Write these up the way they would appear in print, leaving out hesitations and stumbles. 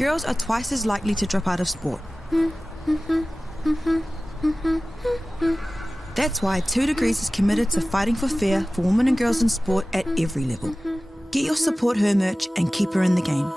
girls are twice as likely to drop out of sport. That's why 2 Degrees is committed to fighting for fair for women and girls in sport at every level. Get your Support Her merch and keep her in the game.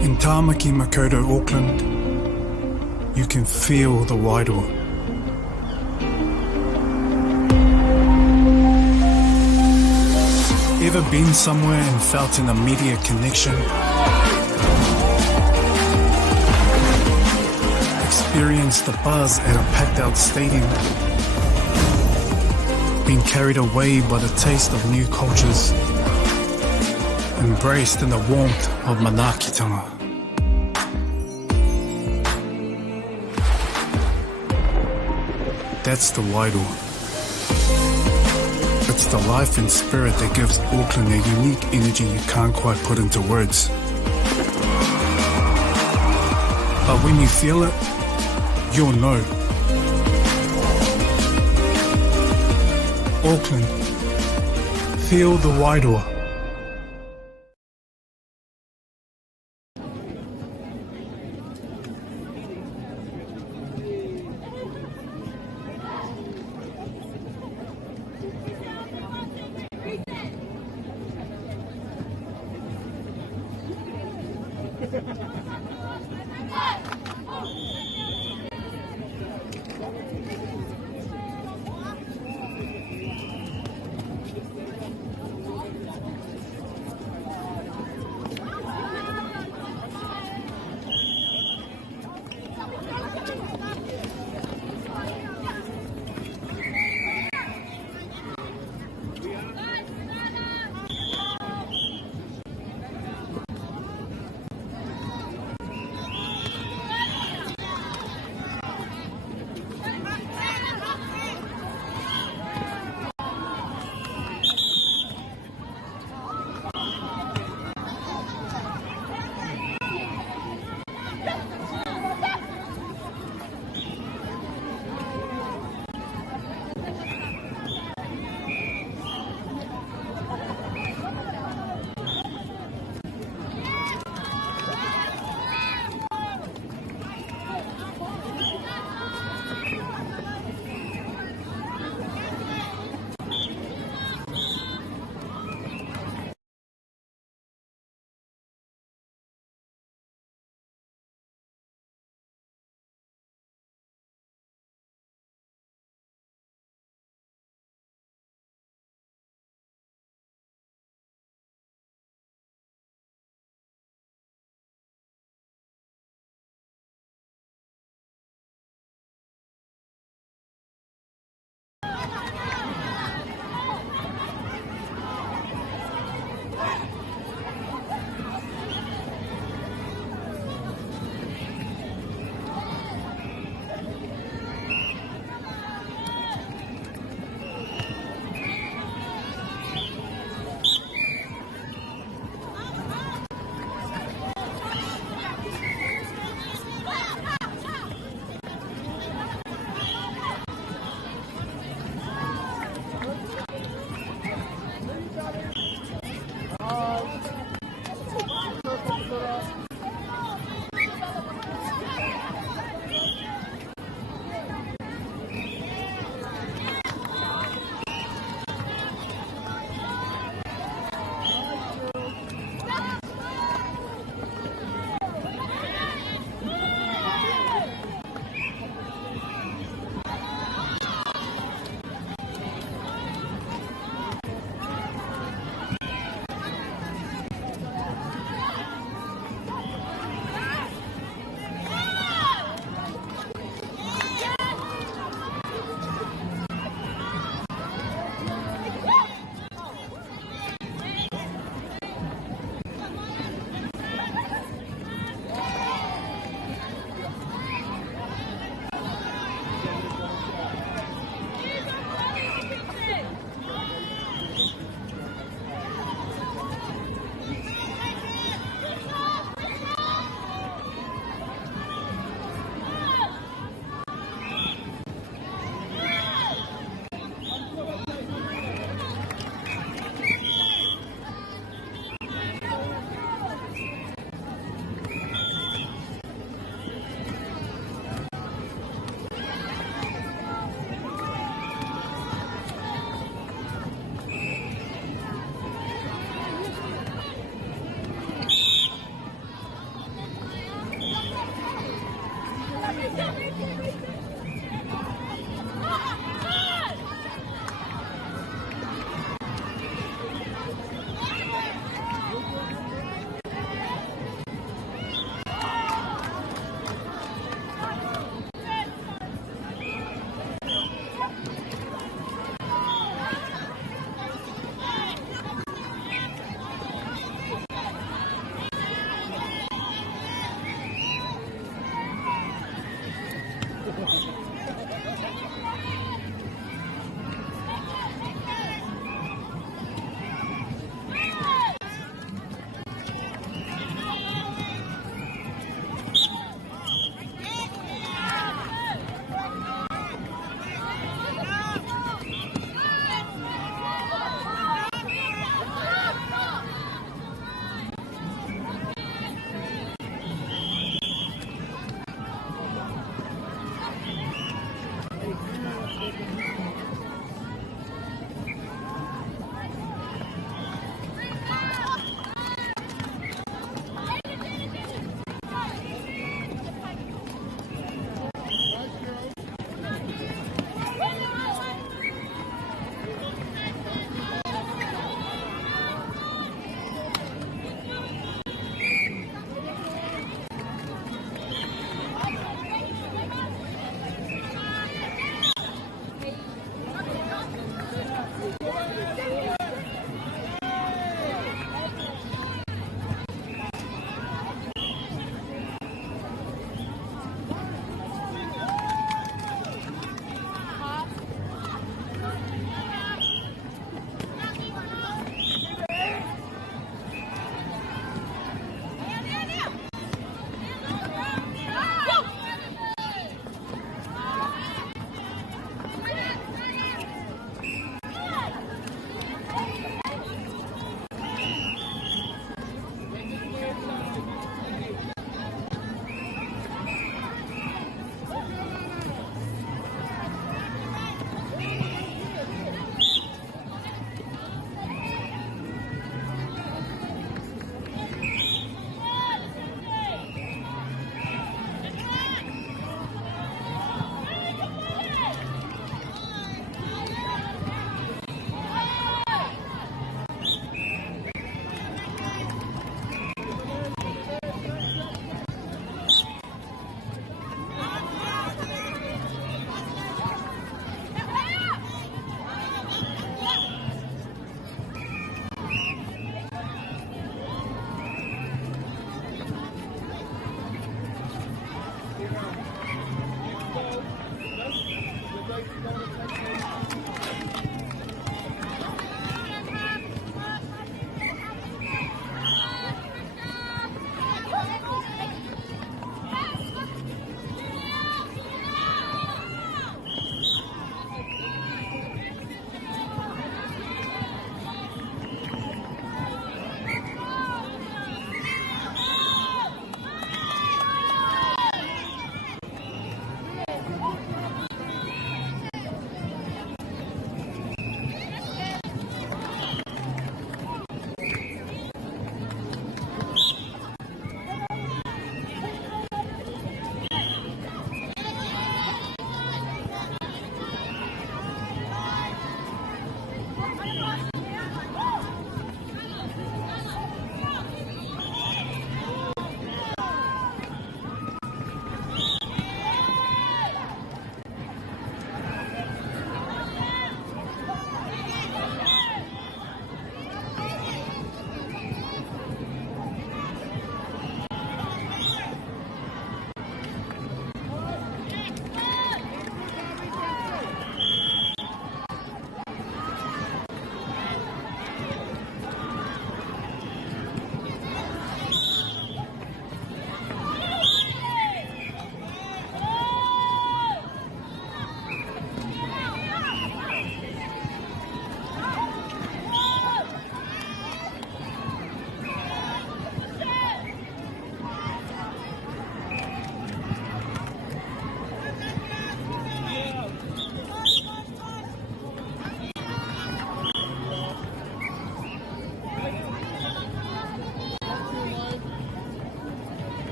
In Tāmaki Makaurau, Auckland, you can feel the Wairoa. Ever been somewhere and felt an immediate connection? Experienced the buzz at a packed out stadium? Been carried away by the taste of new cultures? Embraced in the warmth of manaakitanga? That's the Wairoa. It's the life and spirit that gives Auckland a unique energy you can't quite put into words. But when you feel it, you'll know. Auckland, feel the Wairoa.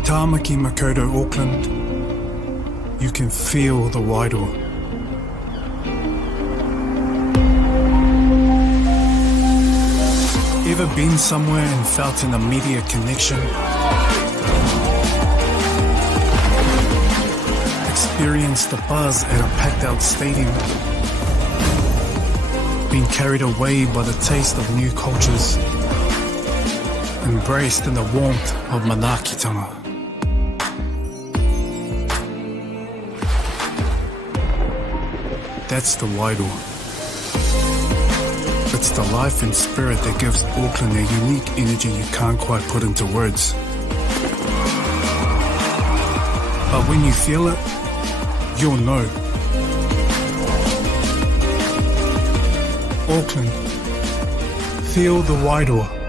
In Tāmaki Makaurau, Auckland, you can feel the wairoa. Ever been somewhere and felt an immediate connection? Experienced the buzz at a packed out stadium? Been carried away by the taste of new cultures? Embraced in the warmth of manaakitanga? That's the wairoa. It's the life and spirit that gives Auckland a unique energy you can't quite put into words. But when you feel it, you'll know. Auckland, feel the wairoa.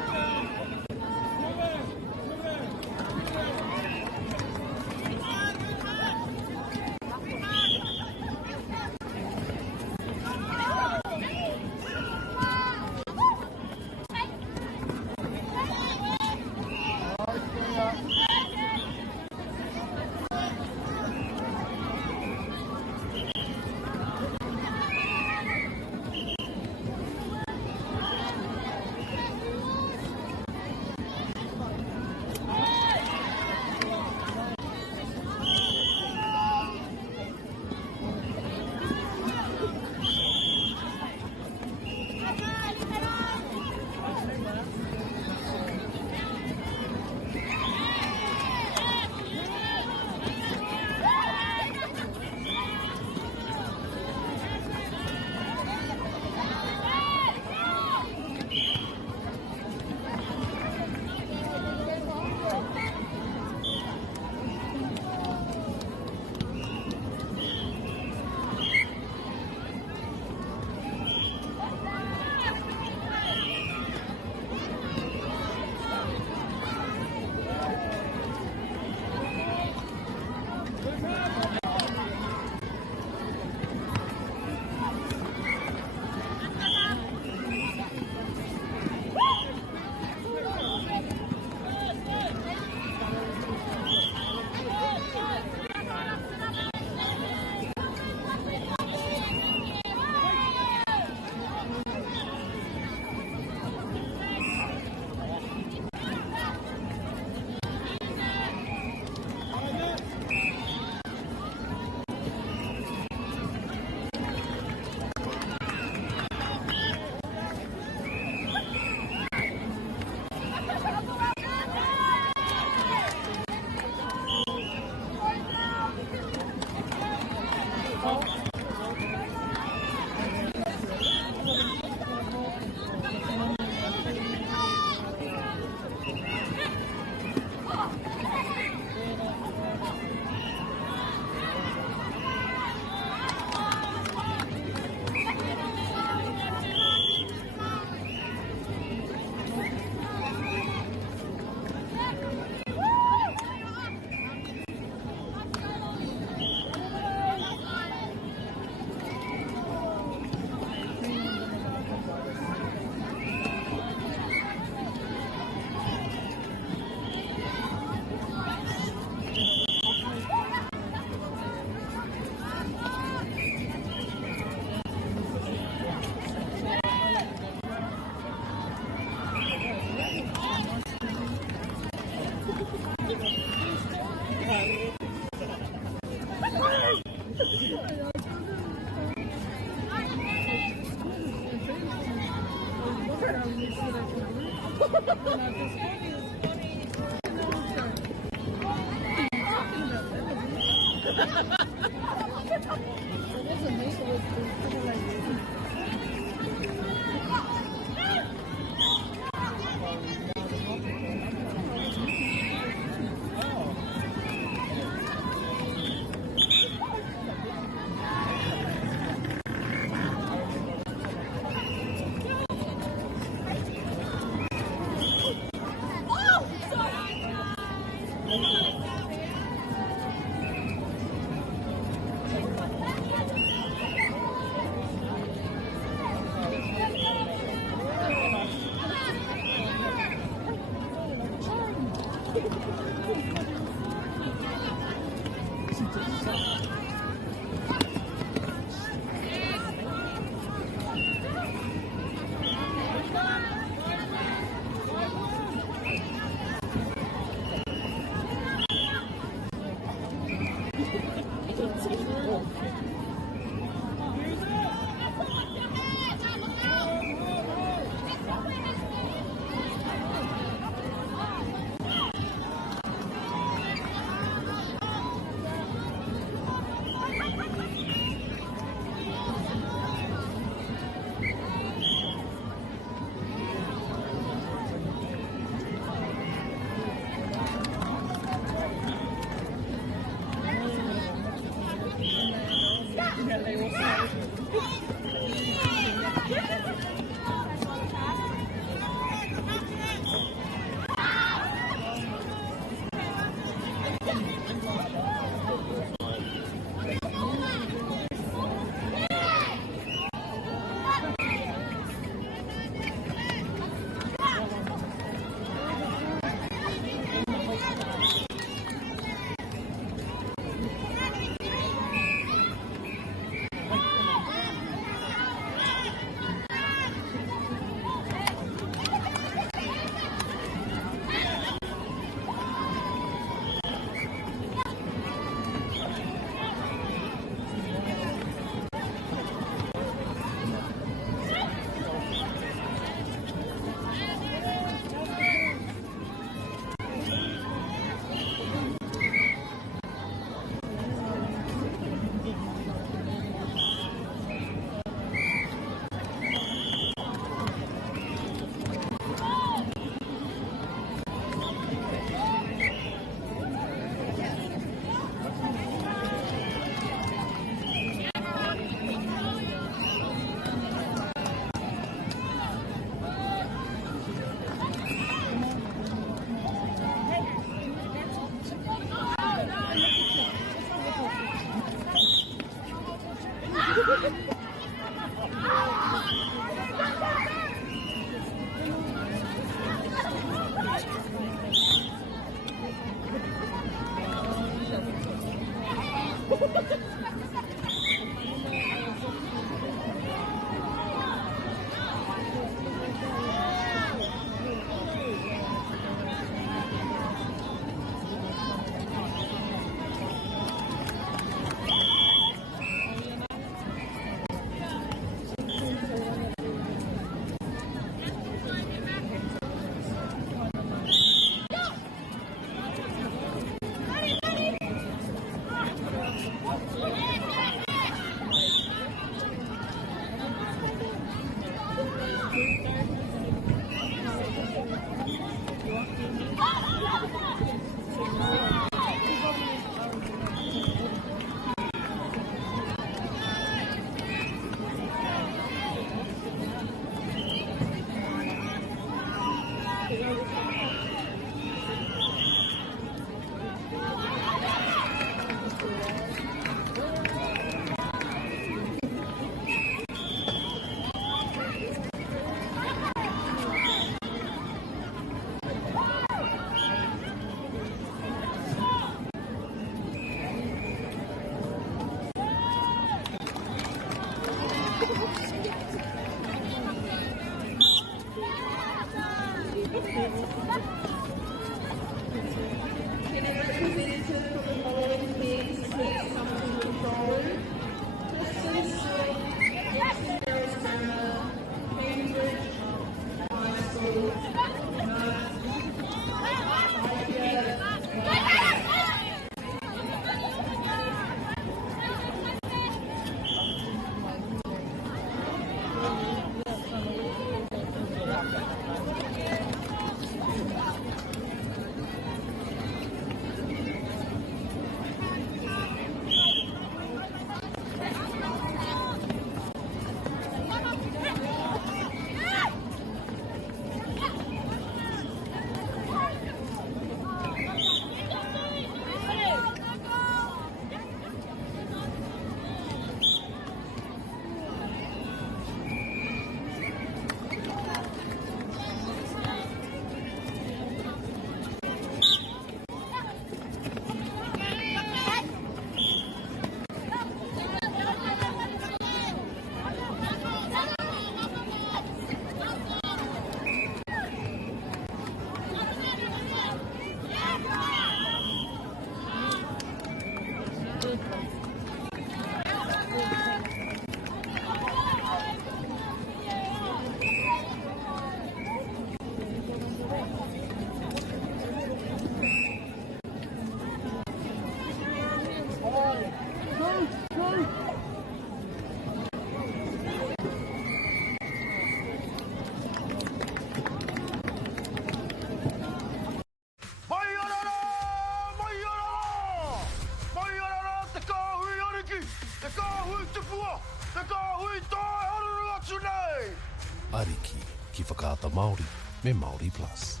Ariki, ki whakaata Māori, me Māori Plus.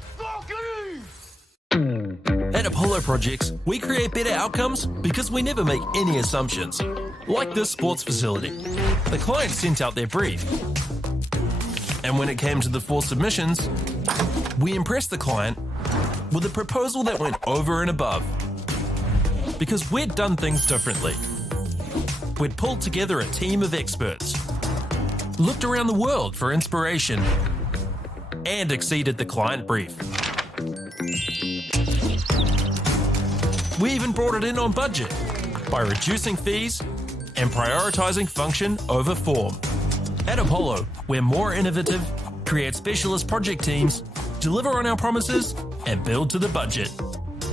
At Apollo Projects, we create better outcomes because we never make any assumptions. Like this sports facility. The client sent out their brief. And when it came to the 4 submissions, we impressed the client with a proposal that went over and above. Because we'd done things differently. We'd pulled together a team of experts, looked around the world for inspiration, and exceeded the client brief. We even brought it in on budget by reducing fees and prioritizing function over form. At Apollo, we're more innovative, create specialist project teams, deliver on our promises, and build to the budget.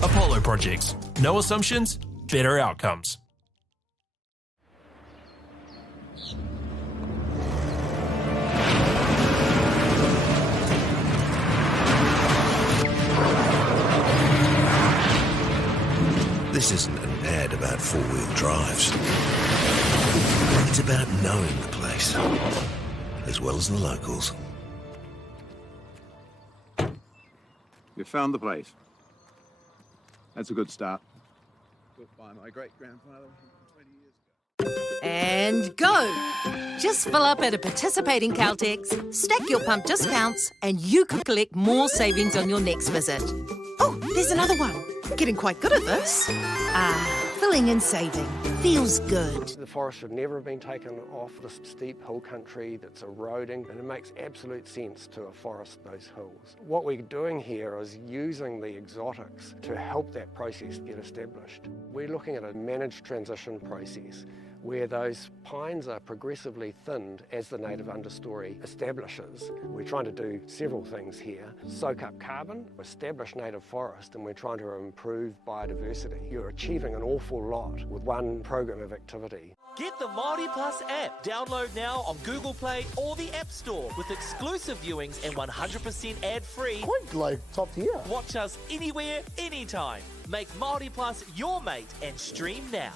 Apollo Projects. No assumptions, better outcomes. This isn't an ad about four-wheel drives. It's about knowing the place, as well as the locals. You found the place. That's a good start. Built by my great-grandfather 20 years ago. And go! Just fill up at a participating Caltex, stack your pump discounts, and you could collect more savings on your next visit. Oh, there's another one. Getting quite good at this. Filling and saving. Feels good. The forest should never have been taken off this steep hill country that's eroding, and it makes absolute sense to afforest those hills. What we're doing here is using the exotics to help that process get established. We're looking at a managed transition process where those pines are progressively thinned as the native understory establishes. We're trying to do several things here. Soak up carbon, establish native forest, and we're trying to improve biodiversity. You're achieving an awful lot with one program of activity. Get the Māori Plus app. Download now on Google Play or the App Store with exclusive viewings and 100% ad-free. Quite like top tier. Watch us anywhere, anytime. Make Māori Plus your mate and stream now.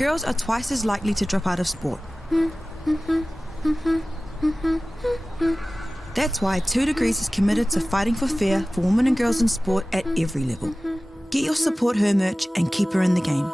Girls are twice as likely to drop out of sport. That's why 2 Degrees is committed to fighting for fair for women and girls in sport at every level. Get your Support Her merch and keep her in the game.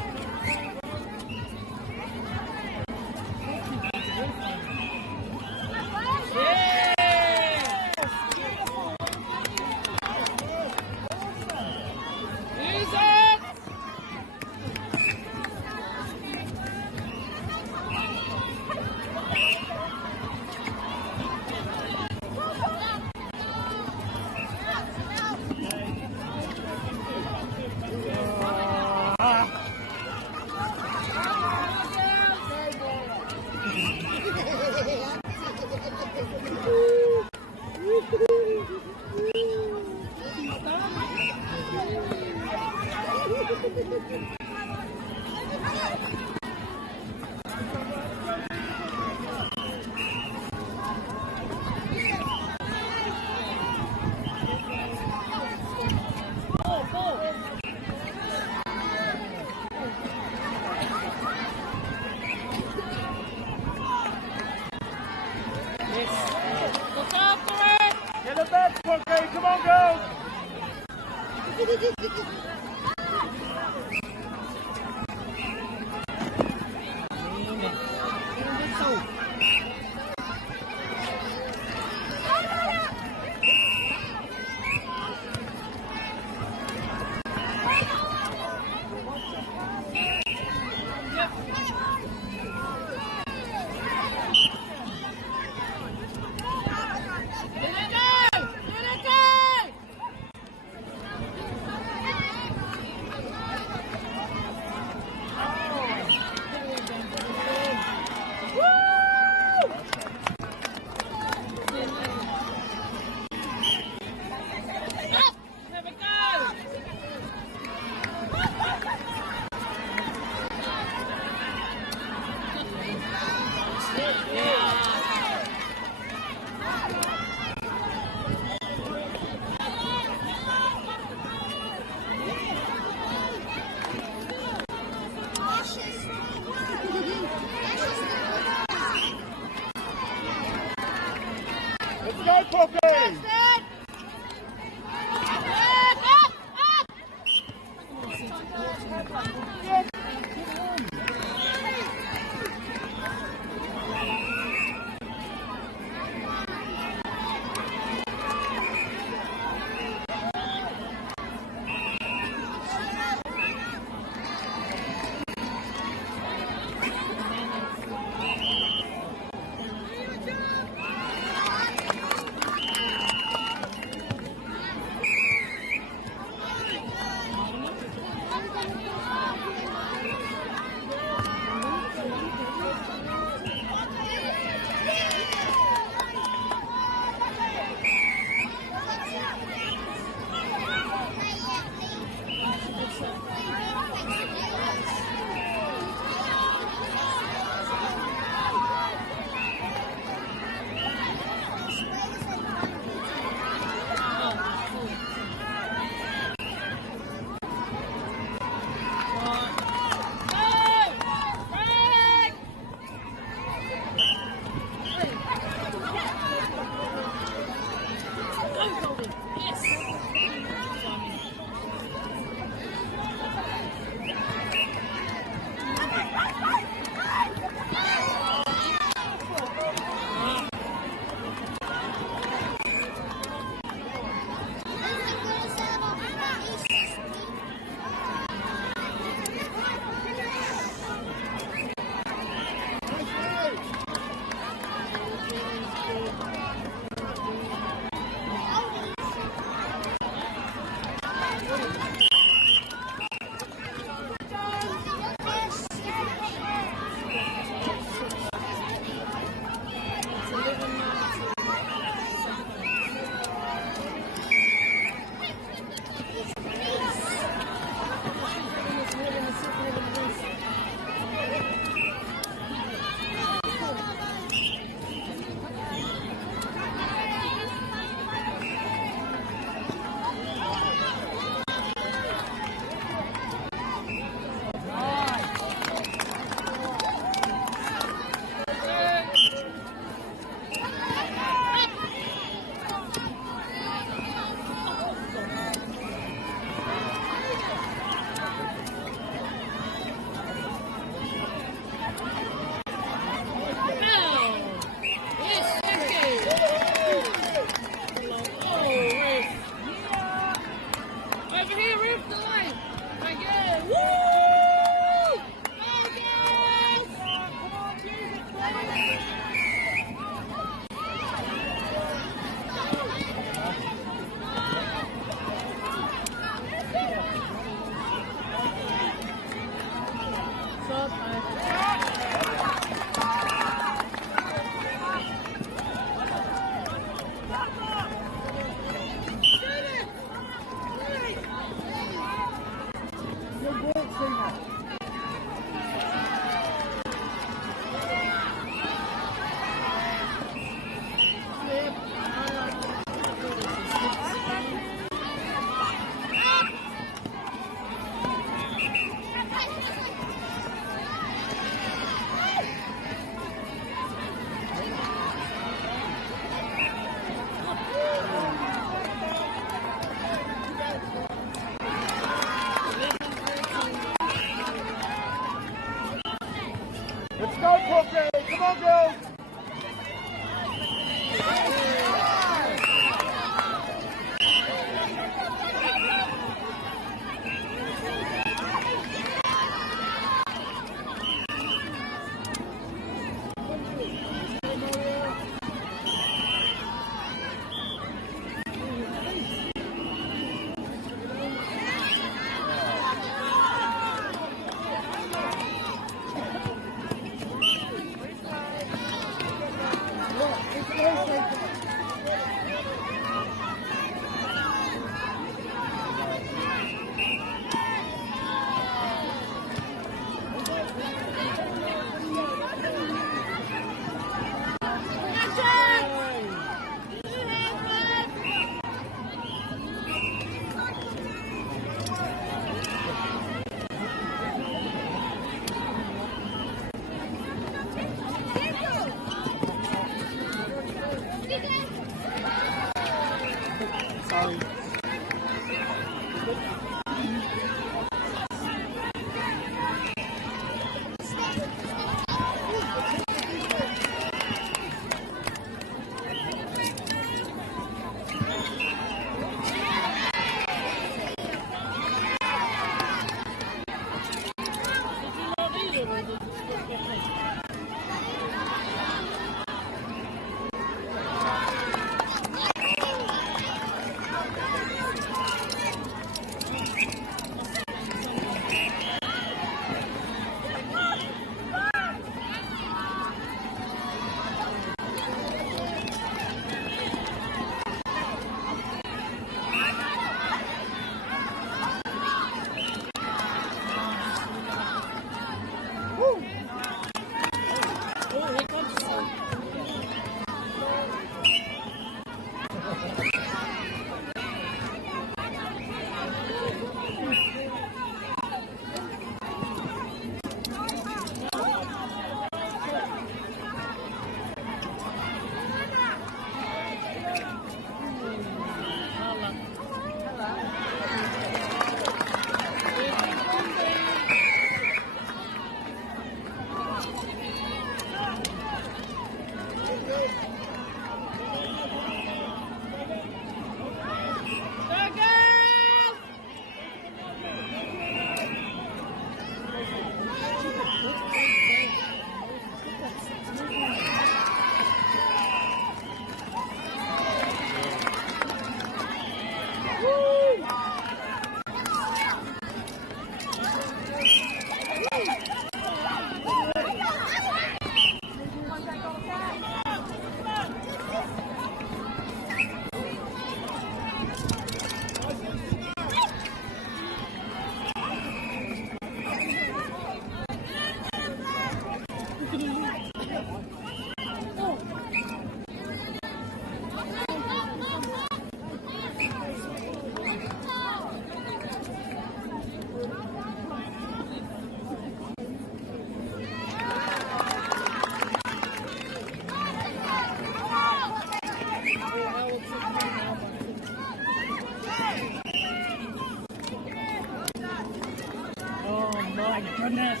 my goodness.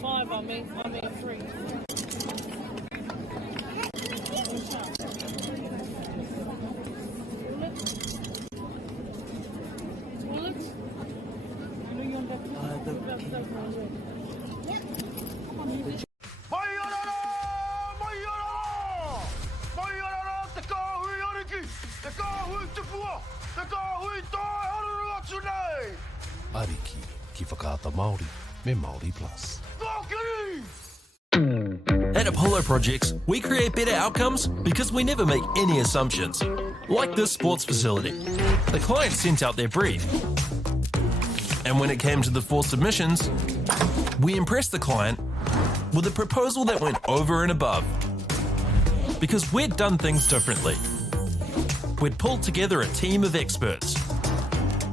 Five on me, 3. Ariki, ki whakaata Māori, me Māori Plus. At Apollo Projects, we create better outcomes because we never make any assumptions. Like this sports facility. The client sent out their brief. And when it came to the 4 submissions, we impressed the client with a proposal that went over and above. Because we'd done things differently. We'd pulled together a team of experts,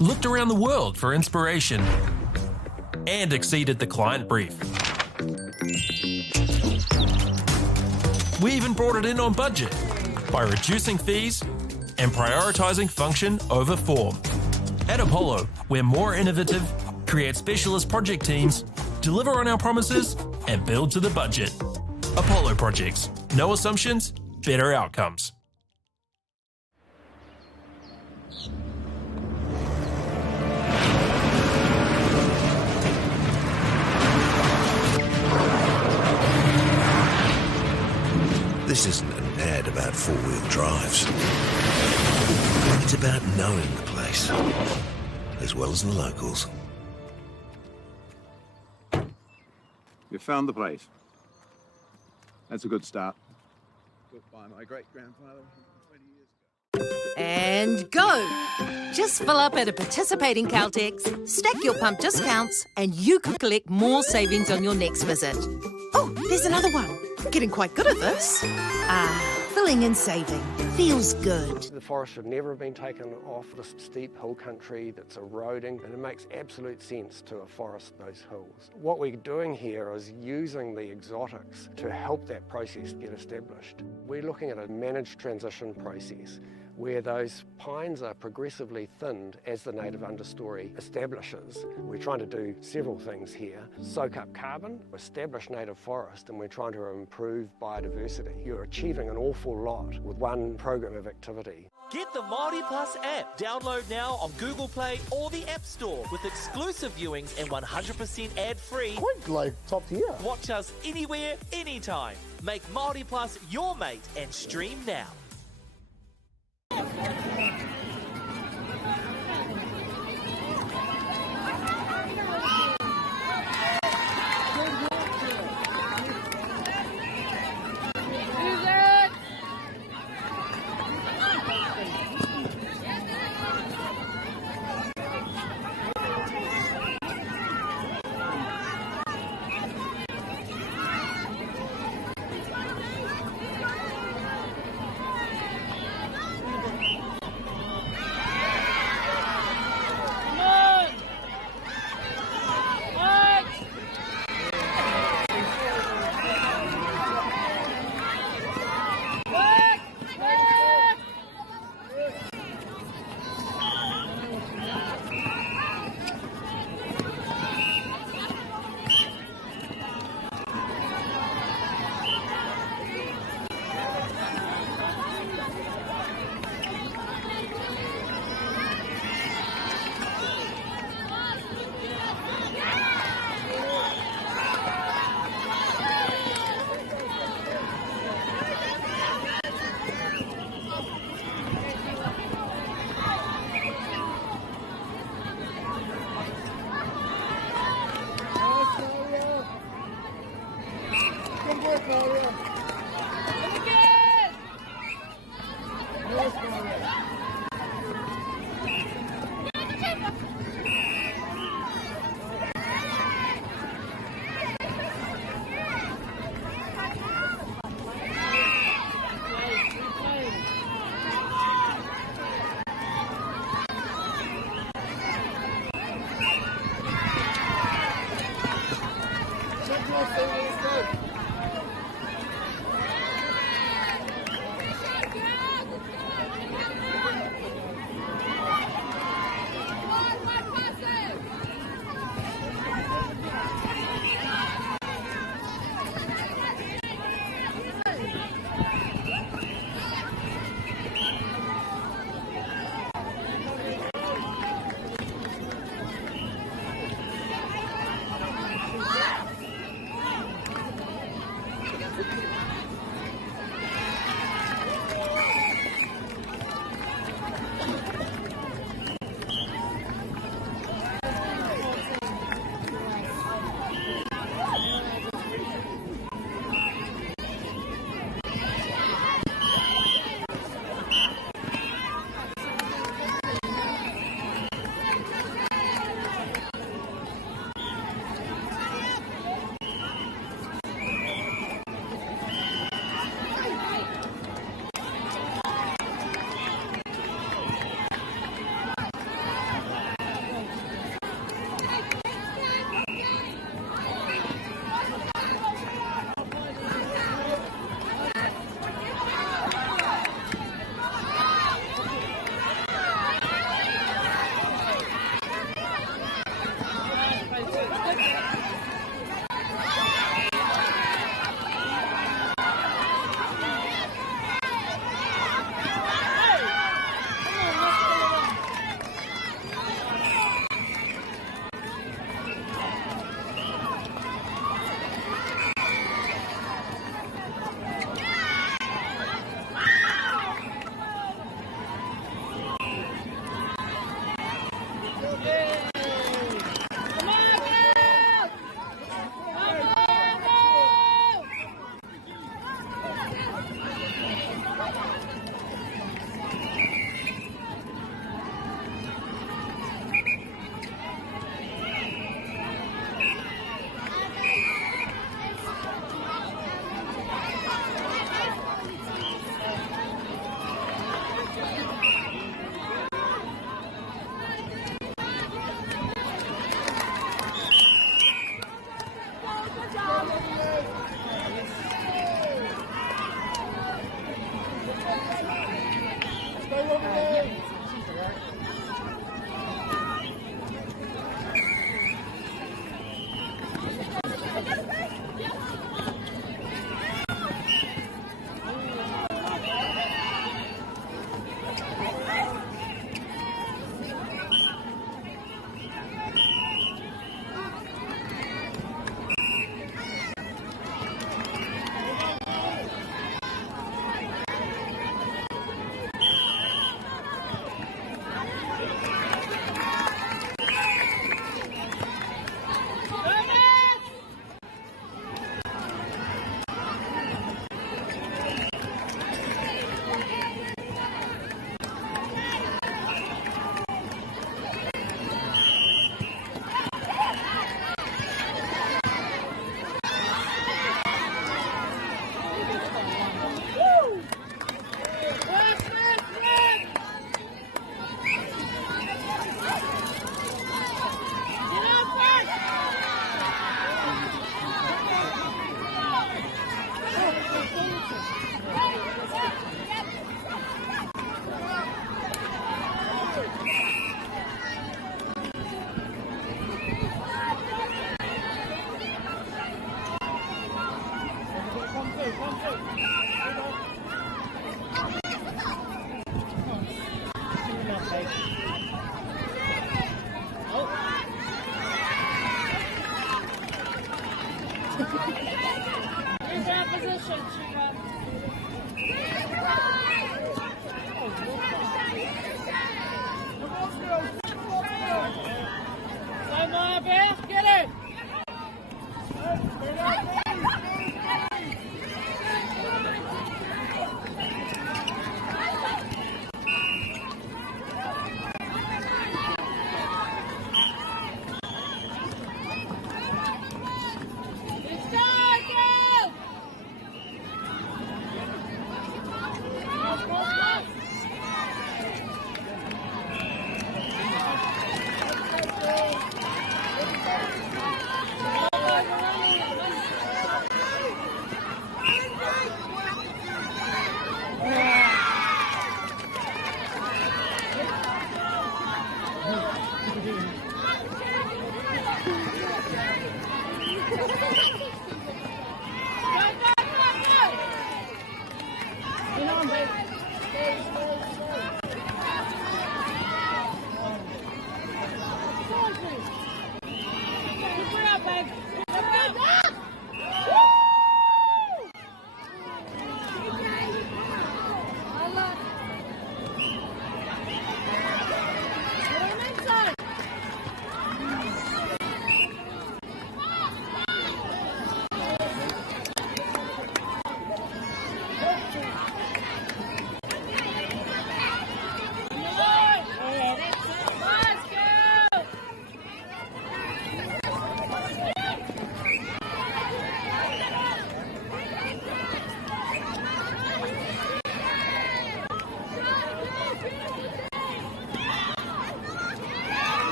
looked around the world for inspiration, and exceeded the client brief. We even brought it in on budget by reducing fees and prioritising function over form. At Apollo, we're more innovative, create specialist project teams, deliver on our promises, and build to the budget. Apollo Projects. No assumptions, better outcomes. This isn't an ad about 4-wheel drives. It's about knowing the place, as well as the locals. You found the place. That's a good start. Built by my great-grandfather 20 years ago. And go! Just fill up at a participating Caltex, stack your pump discounts, and you could collect more savings on your next visit. Oh, there's another one. Getting quite good at this. Filling and saving. Feels good. The forest should never have been taken off this steep hill country that's eroding, and it makes absolute sense to afforest those hills. What we're doing here is using the exotics to help that process get established. We're looking at a managed transition process where those pines are progressively thinned as the native understory establishes. We're trying to do several things here. Soak up carbon, establish native forest, and we're trying to improve biodiversity. You're achieving an awful lot with one program of activity. Get the Māori Plus app. Download now on Google Play or the App Store with exclusive viewings and 100% ad-free. Quite like top tier. Watch us anywhere, anytime. Make Māori Plus your mate and stream now. Here's our position, Chica. Go, Maya Bear, get it!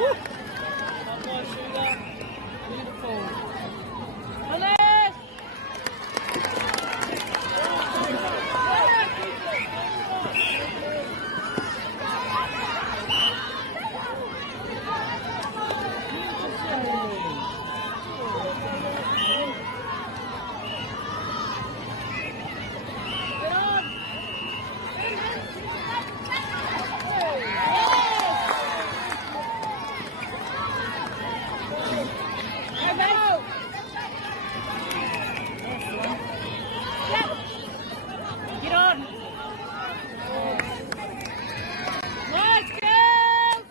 Beautiful. Alice! Get on! Nice girl!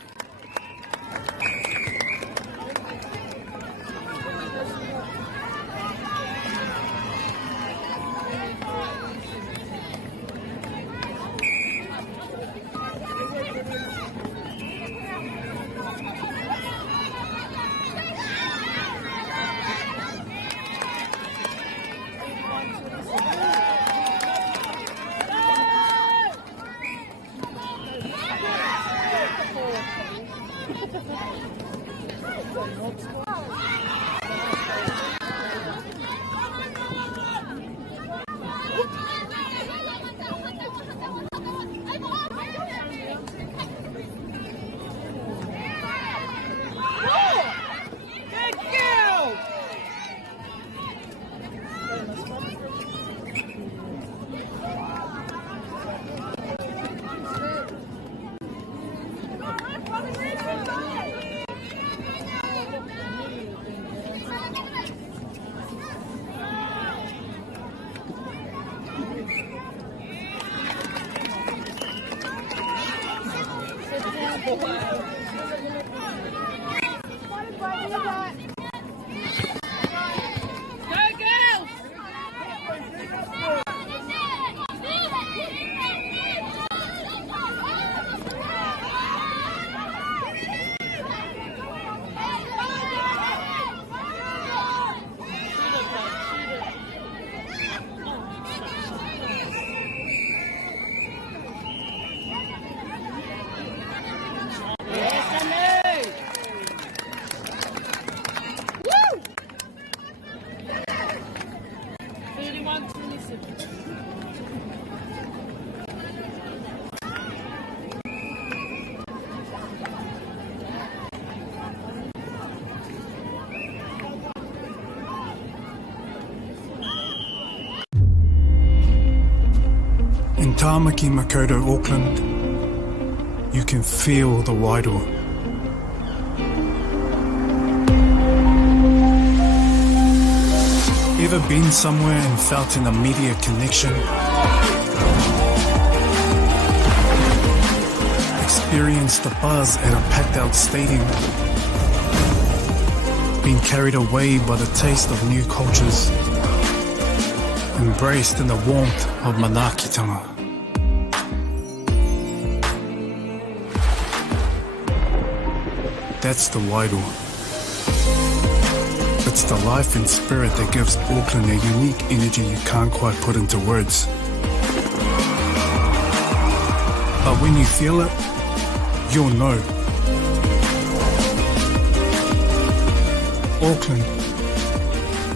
Good girl! Go girls! Yes, Anu! Woo! 31-27. In Tāmaki Makaurau, Auckland, you can feel the Wairoa. Ever been somewhere and felt an immediate connection? Experienced the buzz at a packed out stadium? Been carried away by the taste of new cultures? Embraced in the warmth of manaakitanga? That's the Wairoa. It's the life and spirit that gives Auckland a unique energy you can't quite put into words. But when you feel it, you'll know. Auckland,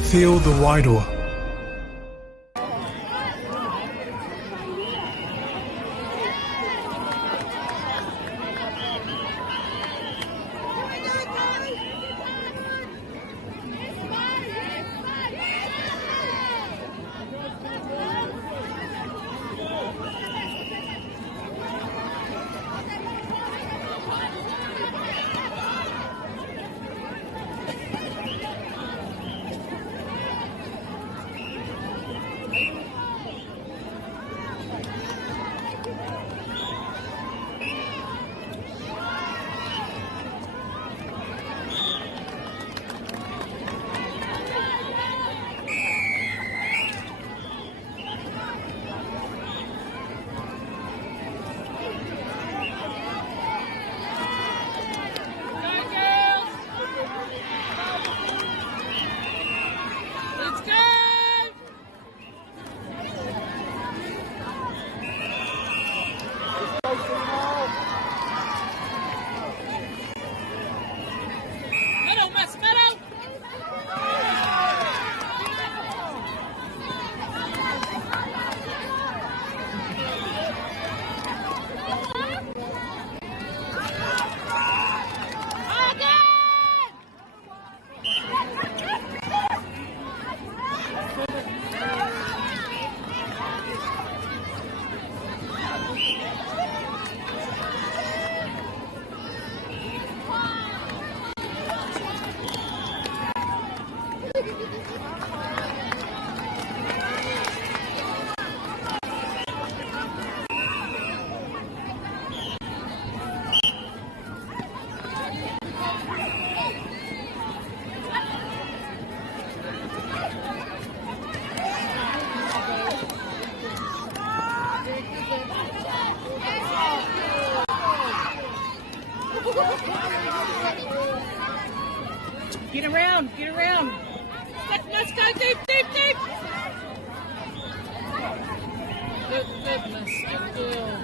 feel the Wairoa. Get around, get around. Let's go deep, deep, deep. Good goodness, good girl.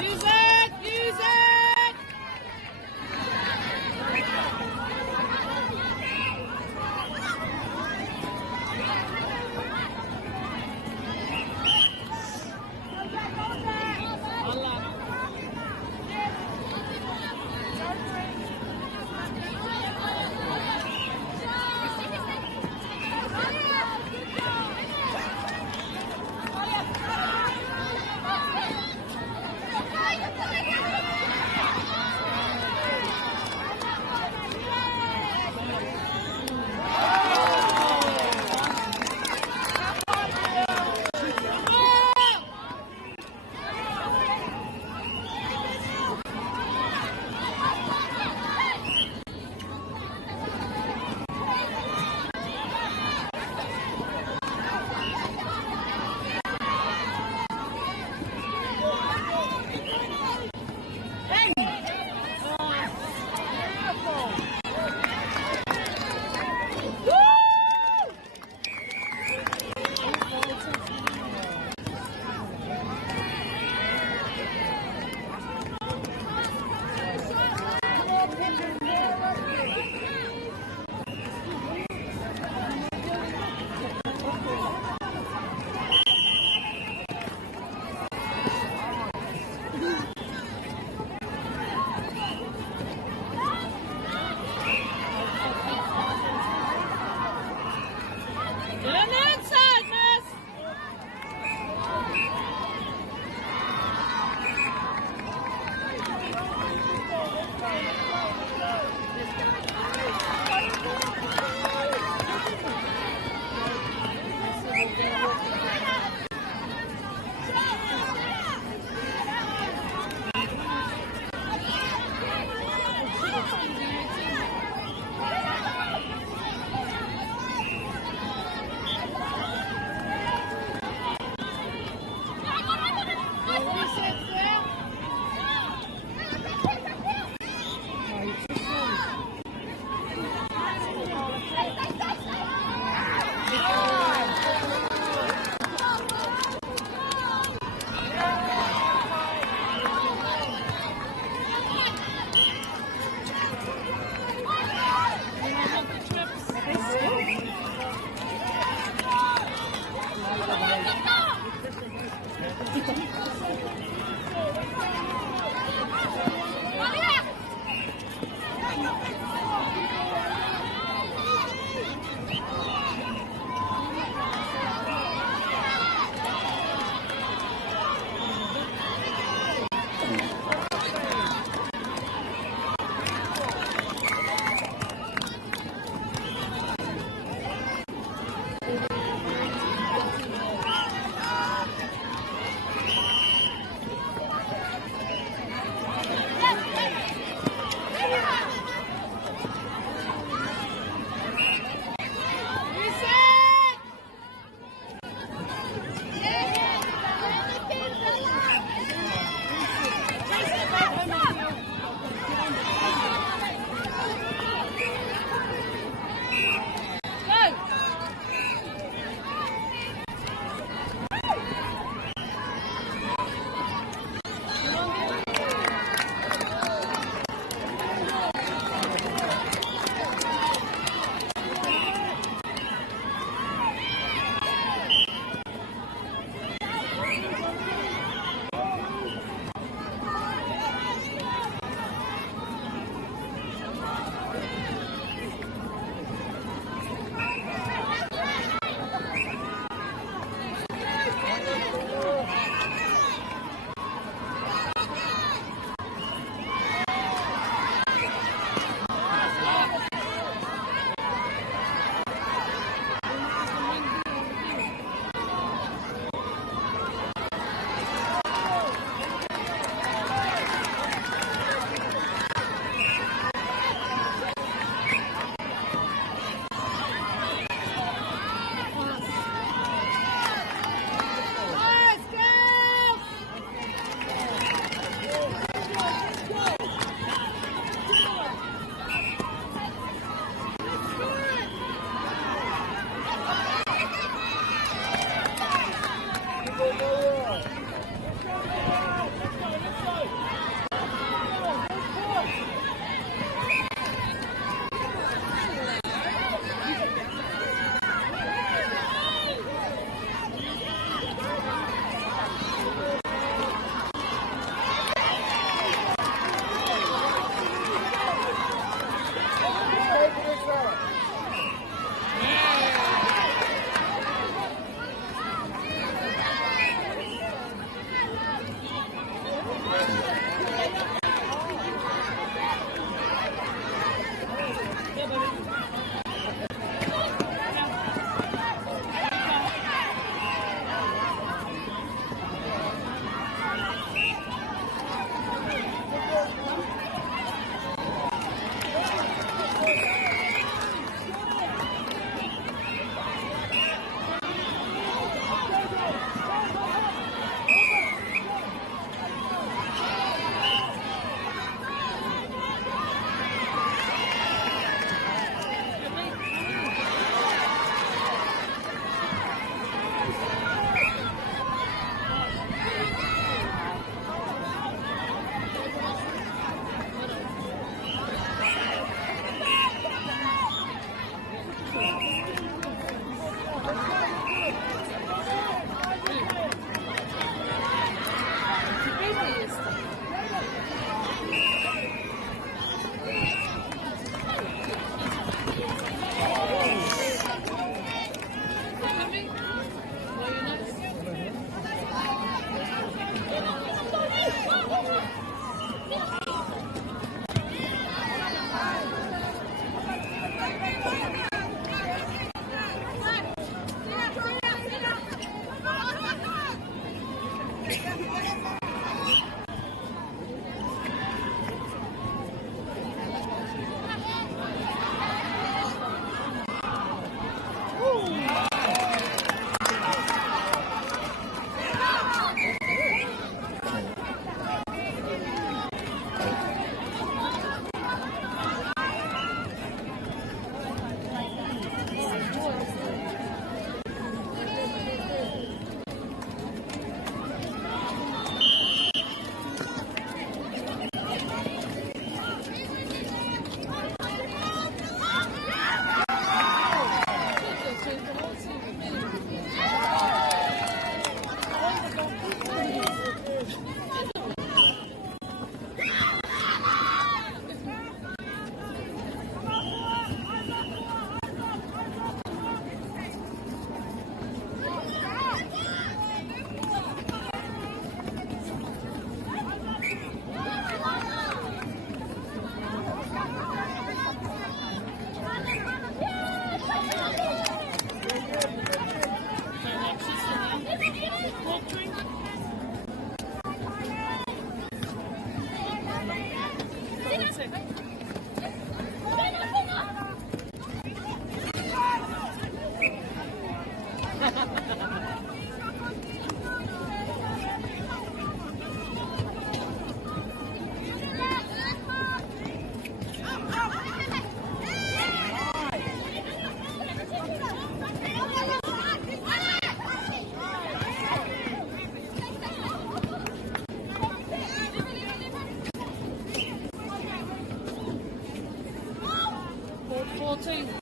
Use it, use it. 14.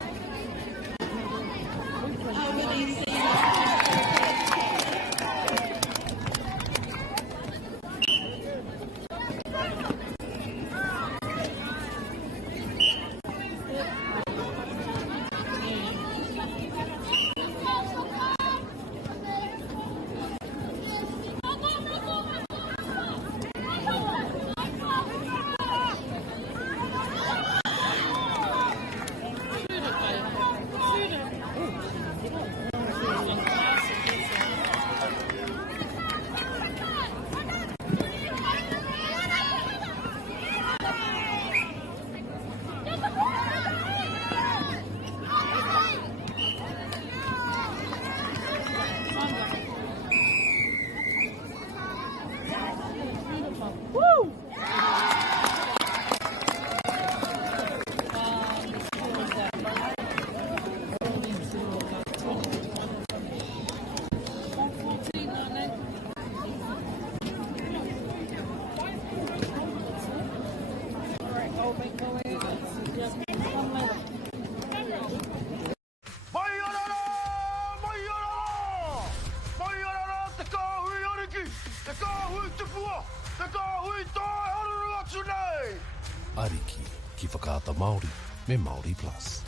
Ariki, ki whakaata Māori, me Māori Plus.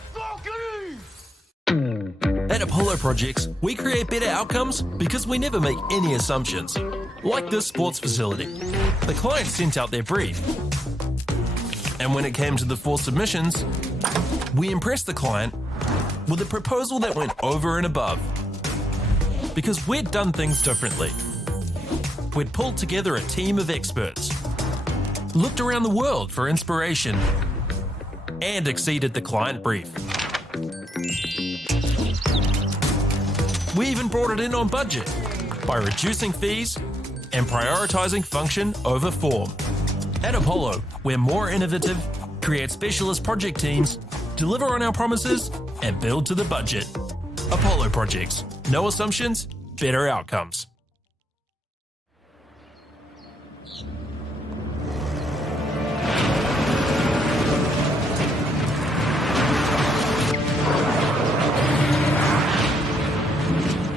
At Apollo Projects, we create better outcomes because we never make any assumptions. Like this sports facility. The client sent out their brief. And when it came to the 4 submissions, we impressed the client with a proposal that went over and above. Because we'd done things differently. We'd pulled together a team of experts, looked around the world for inspiration, and exceeded the client brief. We even brought it in on budget by reducing fees and prioritising function over form. At Apollo, we're more innovative, create specialist project teams, deliver on our promises, and build to the budget. Apollo Projects. No assumptions, better outcomes.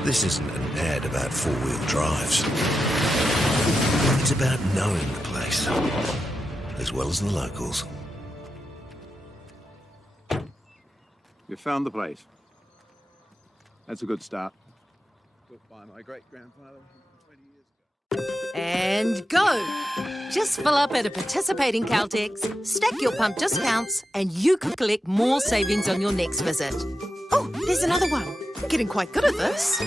This isn't an ad about 4-wheel drives. It's about knowing the place, as well as the locals. You found the place. That's a good start. Built by my great-grandfather 20 years ago. And go! Just fill up at a participating Caltex, stack your pump discounts, and you could collect more savings on your next visit. Oh, there's another one. Getting quite good at this.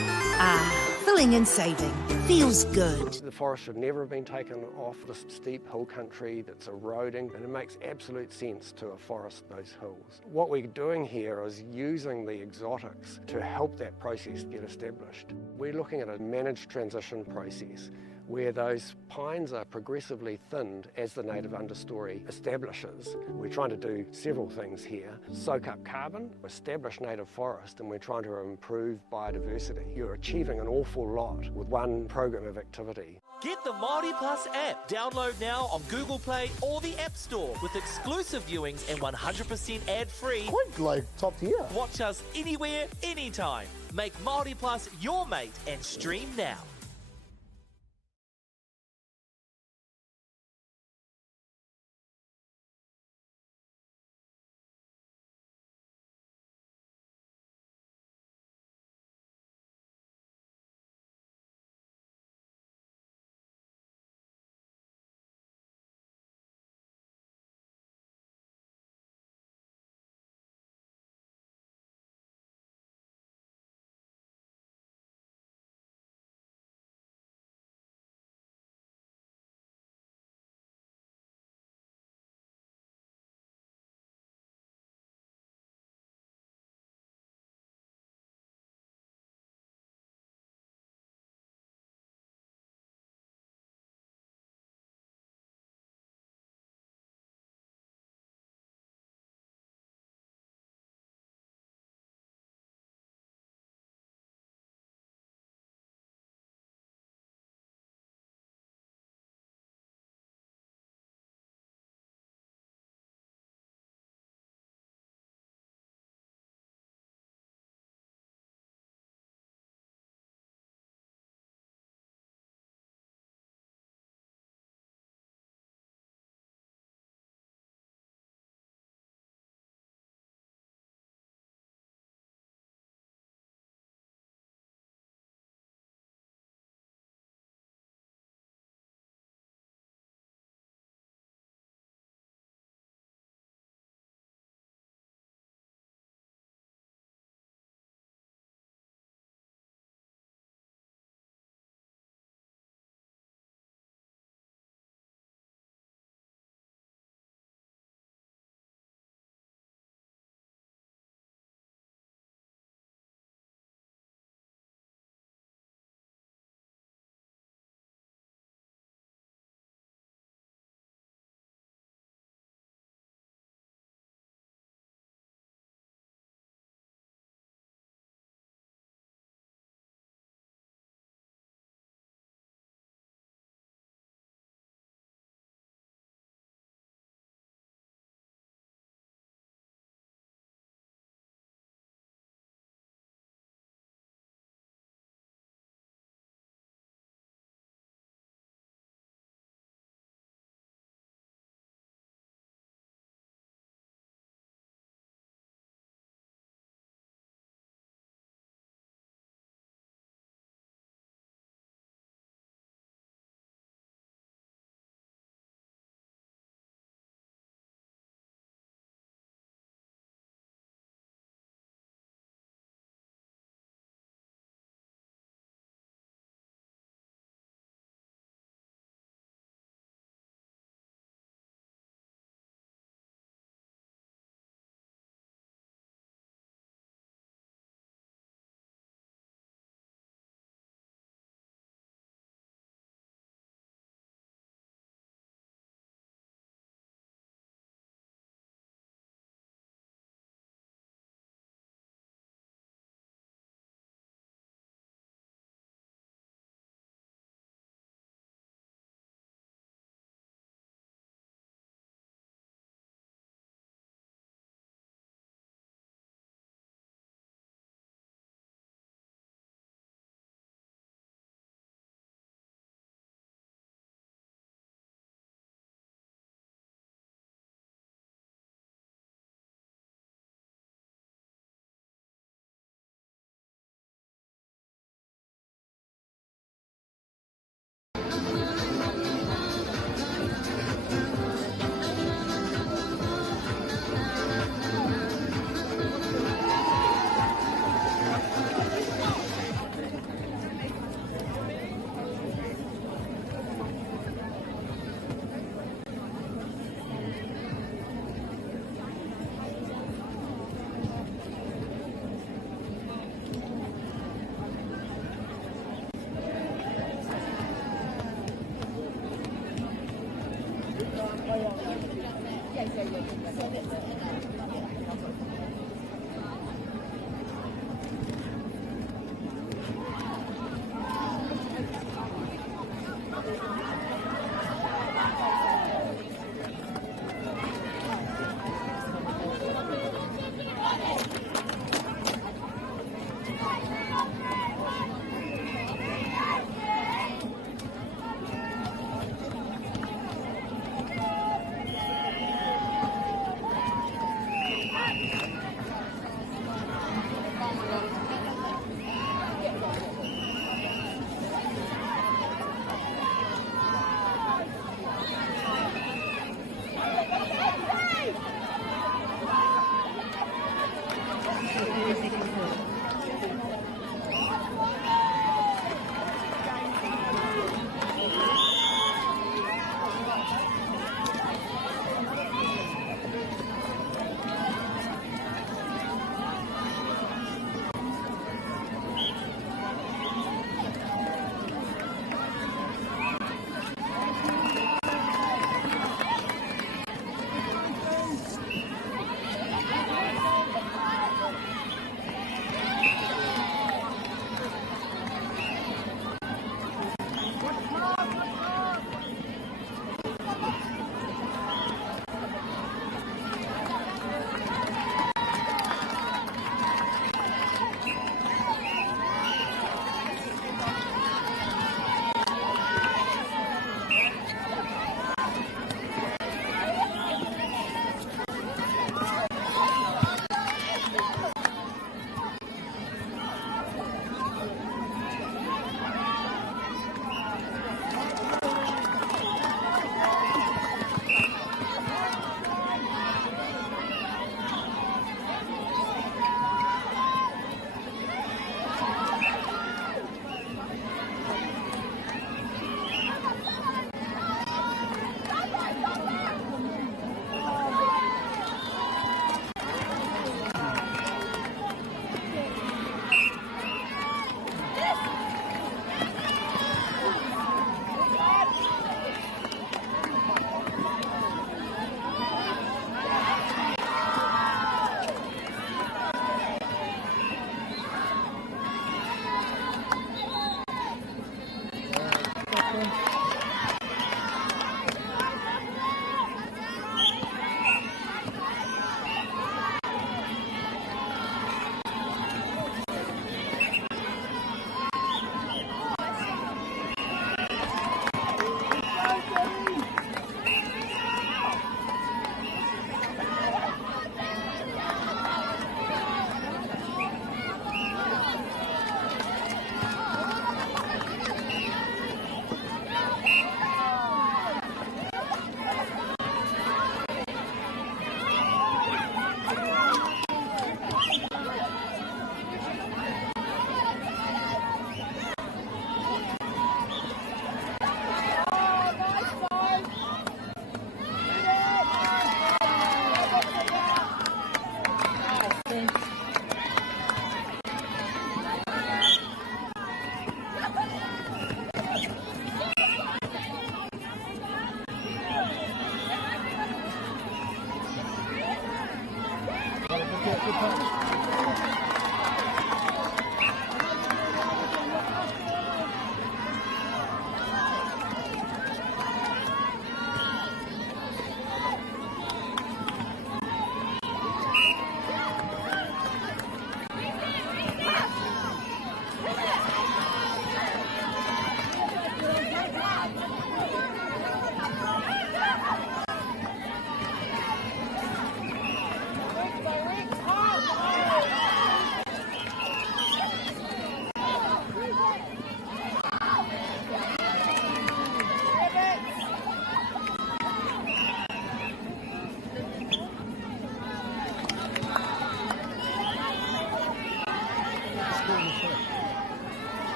Filling and saving. Feels good. The forest should never have been taken off this steep hill country that's eroding, and it makes absolute sense to afforest those hills. What we're doing here is using the exotics to help that process get established. We're looking at a managed transition process where those pines are progressively thinned as the native understory establishes. We're trying to do several things here. Soak up carbon, establish native forest, and we're trying to improve biodiversity. You're achieving an awful lot with one program of activity. Get the Māori Plus app. Download now on Google Play or the App Store with exclusive viewings and 100% ad-free. Quite like top tier. Watch us anywhere, anytime. Make Māori Plus your mate and stream now.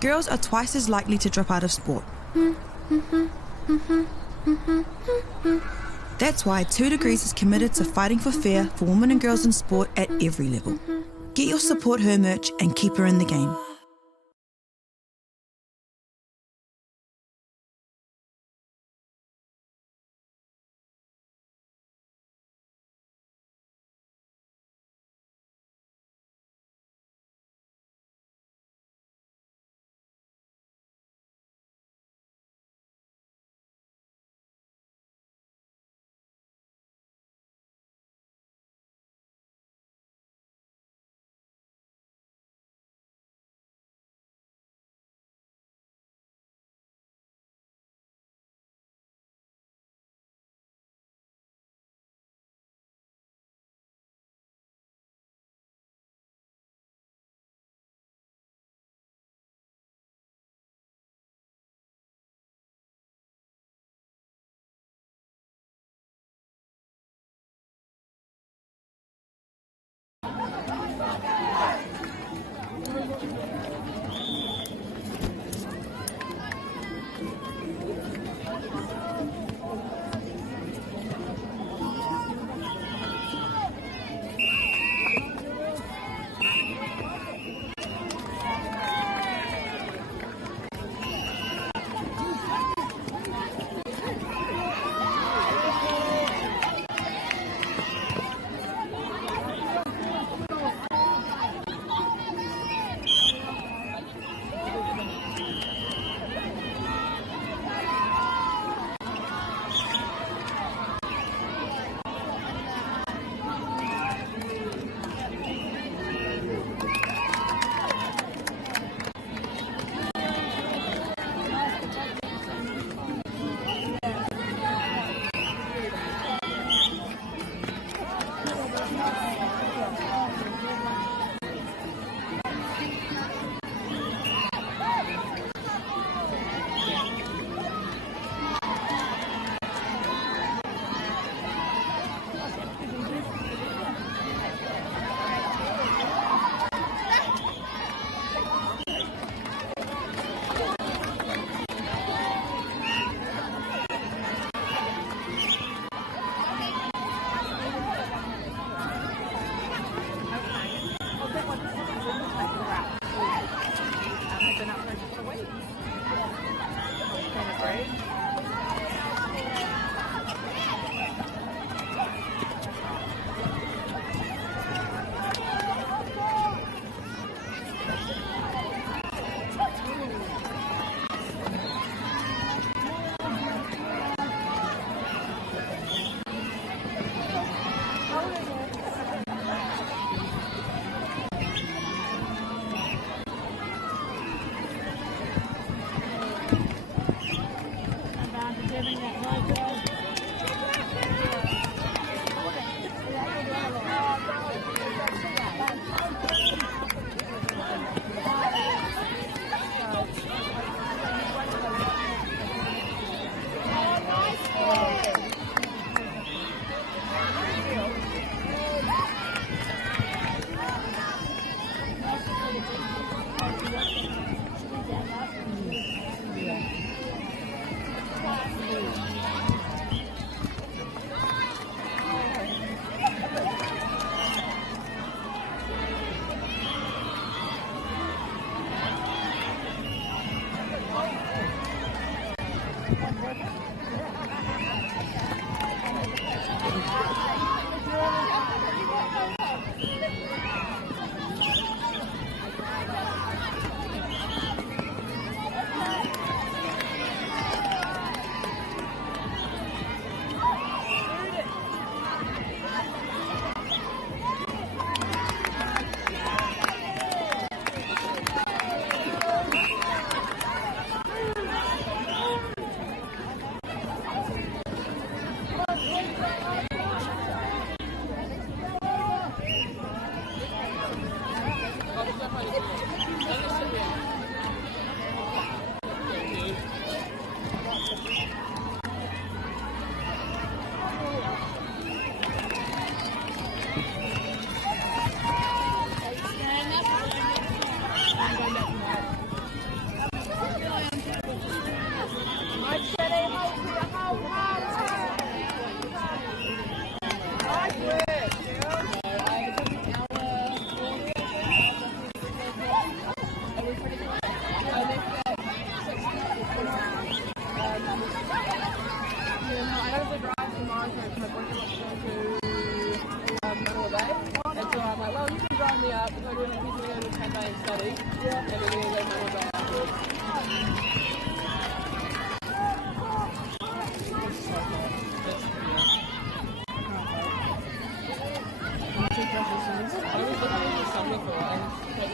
girls are twice as likely to drop out of sport. That's why 2 Degrees is committed to fighting for fair for women and girls in sport at every level. Get your Support Her merch and keep her in the game.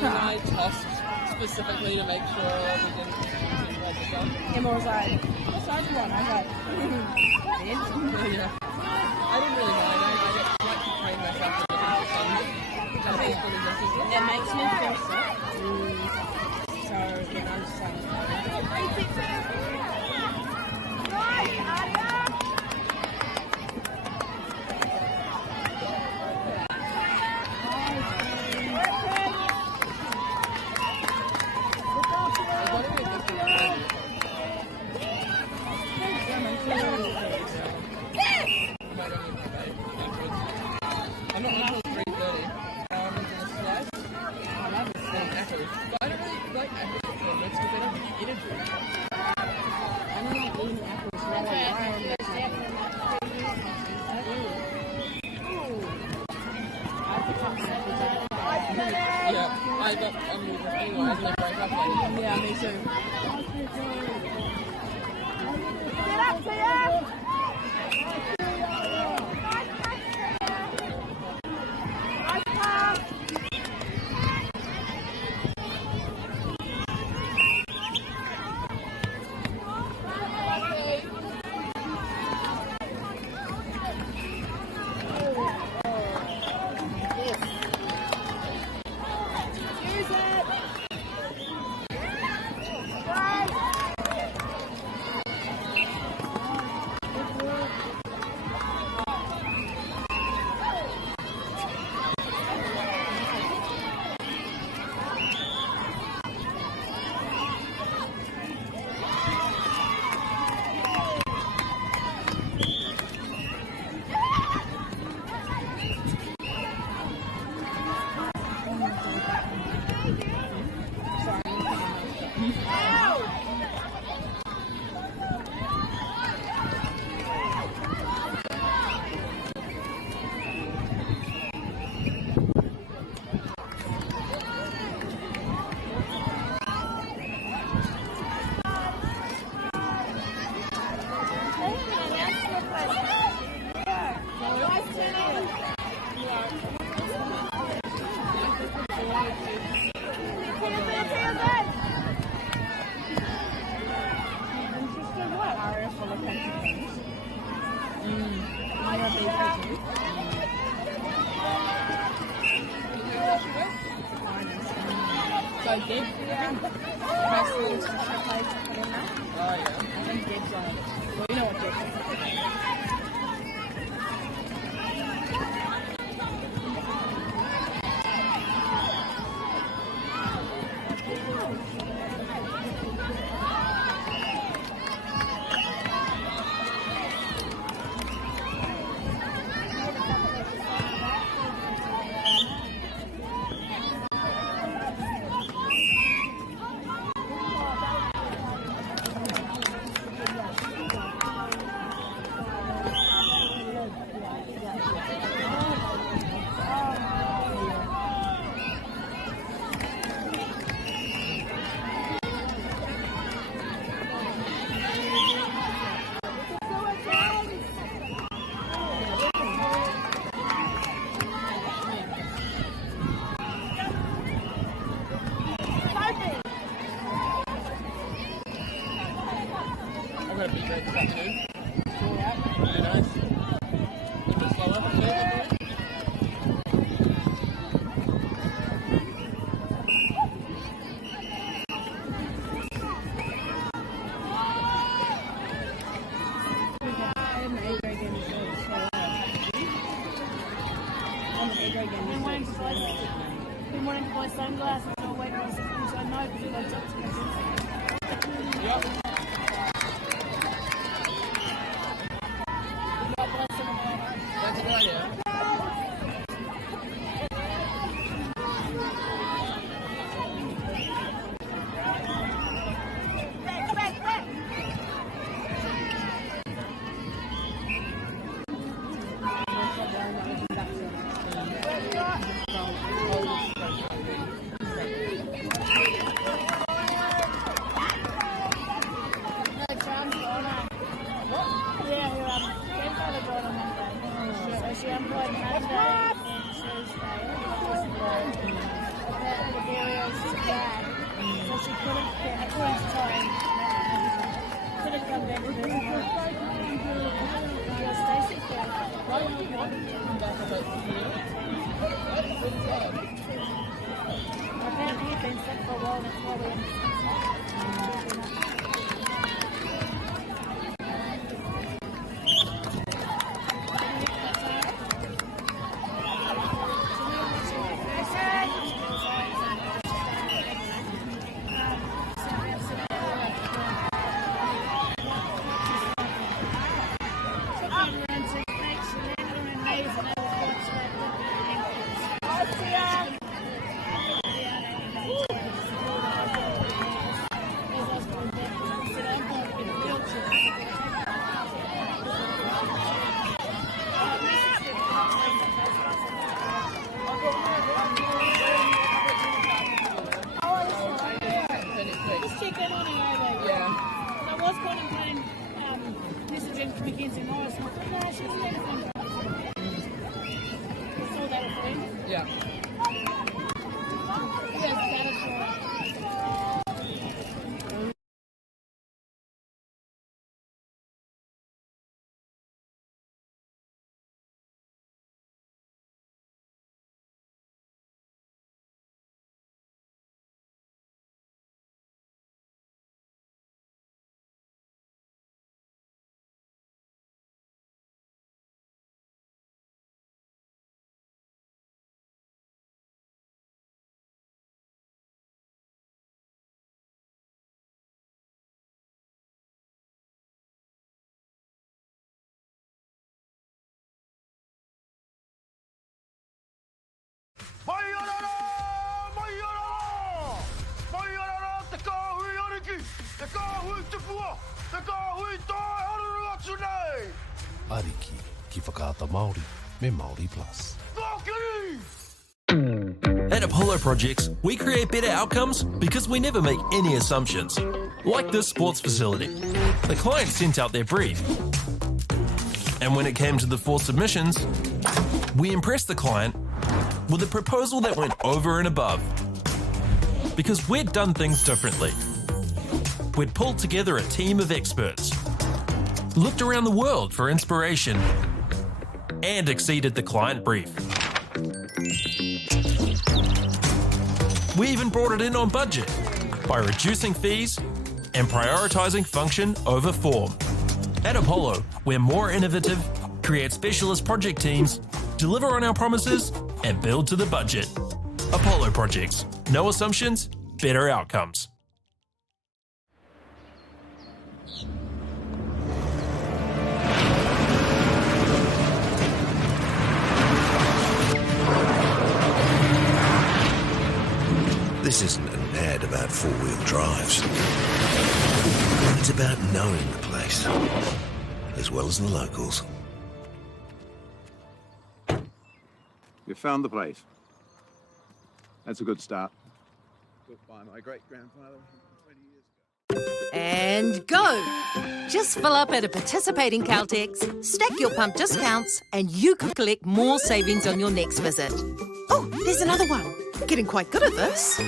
I tossed specifically to make sure we didn't choose you guys yourself. Emma was like, what size do you want? I was like, yeah. I didn't really mind. I get like to train myself to look at the sun. It makes me feel sick. So, yeah, I'm just saying. I'm not until 3:30. Slice. I love it. Apples. But I don't really like apples for performance because they don't give you energy. I don't like eating apples while I lie on the table. Yeah, I got on with anyway as they break up later. Yeah, me too. Get up, Tia! So Deb, nice little sister plays to put in that. Oh yeah. I think Deb's on it. Well, you know what Deb is. I'm going to be great this afternoon. Really nice. A little bit slower. Been wanting to buy sunglasses or wait for us to say no because they've got expensive. Yep. That's a good idea. Come back about 2 years. Apparently you've been sick for a while, that's why Ariki, ki whakaata Māori, me Māori Plus. At Apollo Projects, we create better outcomes because we never make any assumptions. Like this sports facility. The client sent out their brief. And when it came to the 4 submissions, we impressed the client with a proposal that went over and above. Because we'd done things differently. We'd pulled together a team of experts, looked around the world for inspiration, and exceeded the client brief. We even brought it in on budget by reducing fees and prioritising function over form. At Apollo, we're more innovative, create specialist project teams, deliver on our promises, and build to the budget. Apollo Projects. No assumptions, better outcomes. This isn't an ad about four-wheel drives. It's about knowing the place, as well as the locals. You found the place. That's a good start. Built by my great-grandfather 20 years ago. And go! Just fill up at a participating Caltex, stack your pump discounts, and you could collect more savings on your next visit. Oh, there's another one. Getting quite good at this.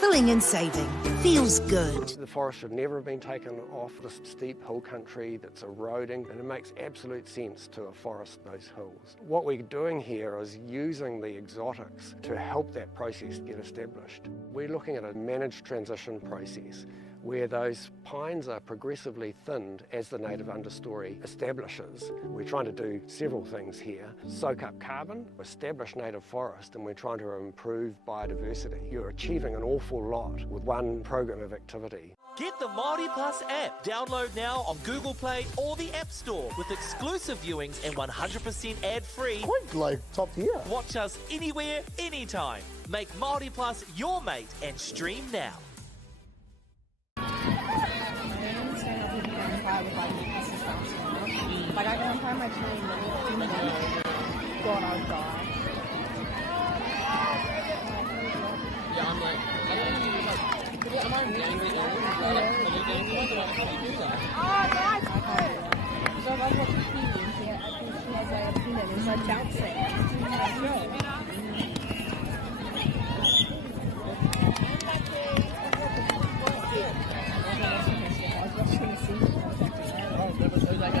Filling and saving. Feels good. The forest should never have been taken off this steep hill country that's eroding, and it makes absolute sense to afforest those hills. What we're doing here is using the exotics to help that process get established. We're looking at a managed transition process where those pines are progressively thinned as the native understory establishes. We're trying to do several things here. Soak up carbon, establish native forest, and we're trying to improve biodiversity. You're achieving an awful lot with one program of activity. Get the Māori Plus app. Download now on Google Play or the App Store with exclusive viewings and 100% ad-free. Quite like top tier. Watch us anywhere, anytime. Make Māori Plus your mate and stream now. Like I can find my train, God, I would die. Yeah, I'm like, I don't even am I angry? How do you do that? Oh, nice. Okay. So I've got a feeling here. I think she has a feeling inside bouncing. I was like,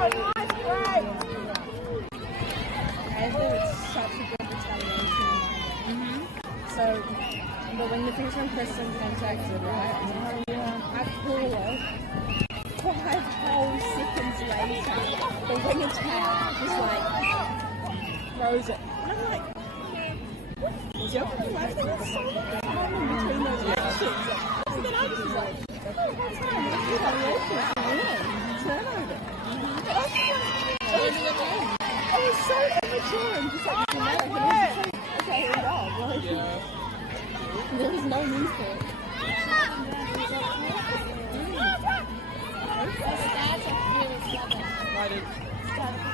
I think it's such a good retaliation. So, but when the things from Kristen contacted, right, I pull up 5 whole seconds later, the wing attack just like throws it. And I'm like, what's your fucking life? There's so much time in between those actions. And then I was just like, oh, what's time? It's retaliation. Turnover. But I just I was so immature and just like dramatic, and I was just like, okay, here we go. Like, there was no need for it.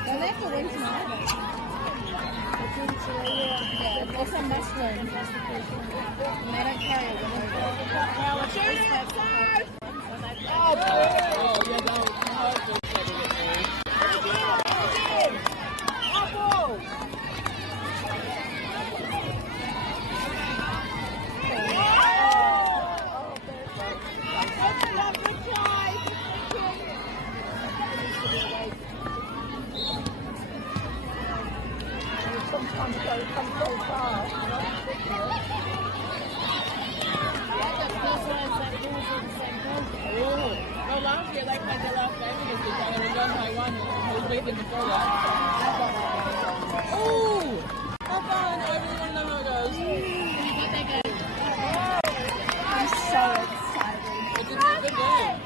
They left the wing tonight. They're also Muslim. And they don't carry it. Well, last year they played their last game against each other and John Taiwan was beaten before that. Oh! How fun! I really want to know how it goes. I'm so excited. It's a good game.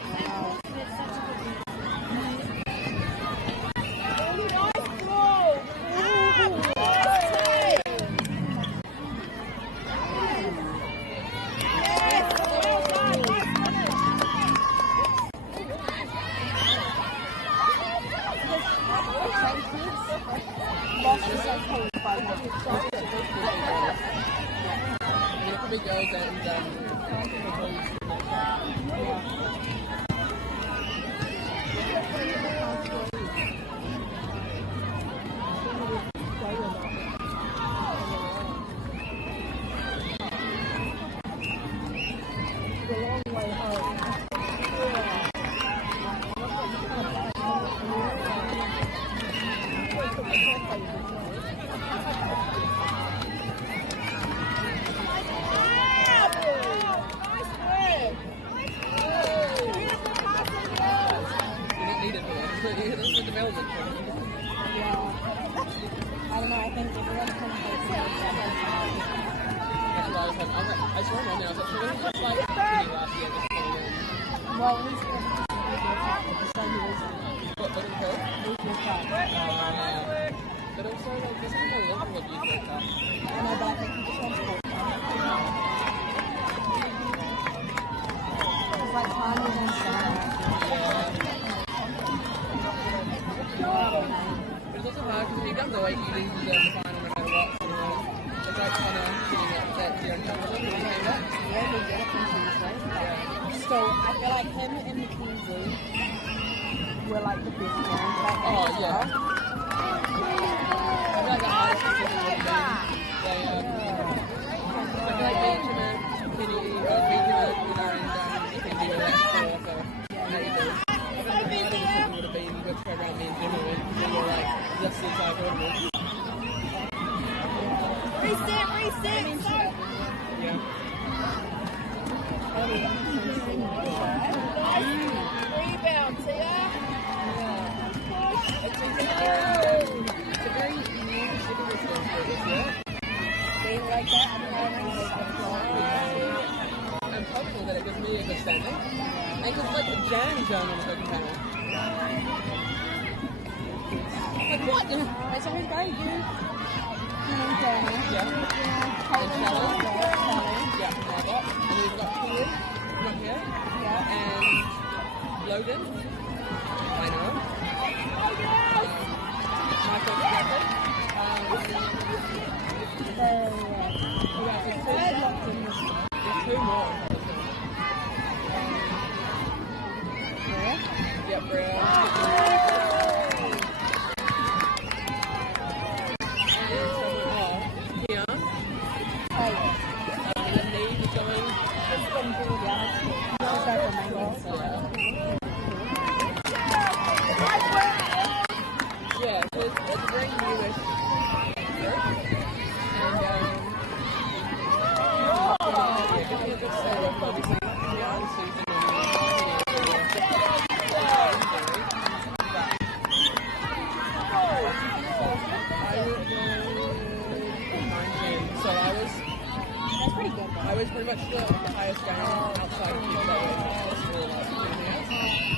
was pretty much the highest game outside of the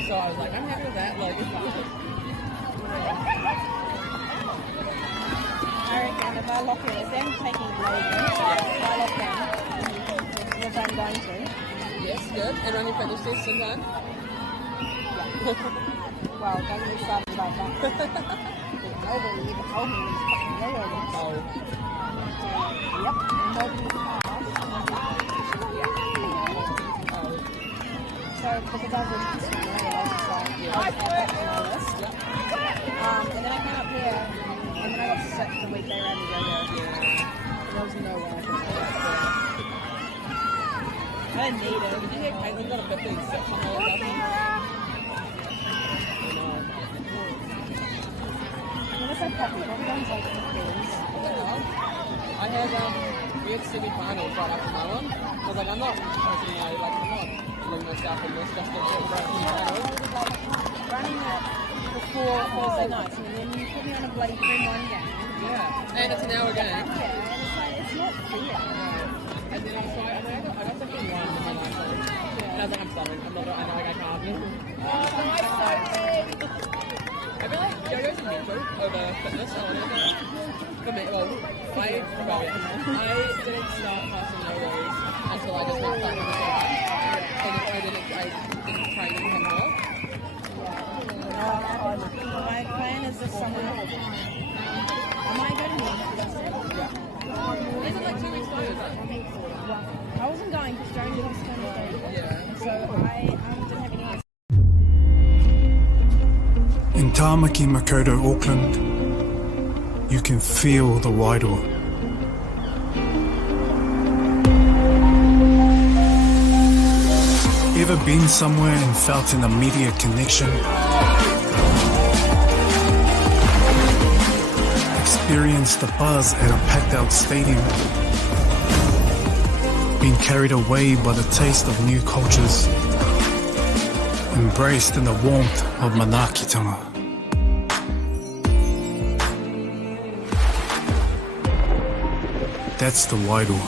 So I was like, I'm happy with that. Like, I reckon if I lock in, if I'm taking loads, if I lock down, which I'm going to. yes, good. And run your fitness test sometime. Well, don't get me started about that. Nobody even told me these fucking yo-yo ones. Oh. Yep, nobody asked. So, because I was really pissed me, I was just like, I'll put it on my list. And then I came up here, and then I got sick the week they ran the yo-yo. There was no way I could do it. I didn't need it. Did you hear Caitlin got a 15 6 on her nothing? What's that puppy? What we don't take things. I had we had semi-finals right after my one. I was like, I'm not putting myself in this just to get semi-finals. Running it before Thursday nights, and then you put me on a bloody 3-1 game. Yeah, and it's an hour game. Yeah, and it's like, it's not fair. And then I got something wrong with my life. And I was like, I'm sorry, I know I can't. I feel like yo-yo's a mental over fitness. For me, well, I didn't start passing yo-yos until I just went starting with it. And I didn't train him more. My plan is this summer. I might go to New Zealand. Yeah. Is it like 2 weeks later? Is it? I wasn't going because Joan didn't spend the day. Yeah. So I didn't have any. In Tāmaki Makaurau, Auckland, you can feel the wairoa. Ever been somewhere and felt an immediate connection? Experienced the buzz at a packed out stadium? Been carried away by the taste of new cultures? Embraced in the warmth of Manaakitanga? That's the wairoa.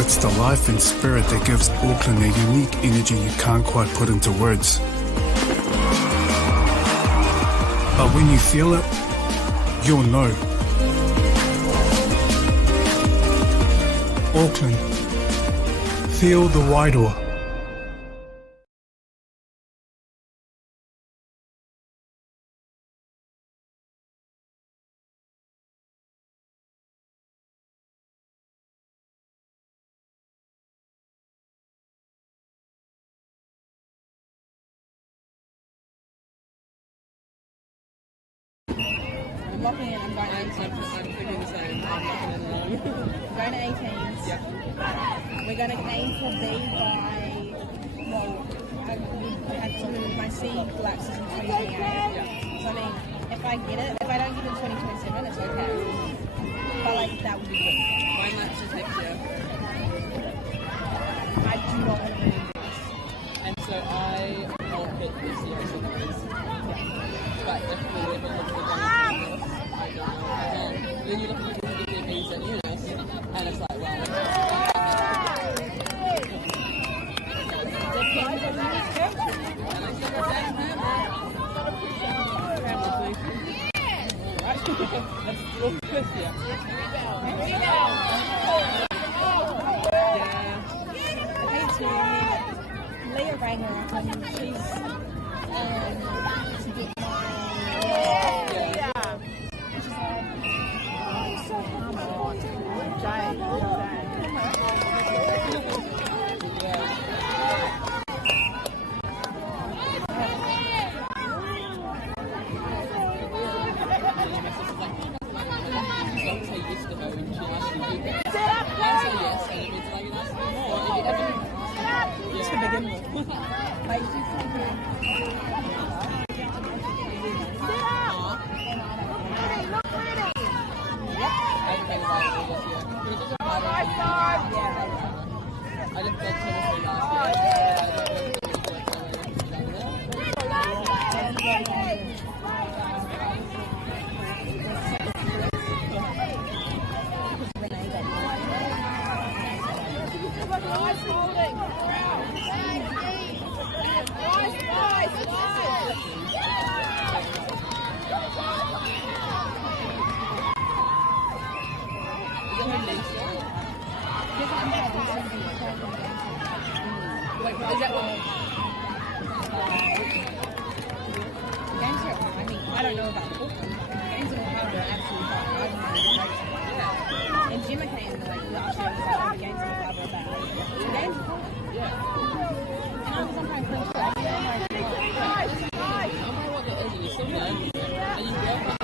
It's the life and spirit that gives Auckland a unique energy you can't quite put into words. But when you feel it, you'll know. Auckland, feel the wairoa. I'm locking in, I'm going to 18s. I'm thinking the same. I'm locking in alone. Going to 18s. Yep. We're going to aim for B by, well, I have to, my C lapses in 2028. Yeah. So I mean, if I get it, if I don't get it in 2027, it's okay. But like, that would be good. Mine lapses next year. I do not want to renew this. And so I won't hit this year as it is. But if we live in the I don't know. And then you look at the Bs and units, and it's like, well, Leah rang her up and she's to get my she's like, I'm so Wait, is that what? Games here, I mean, I don't know about Auckland, but games in Ohio are absolutely fun. And Gemma came like last year and was like, oh, the games in Ohio are bad. The games are fun. Yeah. And I was sometimes cringe for that. I wonder what the is. You still learn, and you work on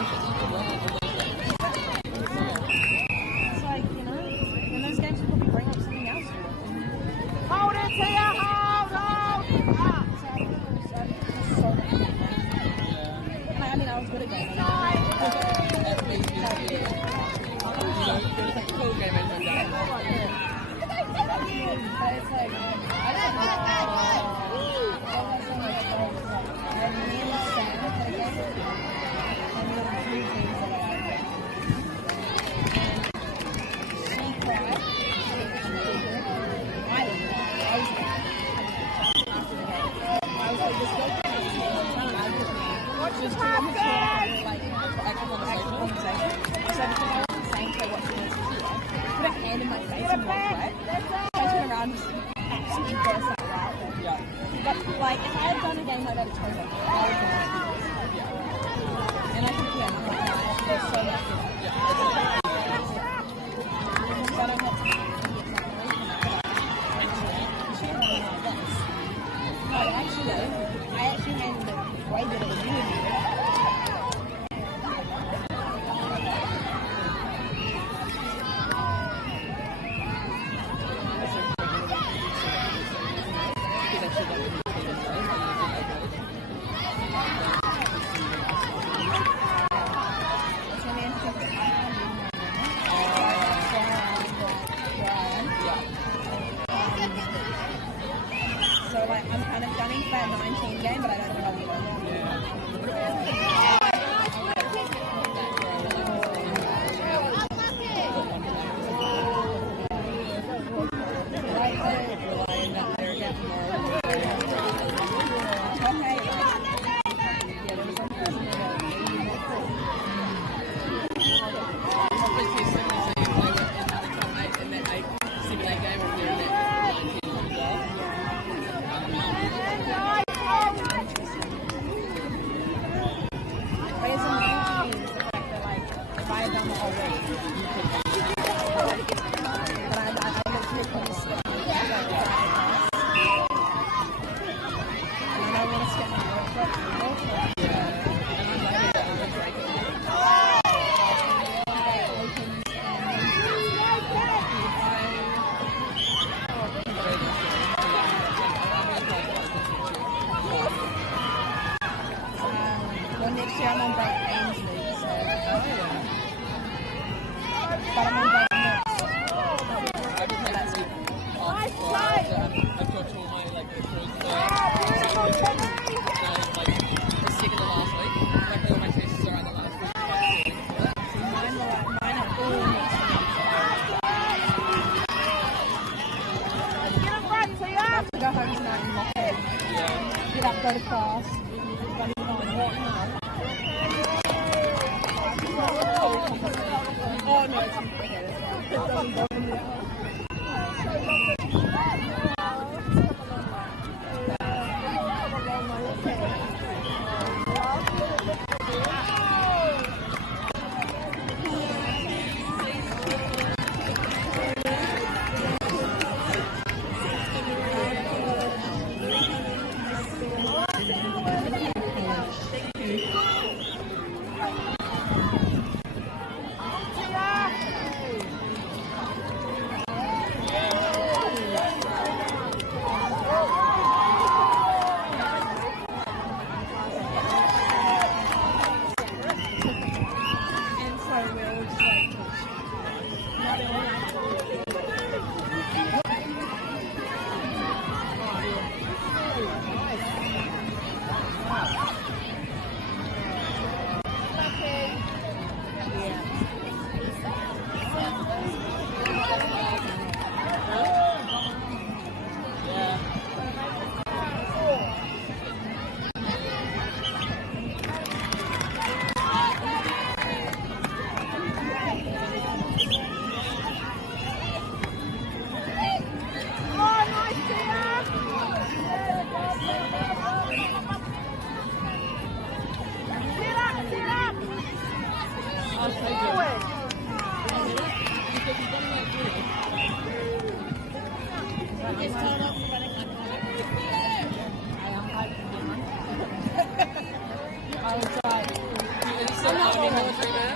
It's like, you know, and those games will probably bring up something else. Hold it to your hold! So much fun. I mean, I was good at games. That makes me happy. You know, it was like a cool game and one day. But it's like, I don't know. And me and Sam had a game. And we had 2 teams that I liked. And she cried. I didn't cry. I was after the game. I was like, this girl can't see me. Just like actual conversation. So because I wasn't saying to her what she wants to hear, put her hand in my face and walk away. I turned around and just absolutely burst out laughing. Yeah. But like, if I had done a game like that at Togo, I would have done it. And I think, yeah, I'm like, no, there's so much to it. Yeah. But I'm not taking it she didn't really like this. But I actually handled it way better than you did. So like I'm kind of gunning for a 19 game, but I don't know what next year I'm on Bright Ainsley, so but I'm on Bright Ainsley. I've got to all my like the first the second to last week. Like all my tests are on the last week. Mine are all next week. I have to go home tonight and lock in. Get up, go to class. Oh no, okay, I was like, are you still not being military man?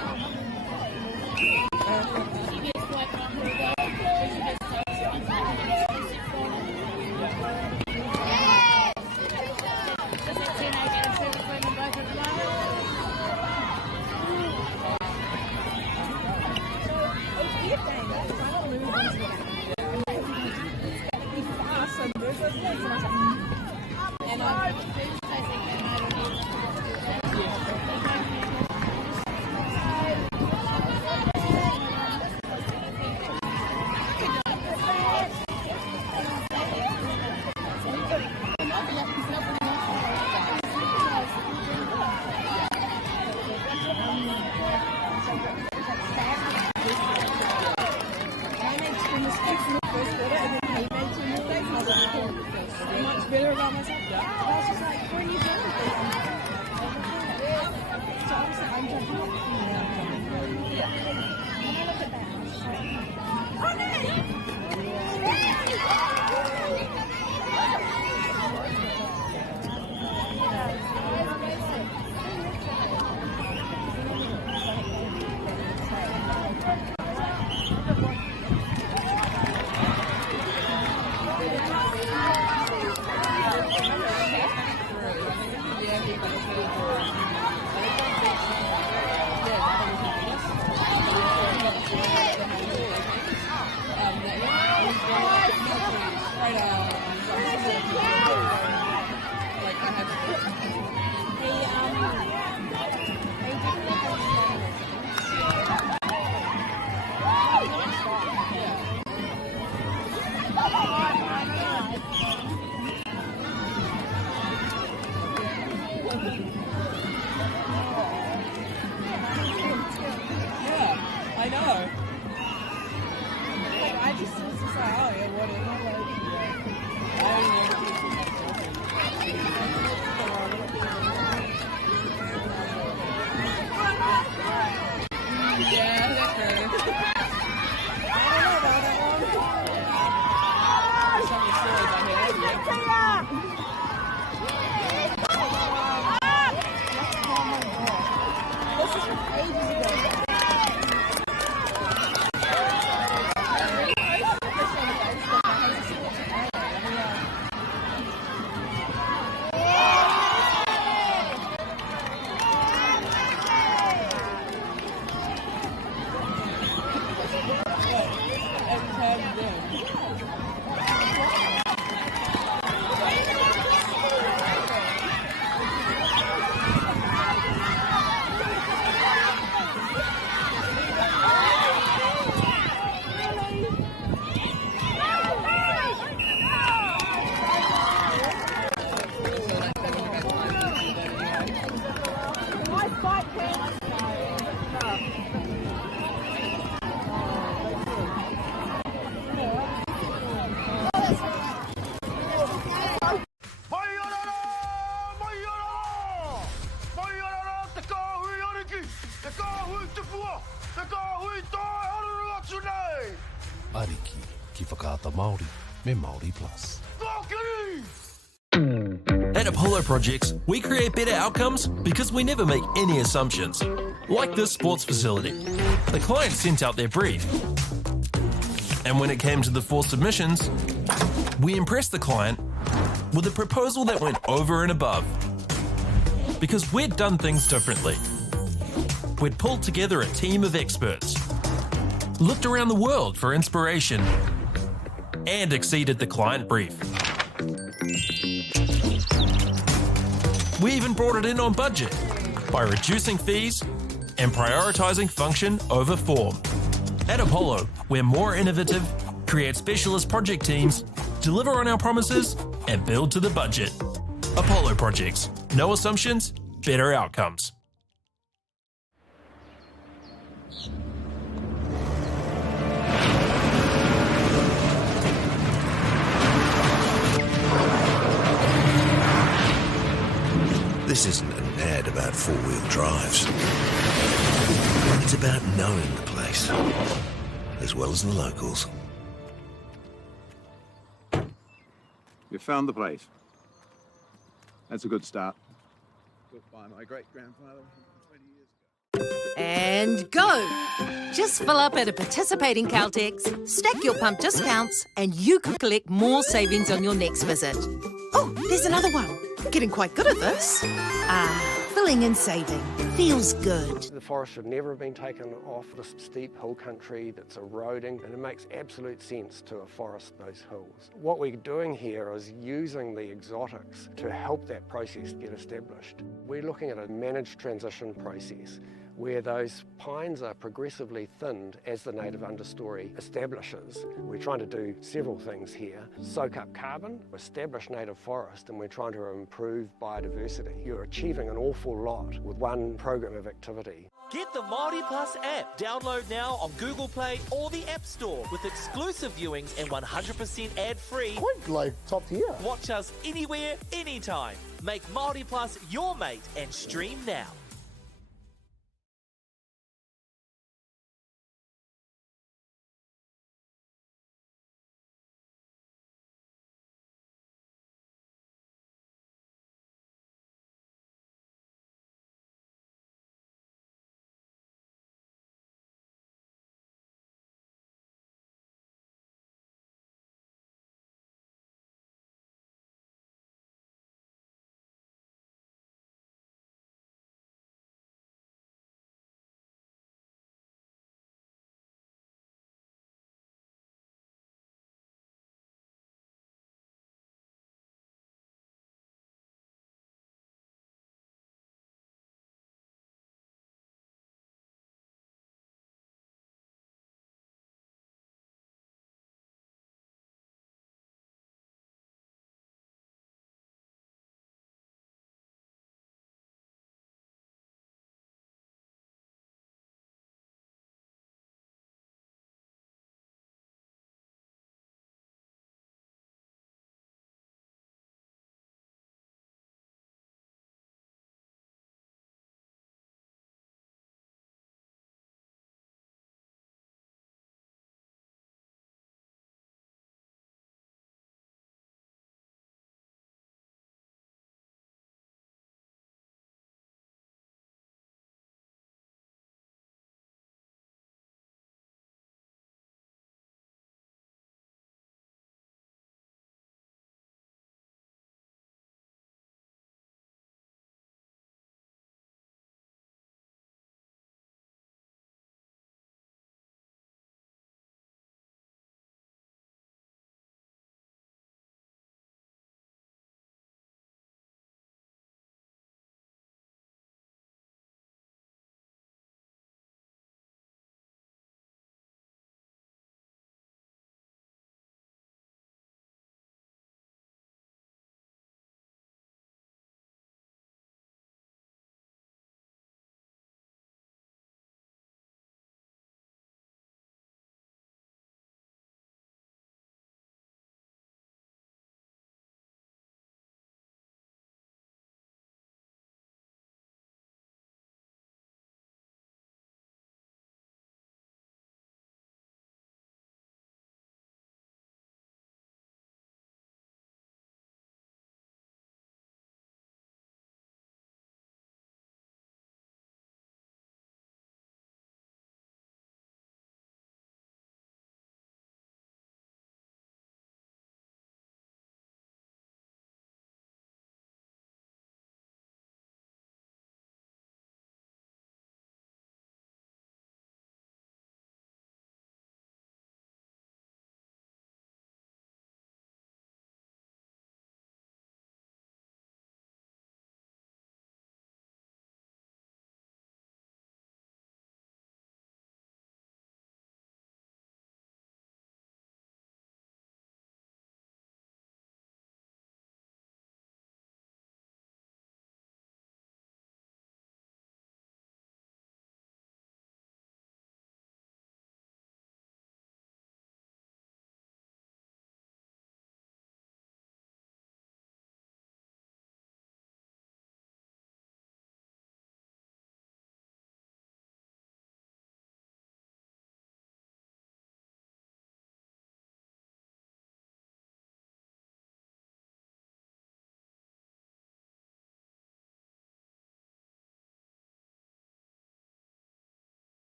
Ariki ki whakaata Māori me Māori Plus. At Apollo Projects, we create better outcomes because we never make any assumptions. Like this sports facility. The client sent out their brief. And when it came to the 4 submissions, we impressed the client with a proposal that went over and above. Because we'd done things differently. We'd pulled together a team of experts, looked around the world for inspiration, and exceeded the client brief. We even brought it in on budget by reducing fees and prioritizing function over form. At Apollo, we're more innovative, create specialist project teams, deliver on our promises, and build to the budget. Apollo Projects. No assumptions, better outcomes. This isn't an ad about four-wheel drives. It's about knowing the place, as well as the locals. You found the place. That's a good start. Built by my great-grandfather 20 years ago. And go! Just fill up at a participating Caltex, stack your pump discounts, and you could collect more savings on your next visit. Oh, there's another one. Getting quite good at this. Filling and saving. Feels good. The forest should never have been taken off the steep hill country that's eroding, and it makes absolute sense to afforest those hills. What we're doing here is using the exotics to help that process get established. We're looking at a managed transition process where those pines are progressively thinned as the native understory establishes. We're trying to do several things here. Soak up carbon, establish native forest, and we're trying to improve biodiversity. You're achieving an awful lot with one program of activity. Get the Māori Plus app. Download now on Google Play or the App Store with exclusive viewings and 100% ad-free. Quite like top tier. Watch us anywhere, anytime. Make Māori Plus your mate and stream now.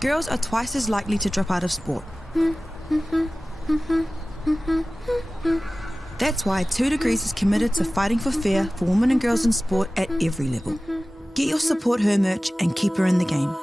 Girls are twice as likely to drop out of sport. That's why 2 Degrees is committed to fighting for fair for women and girls in sport at every level. Get your Support Her merch and keep her in the game.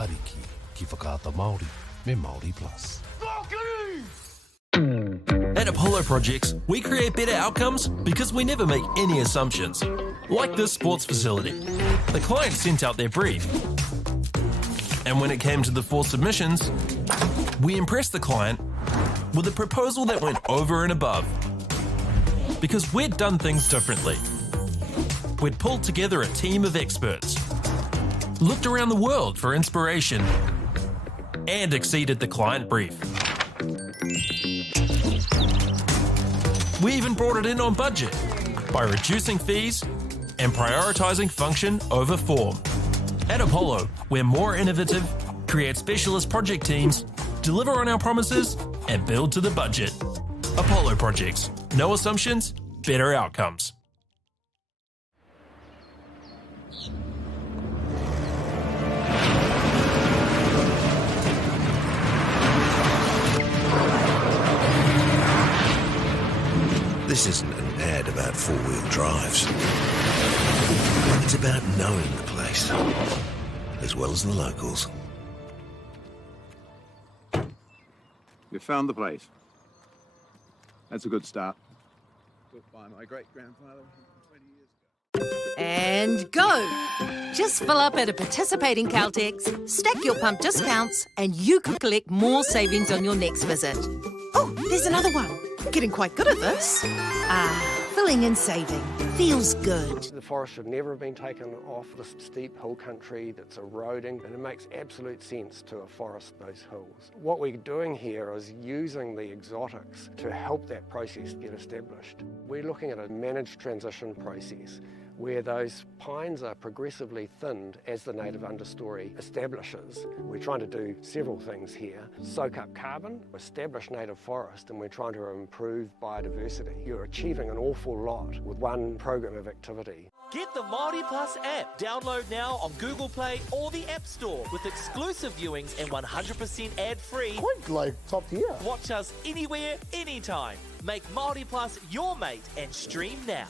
Ariki, ki whakaata Māori, me Māori Plus. At Apollo Projects, we create better outcomes because we never make any assumptions. Like this sports facility. The client sent out their brief. And when it came to the 4 submissions, we impressed the client with a proposal that went over and above. Because we'd done things differently. We'd pulled together a team of experts, looked around the world for inspiration, and exceeded the client brief. We even brought it in on budget by reducing fees and prioritising function over form. At Apollo, we're more innovative, create specialist project teams, deliver on our promises, and build to the budget. Apollo Projects. No assumptions, better outcomes. This isn't an ad about four-wheel drives. It's about knowing the place, as well as the locals. You found the place. That's a good start. Built by my great-grandfather 20 years ago. And go! Just fill up at a participating Caltex, stack your pump discounts, and you can collect more savings on your next visit. Oh, there's another one. Getting quite good at this. Fill Healing and saving feels good. The forest should never have been taken off the steep hill country that's eroding, and it makes absolute sense to afforest those hills. What we're doing here is using the exotics to help that process get established. We're looking at a managed transition process where those pines are progressively thinned as the native understory establishes. We're trying to do several things here. Soak up carbon, establish native forest, and we're trying to improve biodiversity. You're achieving an awful lot with one program of activity. Get the Māori Plus app. Download now on Google Play or the App Store with exclusive viewings and 100% ad-free. Quite like top tier. Watch us anywhere, anytime. Make Māori Plus your mate and stream now.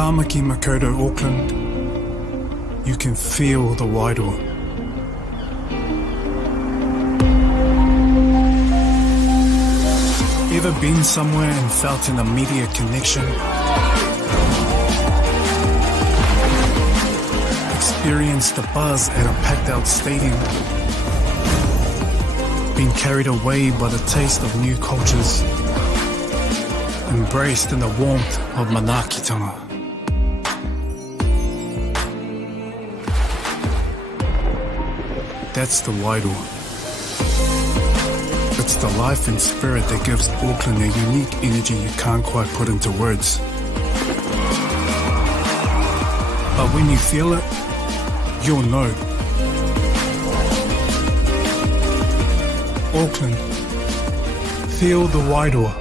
Tamaki Makaurau, Auckland, you can feel the Wairoa. Ever been somewhere and felt an immediate connection? Experienced the buzz at a packed-out stadium? Been carried away by the taste of new cultures? Embraced in the warmth of Manaakitanga? That's the Wairoa. It's the life and spirit that gives Auckland a unique energy you can't quite put into words. But when you feel it, you'll know. Auckland, feel the Wairoa.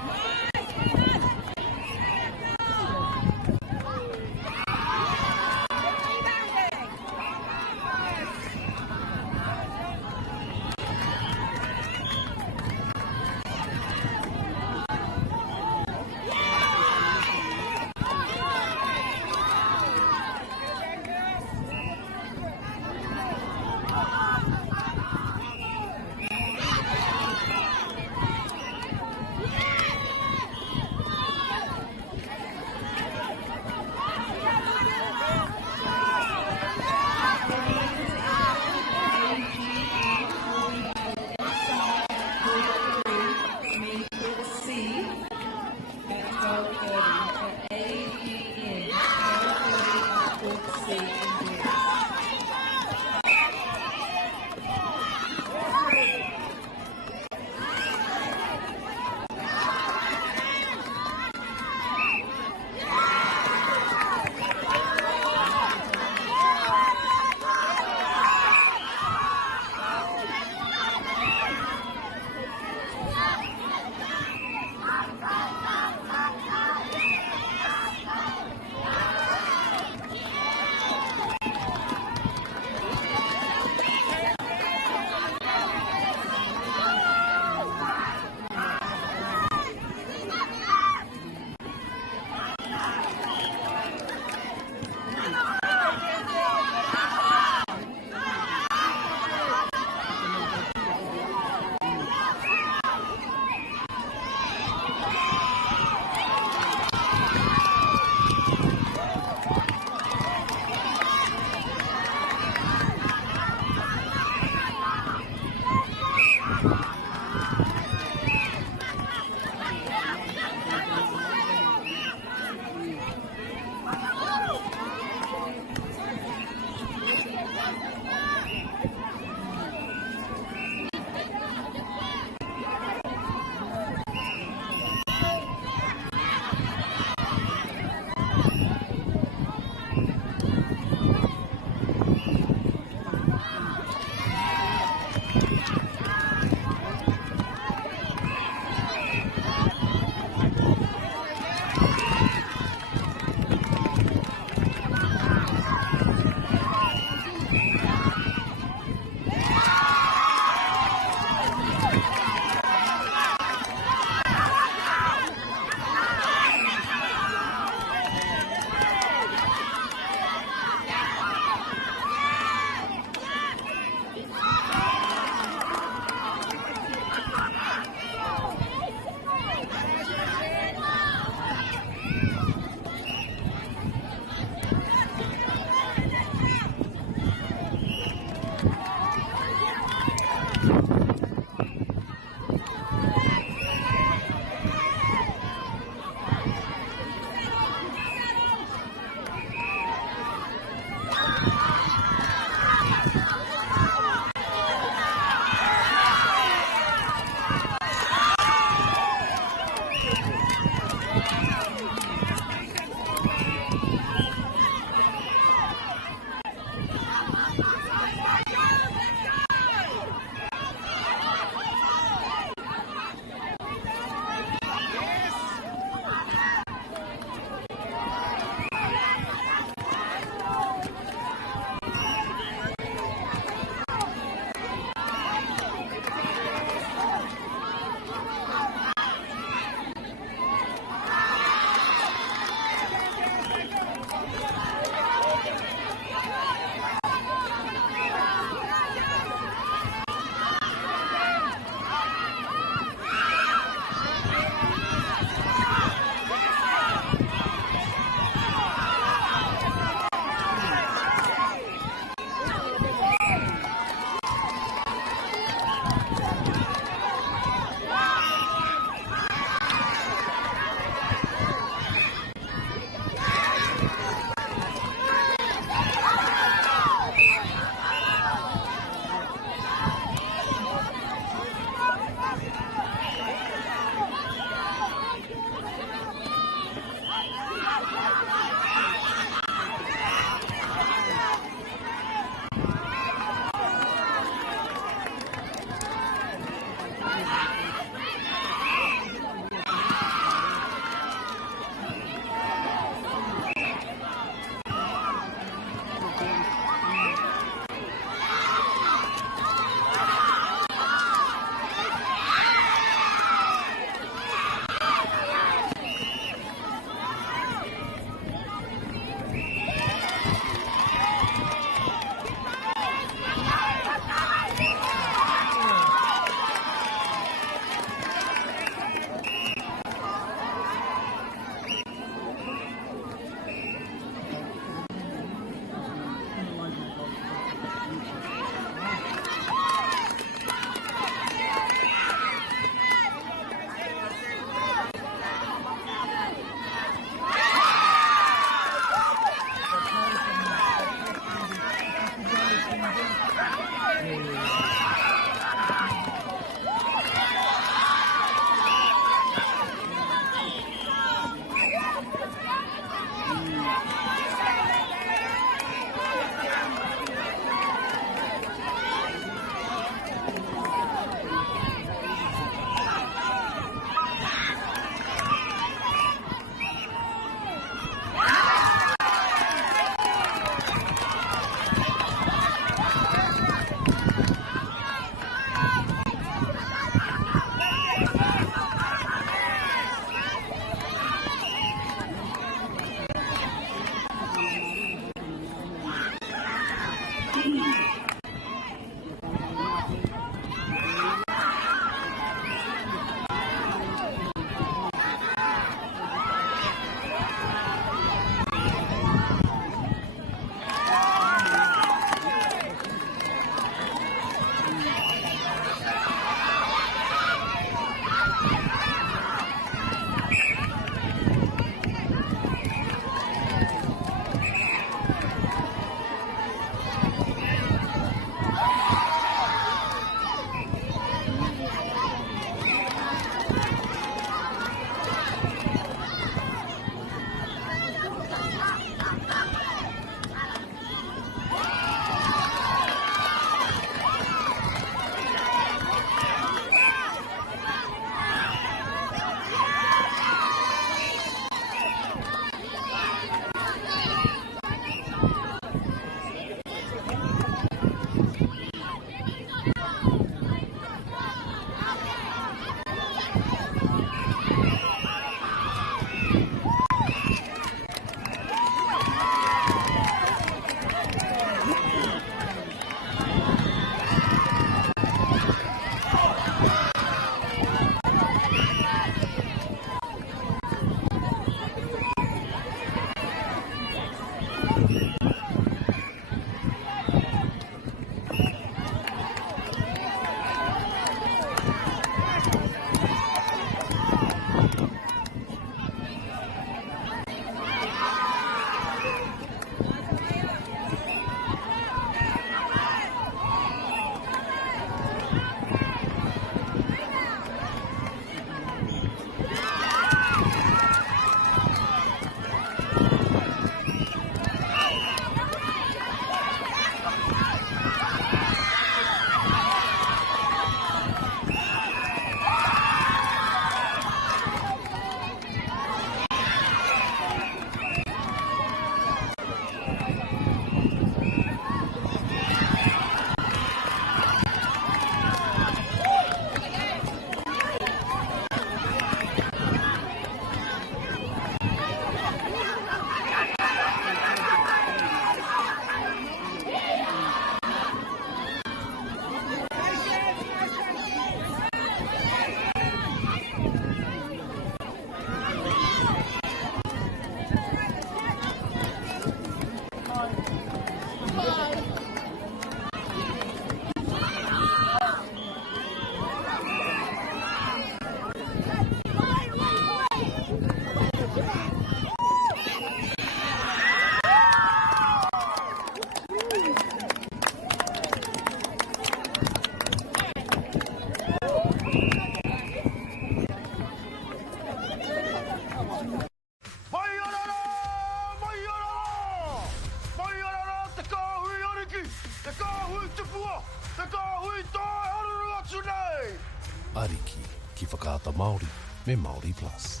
Ariki, ki whakaata Māori, me Māori Plus.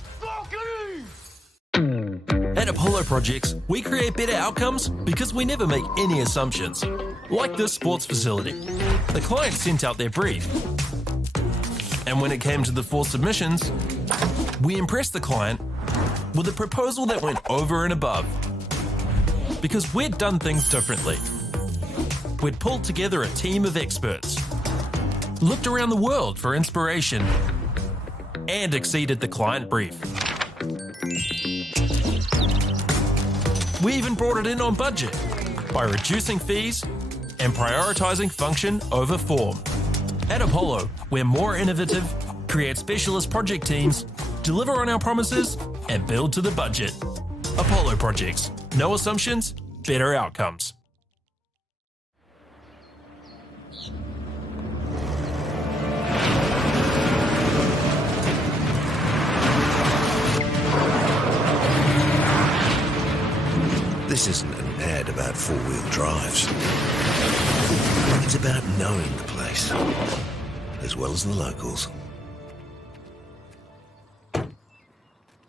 At Apollo Projects, we create better outcomes because we never make any assumptions. Like this sports facility. The client sent out their brief. And when it came to the 4 submissions, we impressed the client with a proposal that went over and above. Because we'd done things differently. We'd pulled together a team of experts, looked around the world for inspiration, and exceeded the client brief. We even brought it in on budget by reducing fees and prioritising function over form. At Apollo, we're more innovative, create specialist project teams, deliver on our promises, and build to the budget. Apollo Projects. No assumptions, better outcomes. This isn't an ad about four-wheel drives. It's about knowing the place, as well as the locals.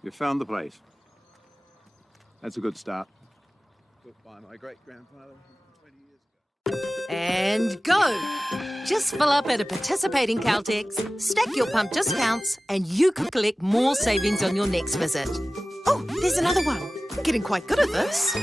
You found the place. That's a good start. Built by my great-grandfather 20 years ago. And go! Just fill up at a participating Caltex, stack your pump discounts, and you could collect more savings on your next visit. Oh, there's another one. Getting quite good at this.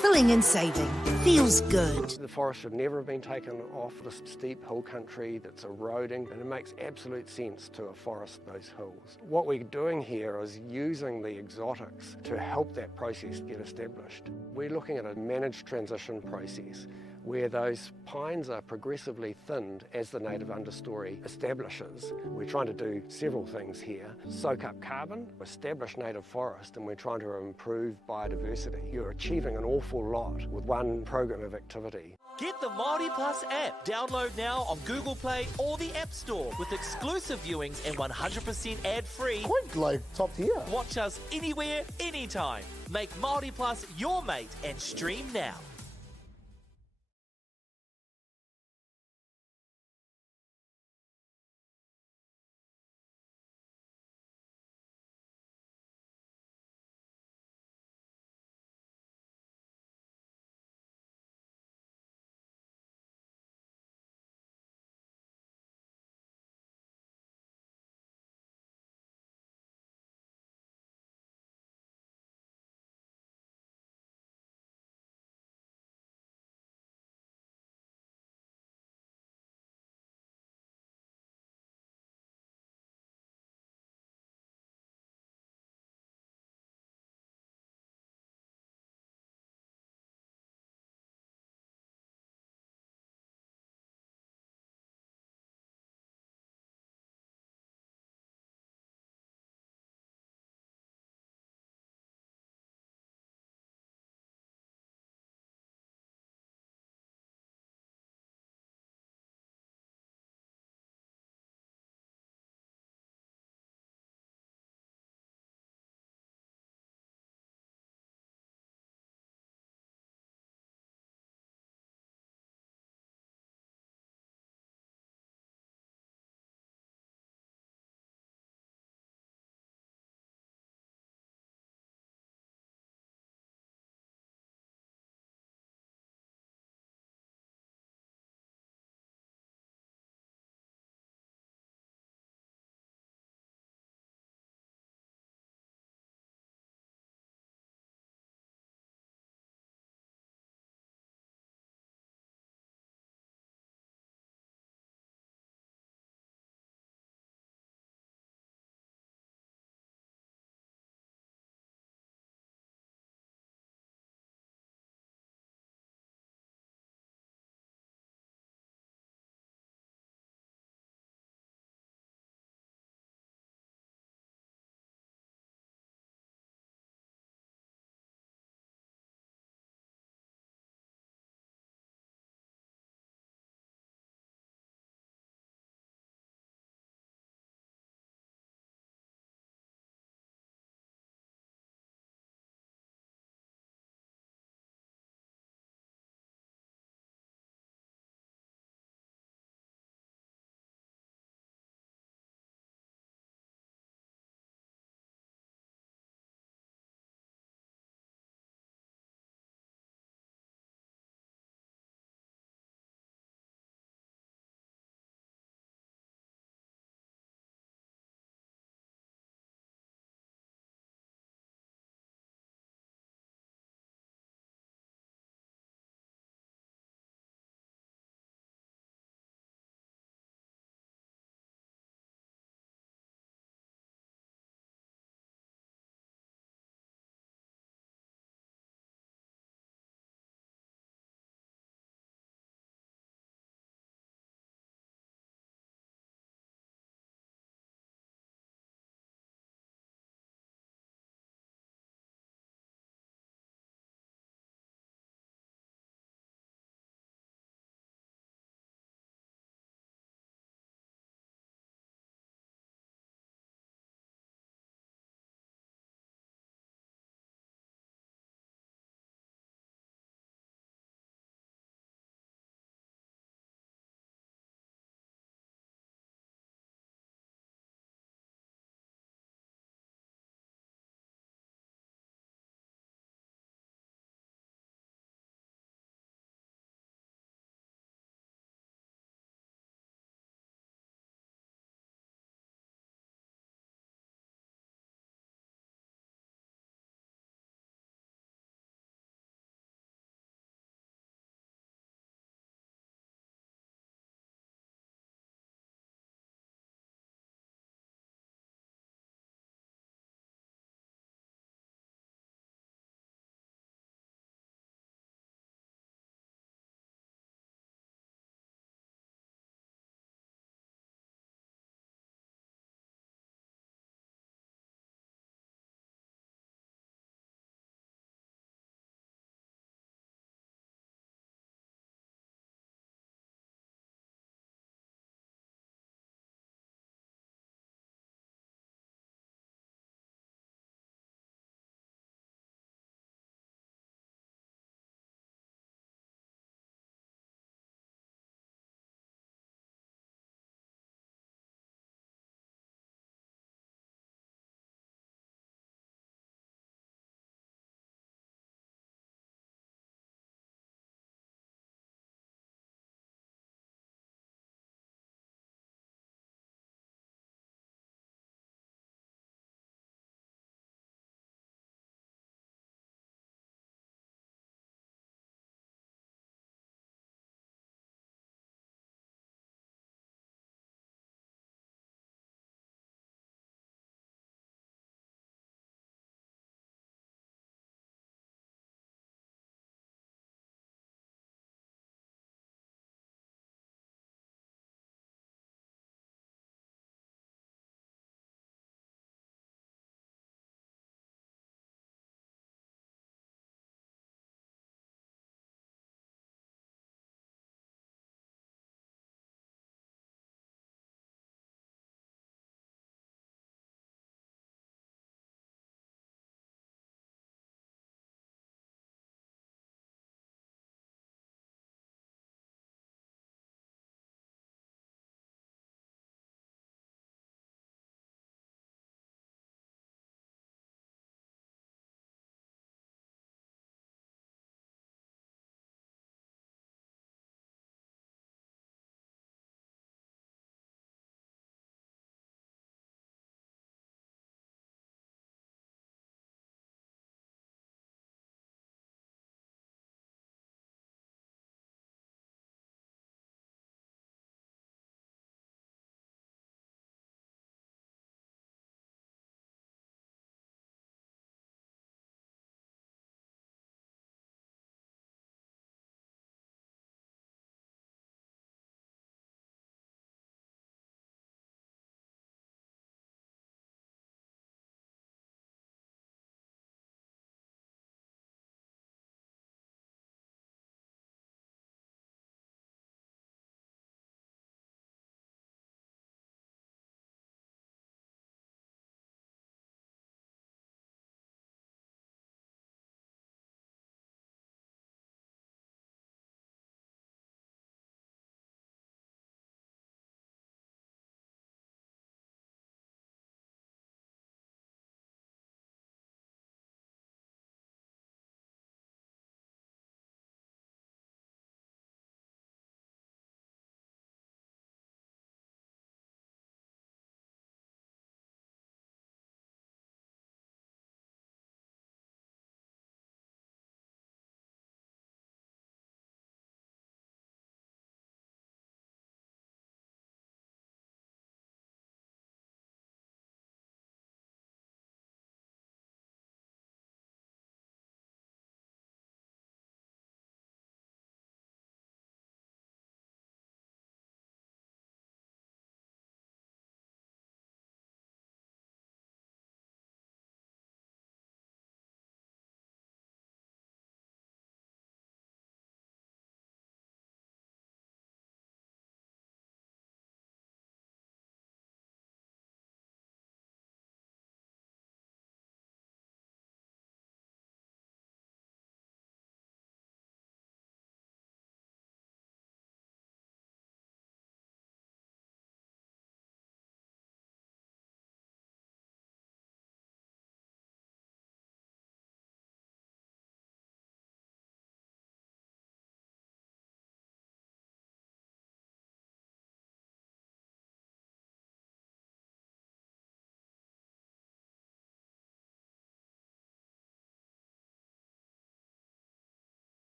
Filling and saving. Feels good. The forest should never have been taken off the steep hill country that's eroding, and it makes absolute sense to afforest those hills. What we're doing here is using the exotics to help that process get established. We're looking at a managed transition process where those pines are progressively thinned as the native understory establishes. We're trying to do several things here. Soak up carbon, establish native forest, and we're trying to improve biodiversity. You're achieving an awful lot with one program of activity. Get the Māori Plus app. Download now on Google Play or the App Store with exclusive viewings and 100% ad-free. Quite like top tier. Watch us anywhere, anytime. Make Māori Plus your mate and stream now.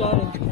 starting.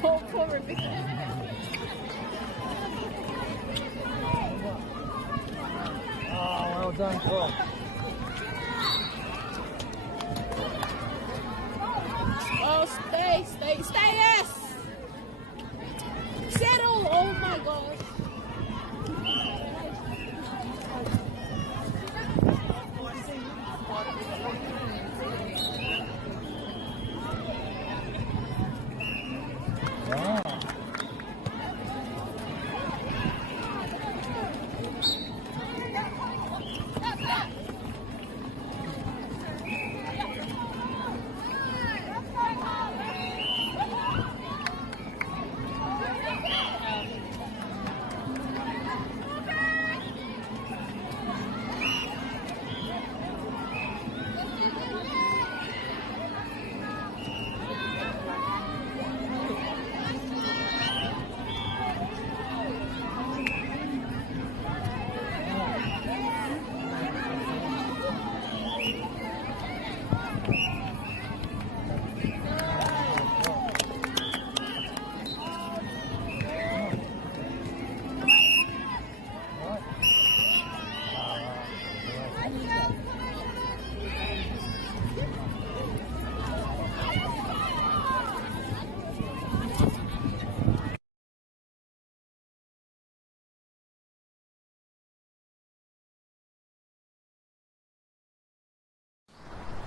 Oh, poor Rebecca. Oh, well done, Paul. Oh, stay, yes! Settle! Oh my gosh.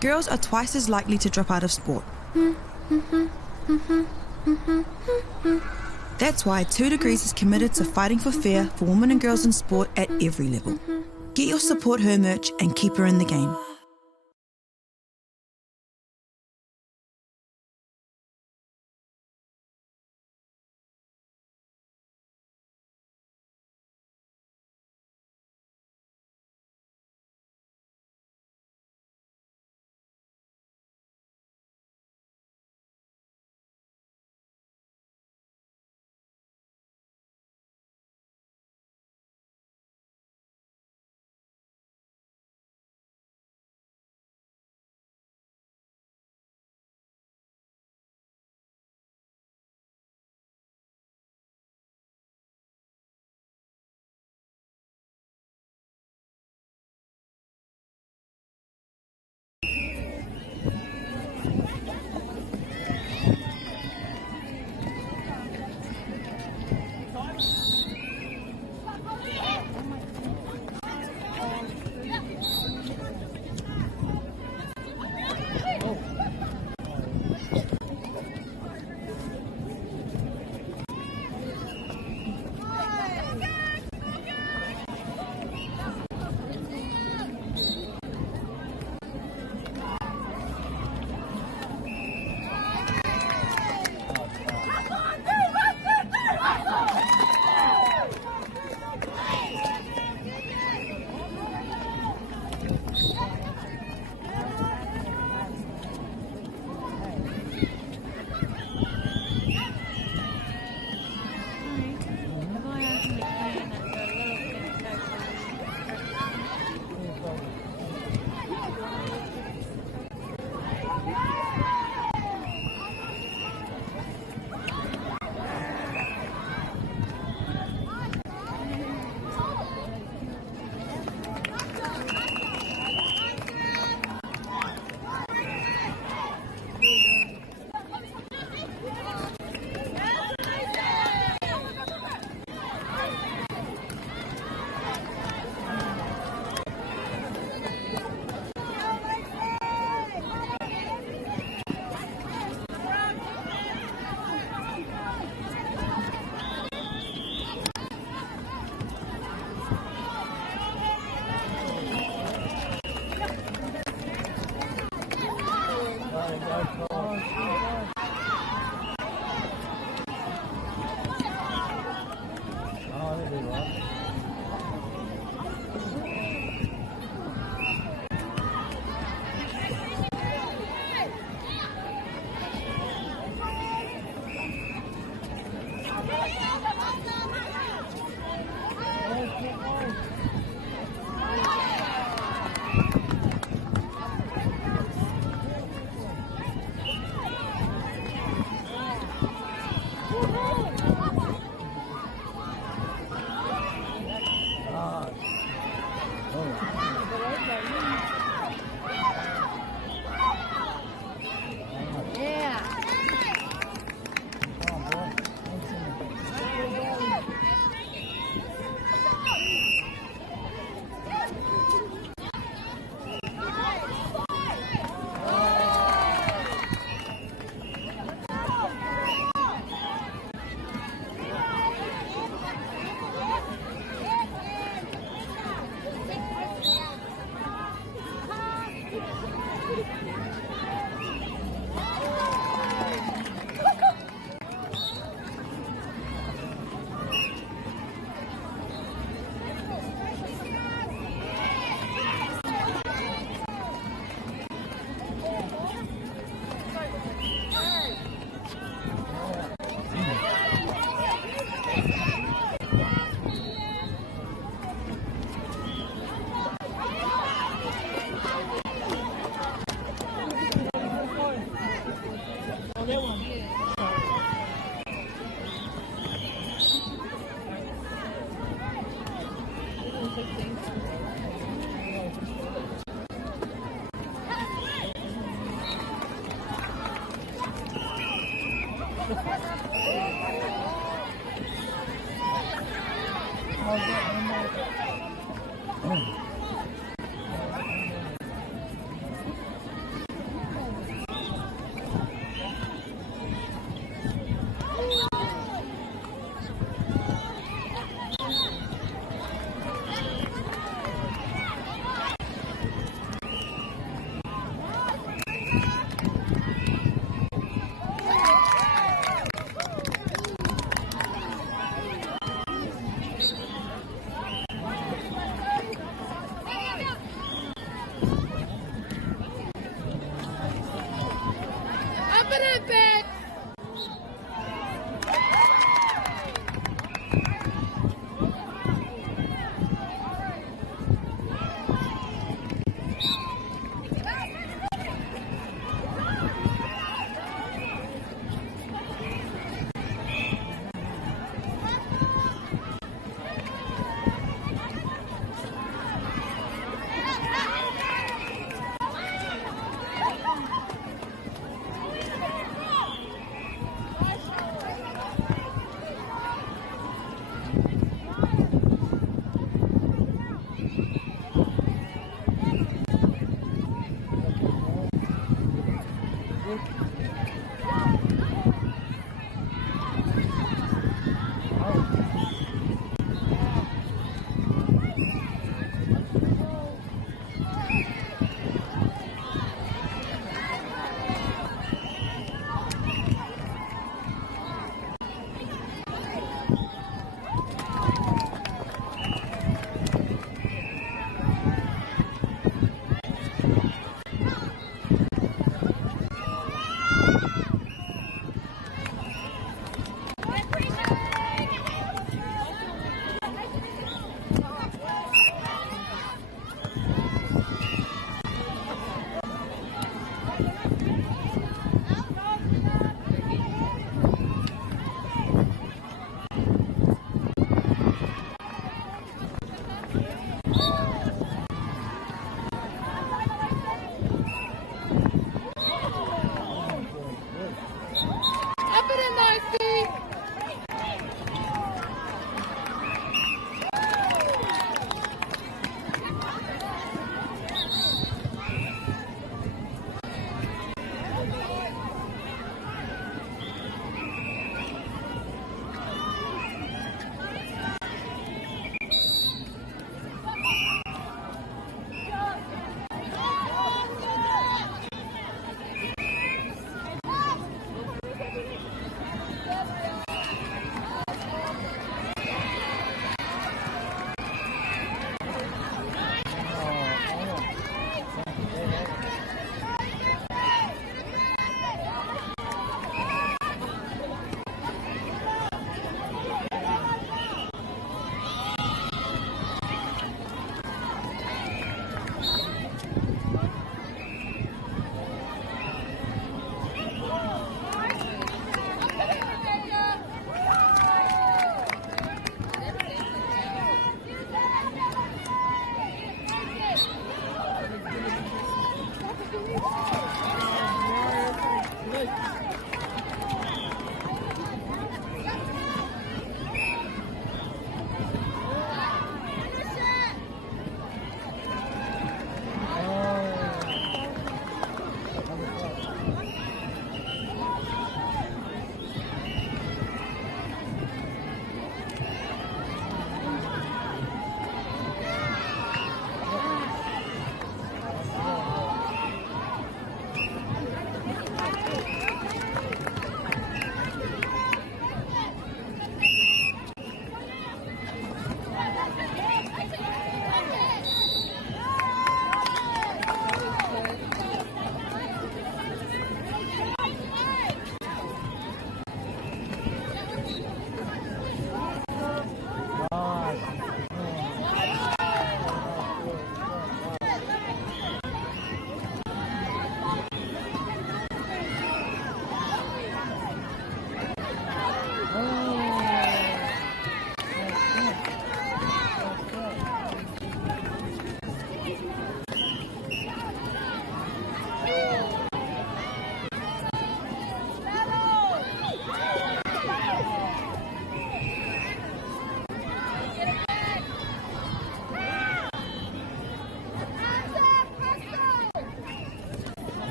Girls are twice as likely to drop out of sport. That's why 2 Degrees is committed to fighting for fair for women and girls in sport at every level. Get your Support Her merch and keep her in the game.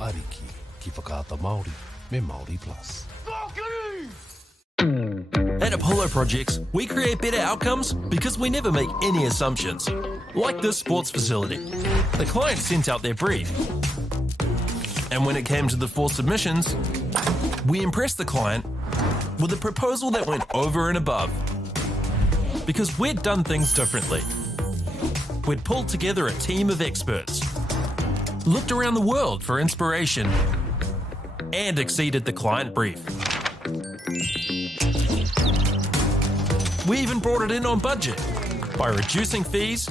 Ariki, ki whakaata Māori, me Māori Plus. At Apollo Projects, we create better outcomes because we never make any assumptions. Like this sports facility. The client sent out their brief. And when it came to the 4 submissions, we impressed the client with a proposal that went over and above. Because we'd done things differently. We'd pulled together a team of experts, looked around the world for inspiration, and exceeded the client brief. We even brought it in on budget by reducing fees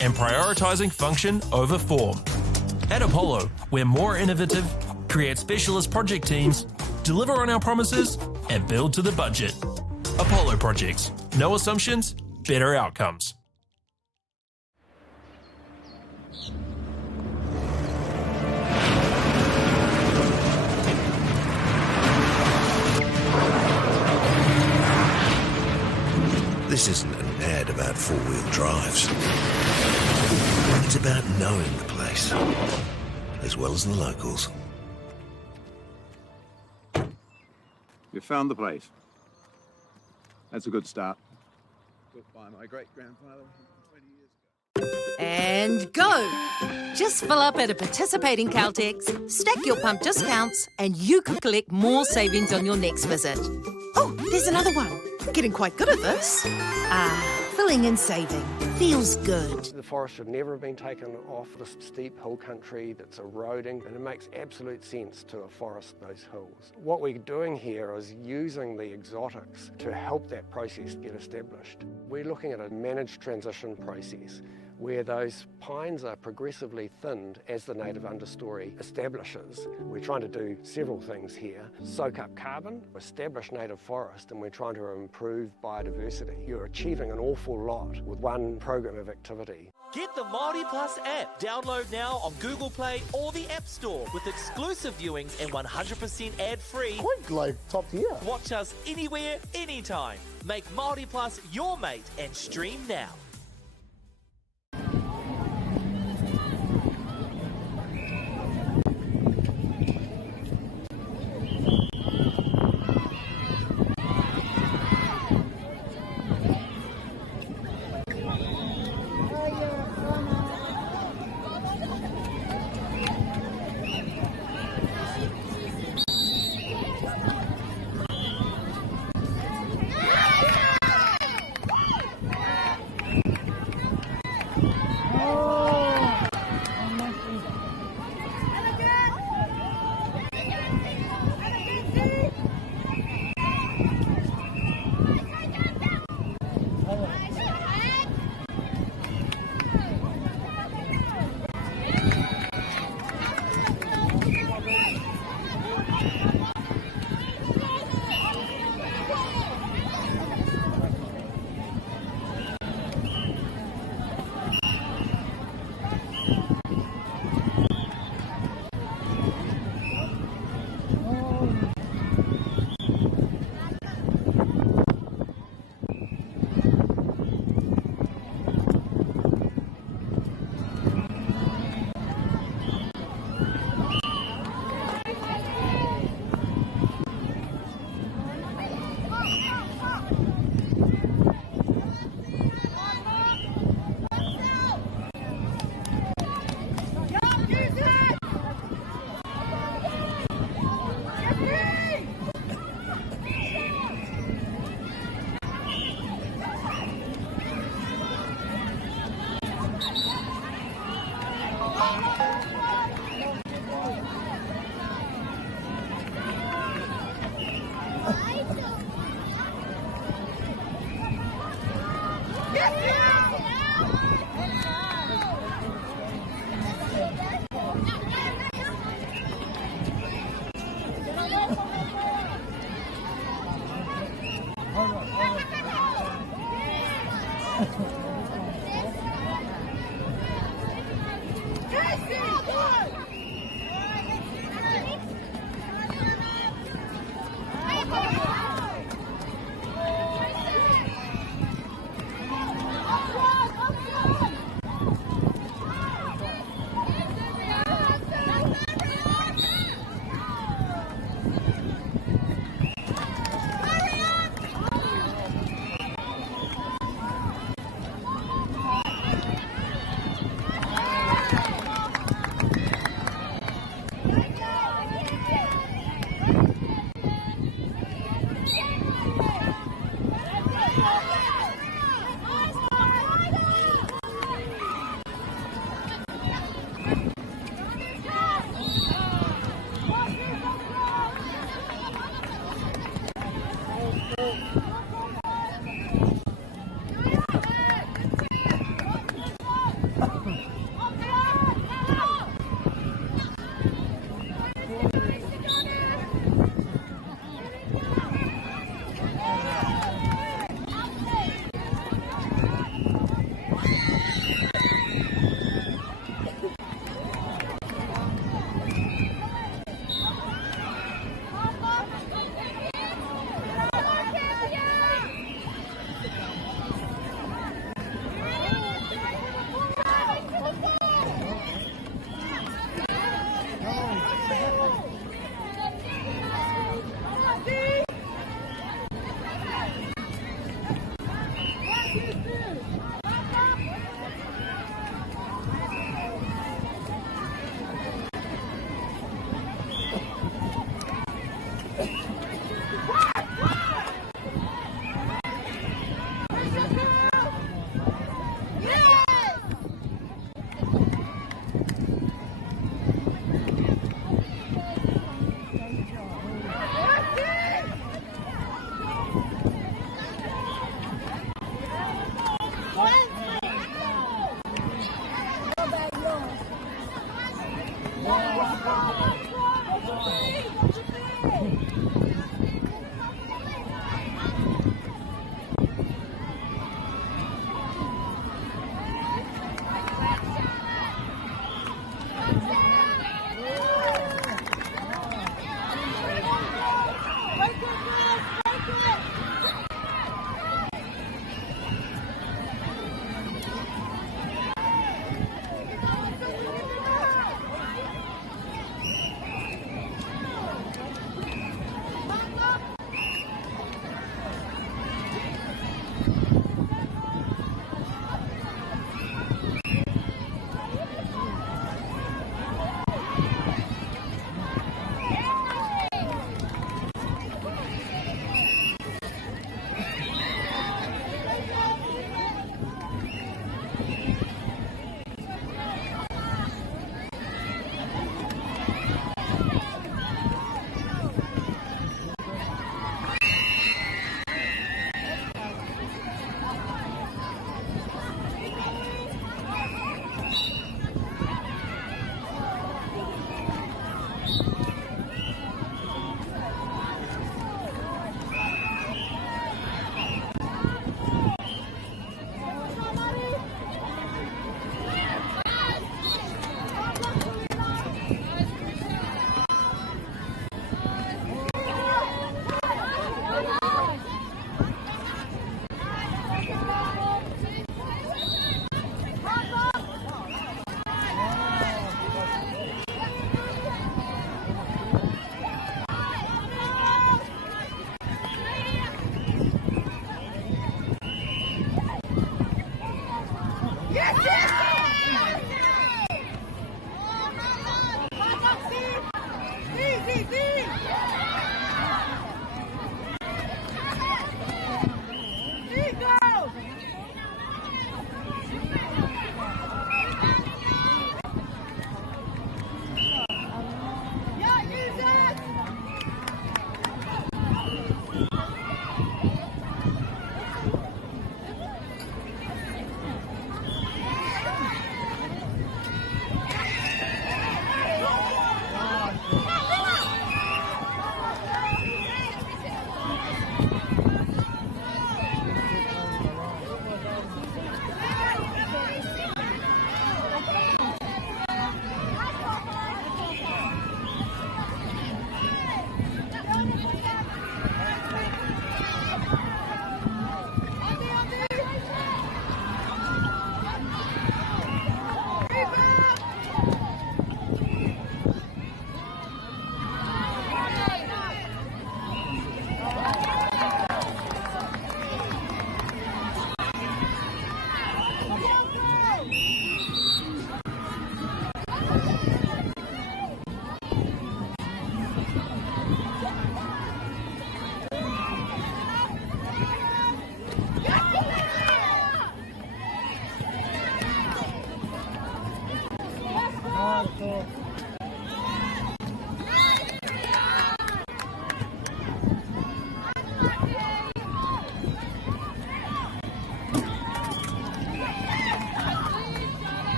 and prioritising function over form. At Apollo, we're more innovative, create specialist project teams, deliver on our promises, and build to the budget. Apollo Projects. No assumptions, better outcomes. This isn't an ad about four-wheel drives. It's about knowing the place, as well as the locals. You found the place. That's a good start. Built by my great-grandfather 20 years ago. And go! Just fill up at a participating Caltex, stack your pump discounts, and you could collect more savings on your next visit. Oh, there's another one. Getting quite good at this. Filling and saving. Feels good. The forest should never have been taken off this steep hill country that's eroding, and it makes absolute sense to afforest those hills. What we're doing here is using the exotics to help that process get established. We're looking at a managed transition process where those pines are progressively thinned as the native understory establishes. We're trying to do several things here. Soak up carbon, establish native forest, and we're trying to improve biodiversity. You're achieving an awful lot with one program of activity. Get the Māori Plus app. Download now on Google Play or the App Store with exclusive viewings and 100% ad-free. Quite like top tier. Watch us anywhere, anytime. Make Māori Plus your mate and stream now.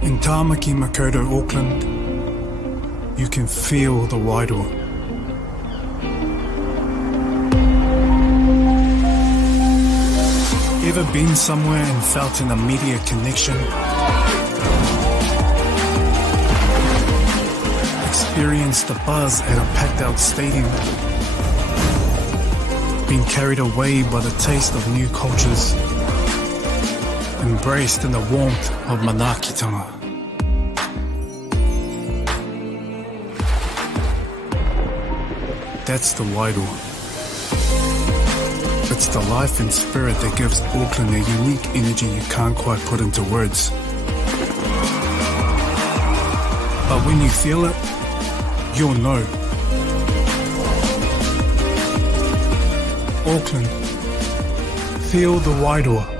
In Tāmaki Makaurau, Auckland, you can feel the Wairoa. Ever been somewhere and felt an immediate connection? Experienced the buzz at a packed out stadium? Been carried away by the taste of new cultures? Embraced in the warmth of Manaakitanga? That's the Wairoa. It's the life and spirit that gives Auckland a unique energy you can't quite put into words. But when you feel it, you'll know. Auckland, feel the Wairoa.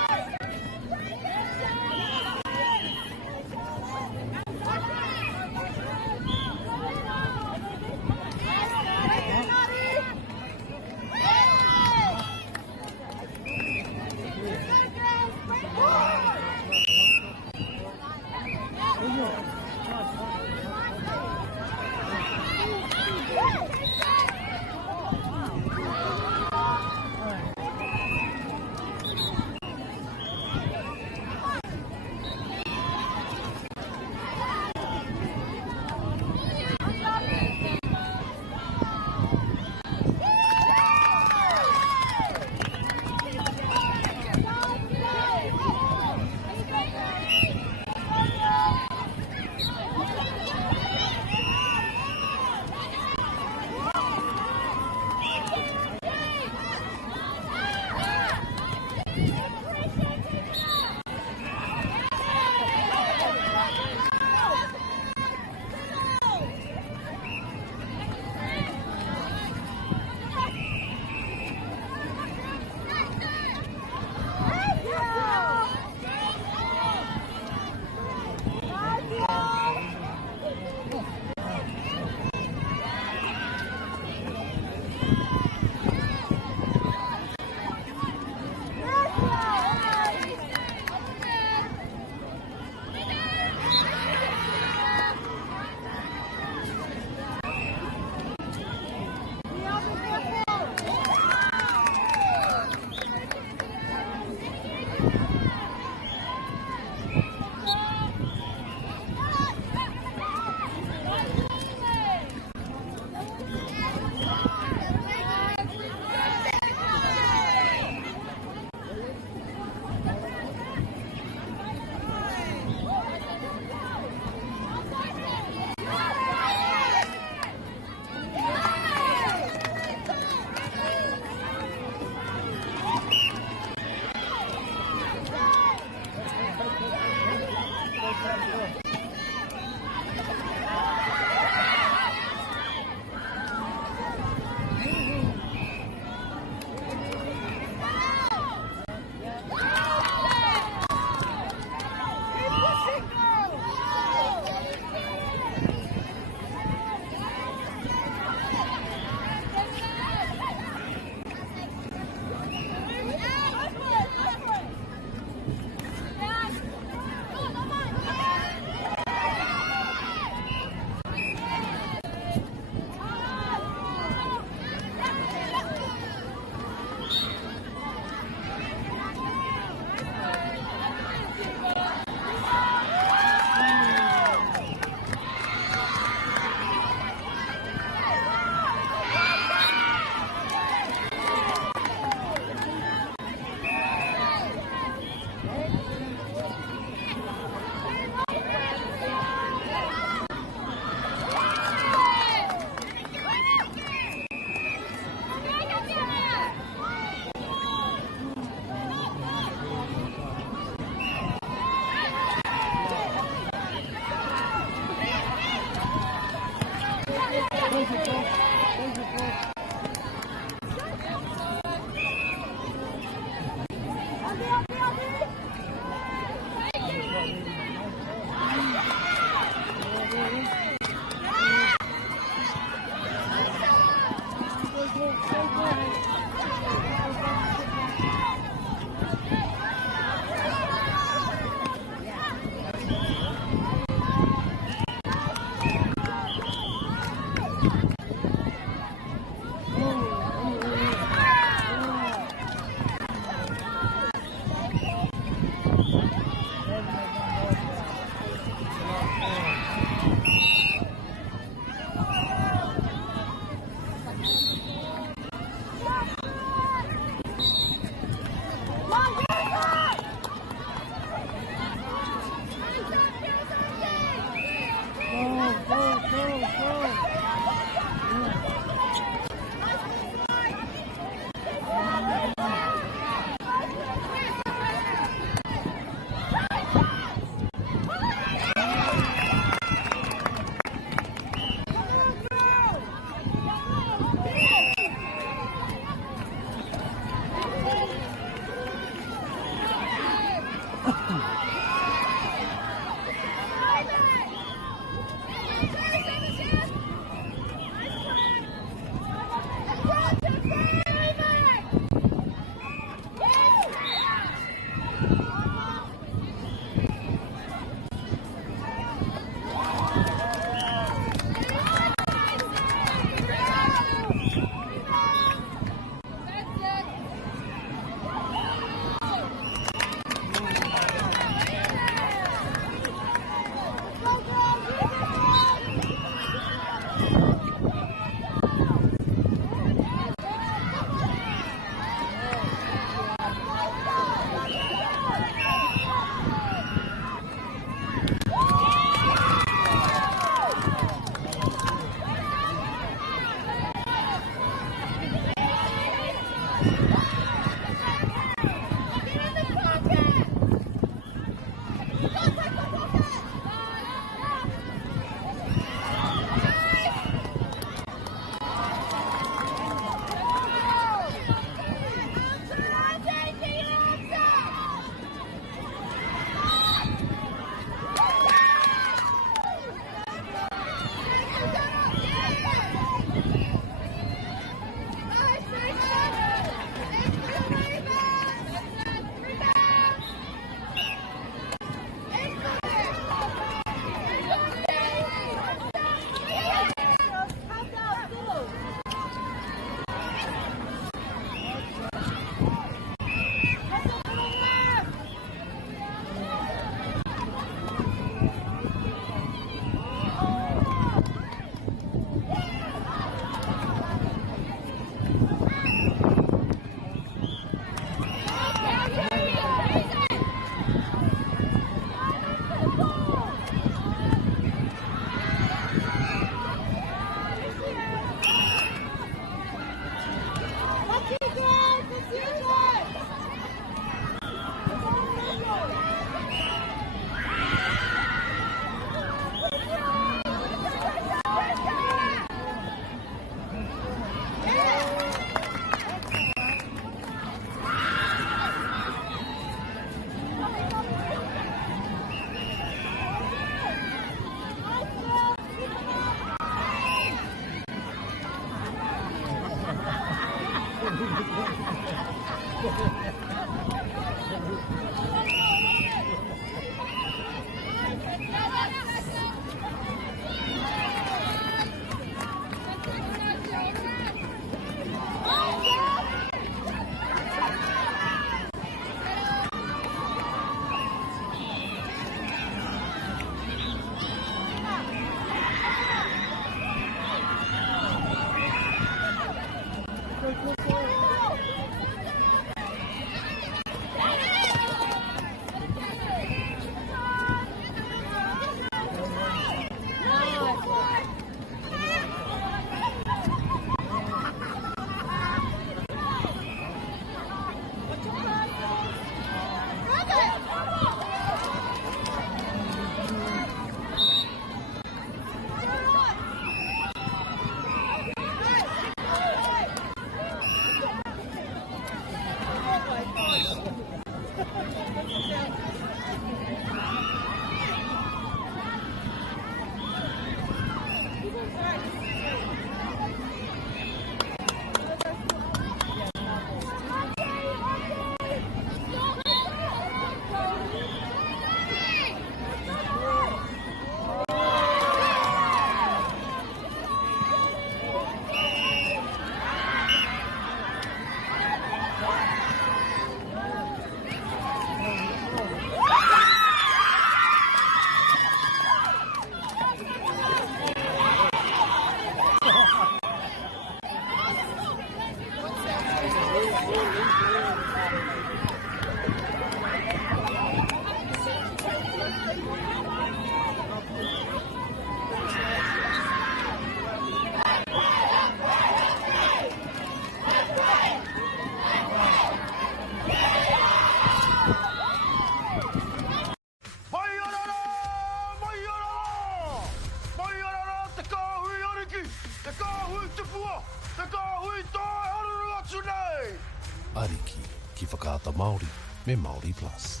Ariki, ki whakaata Māori, me Māori Plus.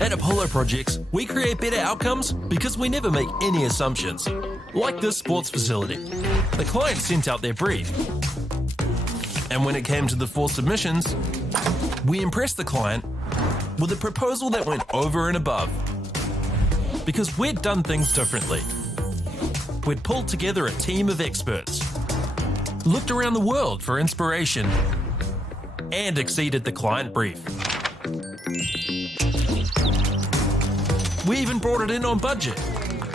At Apollo Projects, we create better outcomes because we never make any assumptions. Like this sports facility. The client sent out their brief. And when it came to the 4 submissions, we impressed the client with a proposal that went over and above. Because we'd done things differently. We'd pulled together a team of experts, looked around the world for inspiration, and exceeded the client brief. We even brought it in on budget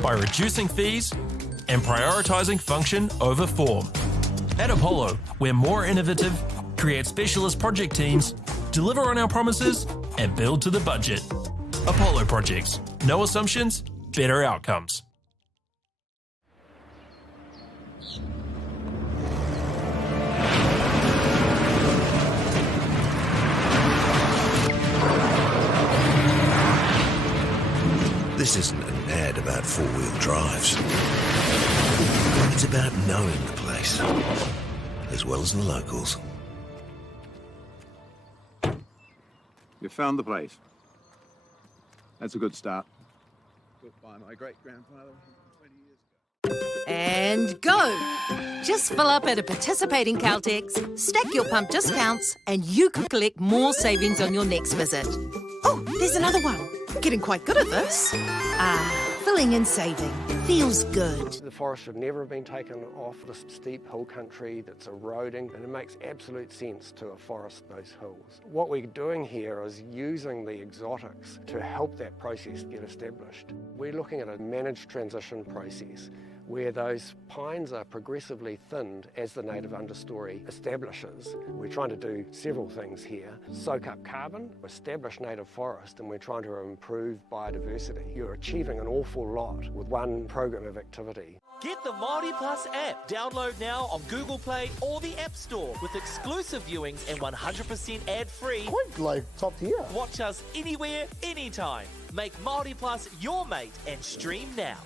by reducing fees and prioritising function over form. At Apollo, we're more innovative, create specialist project teams, deliver on our promises, and build to the budget. Apollo Projects. No assumptions, better outcomes. This isn't an ad about 4-wheel drives. It's about knowing the place, as well as the locals. You found the place. That's a good start. Built by my great-grandfather 20 years ago. And go! Just fill up at a participating Caltex, stack your pump discounts, and you could collect more savings on your next visit. Oh, there's another one. Getting quite good at this. Filling and saving. Feels good. The forest should never have been taken off this steep hill country that's eroding, and it makes absolute sense to afforest those hills. What we're doing here is using the exotics to help that process get established. We're looking at a managed transition process where those pines are progressively thinned as the native understory establishes. We're trying to do several things here. Soak up carbon, establish native forest, and we're trying to improve biodiversity. You're achieving an awful lot with one program of activity. Get the Māori Plus app. Download now on Google Play or the App Store with exclusive viewings and 100% ad-free. Quite like top tier. Watch us anywhere, anytime. Make Māori Plus your mate and stream now.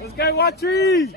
Let's go, Watchy!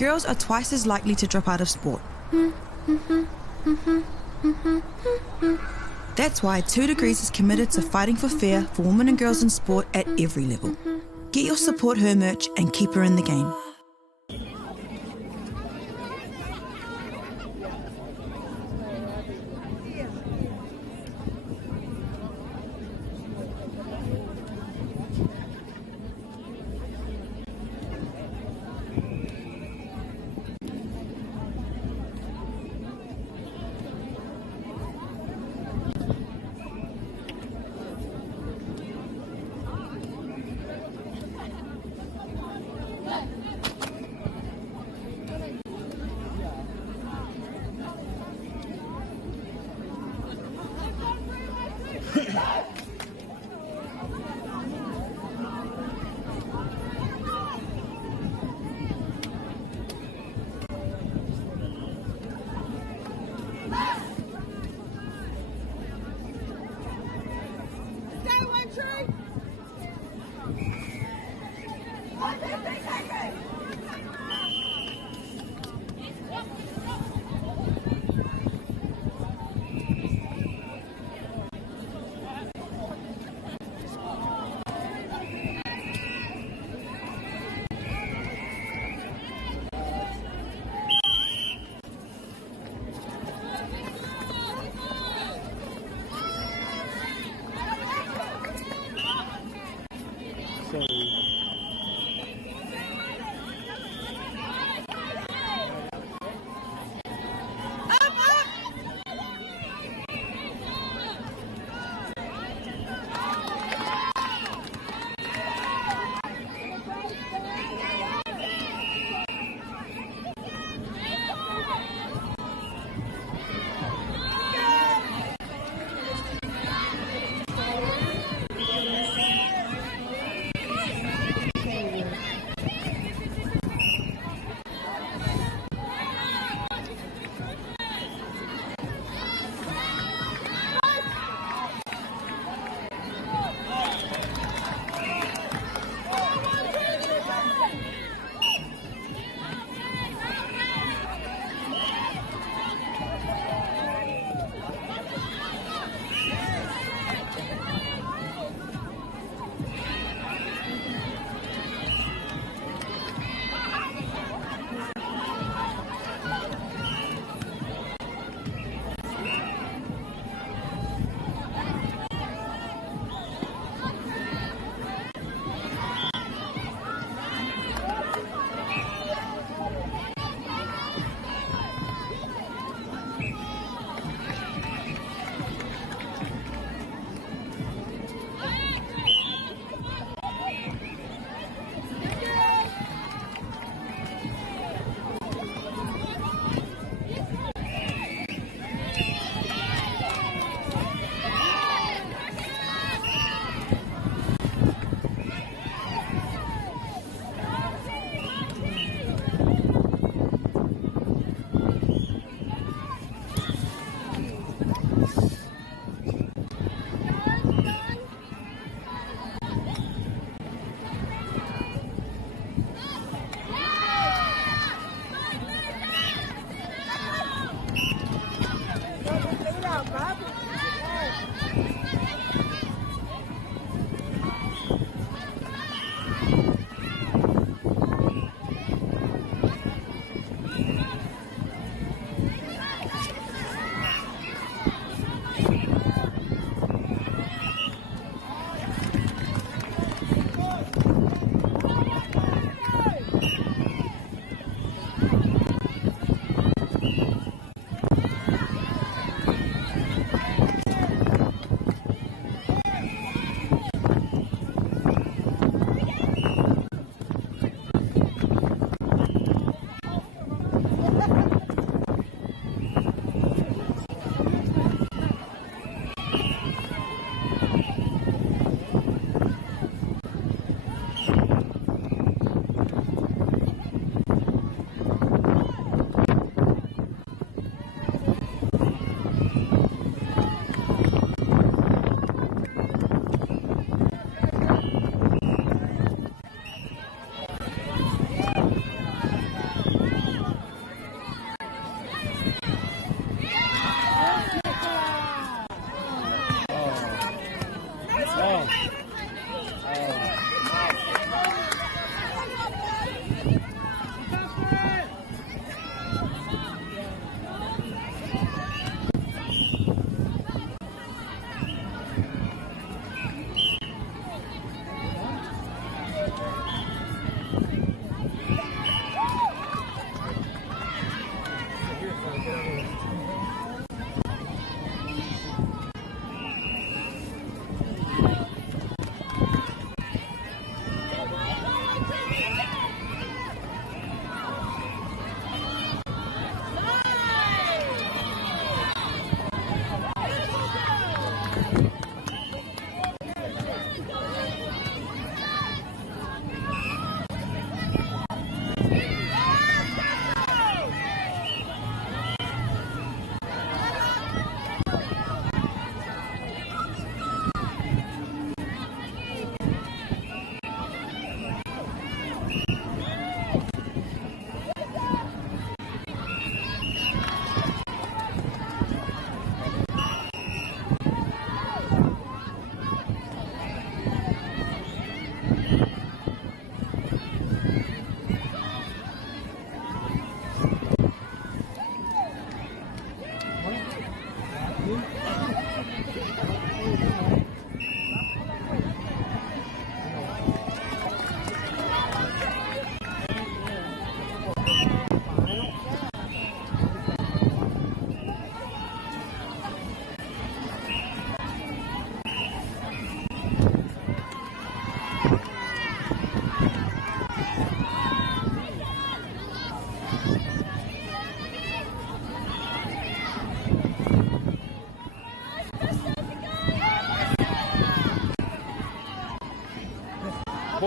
Girls are twice as likely to drop out of sport. That's why 2 Degrees is committed to fighting for fair for women and girls in sport at every level. Get your Support Her merch and keep her in the game.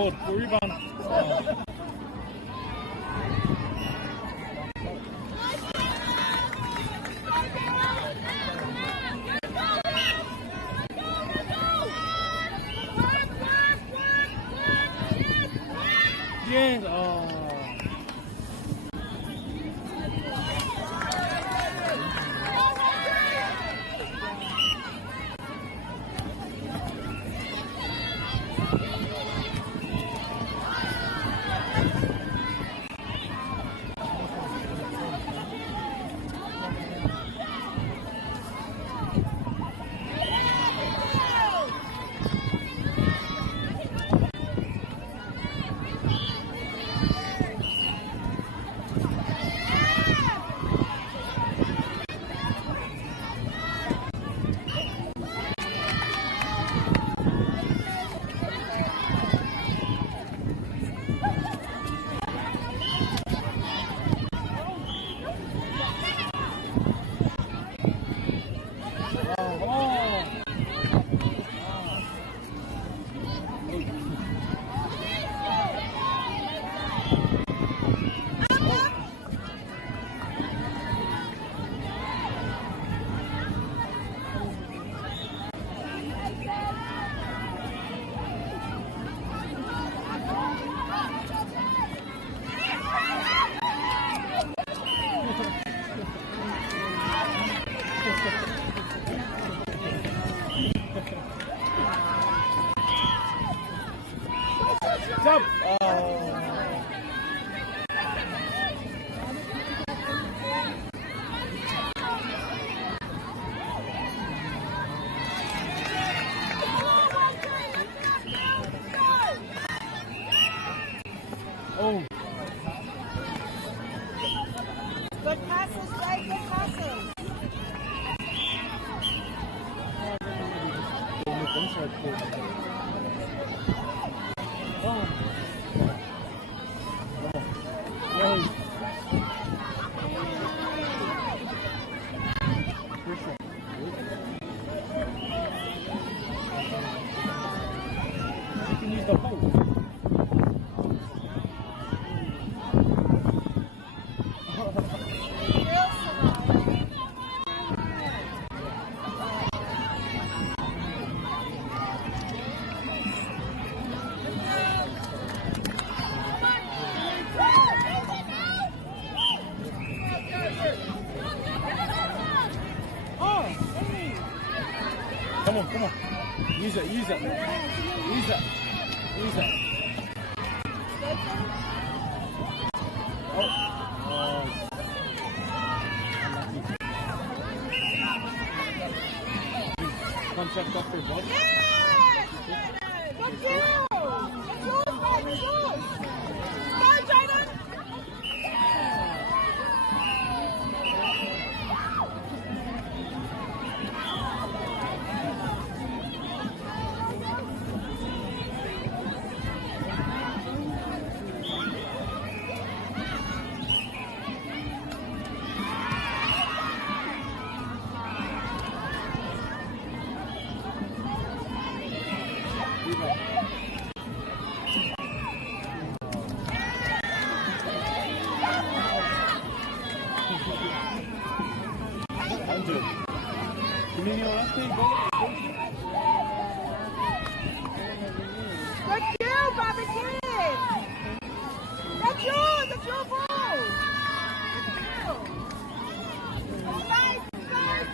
Good rebound. Yes. Oh. Jump! Oh. Good passes, Jay, good passes. You can use the pole. Come on, come on. Use it, use it. Use it. Use it. Oh. Concept off their body. Yes! Good deal! It's yours, mate, it's yours! Go, Jaden! Good deal, Bobby Kid! That's yours! That's your ball! Good deal! Nice, nice,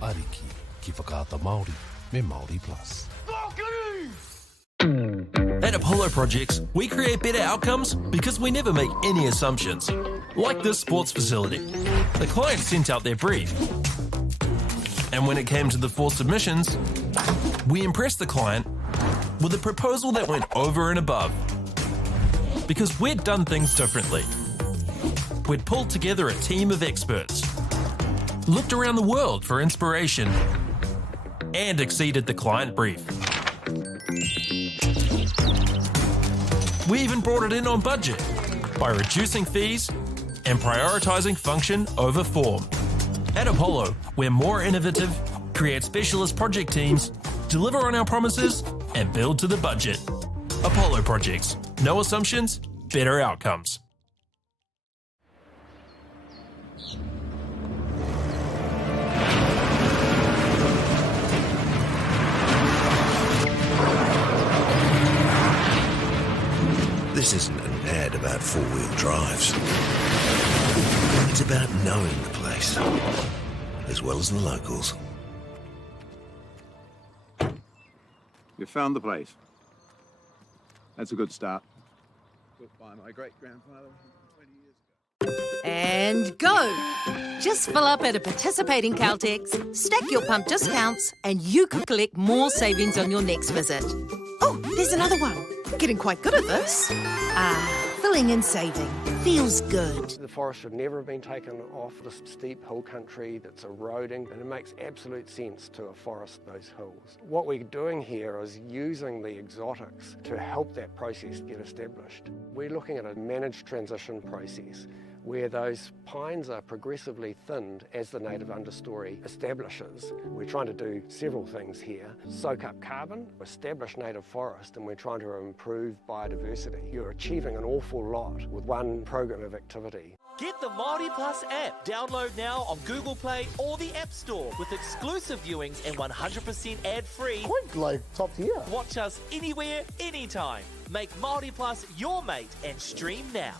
Ariki, ki whakaata Māori, me Māori Plus. At Apollo Projects, we create better outcomes because we never make any assumptions. Like this sports facility. The client sent out their brief. And when it came to the 4 submissions, we impressed the client with a proposal that went over and above. Because we'd done things differently. We'd pulled together a team of experts, looked around the world for inspiration, and exceeded the client brief. We even brought it in on budget by reducing fees and prioritising function over form. At Apollo, we're more innovative, create specialist project teams, deliver on our promises, and build to the budget. Apollo Projects. No assumptions, better outcomes. This isn't an ad about four-wheel drives. It's about knowing the place, as well as the locals. You found the place. That's a good start. Built by my great-grandfather 20 years ago. And go! Just fill up at a participating Caltex, stack your pump discounts, and you could collect more savings on your next visit. Oh, there's another one. Getting quite good at this. Filling and saving. Feels good. The forest should never have been taken off this steep hill country that's eroding, and it makes absolute sense to afforest those hills. What we're doing here is using the exotics to help that process get established. We're looking at a managed transition process where those pines are progressively thinned as the native understory establishes. We're trying to do several things here. Soak up carbon, establish native forest, and we're trying to improve biodiversity. You're achieving an awful lot with one program of activity. Get the Māori Plus app. Download now on Google Play or the App Store with exclusive viewings and 100% ad-free. Quite like top tier. Watch us anywhere, anytime. Make Māori Plus your mate and stream now.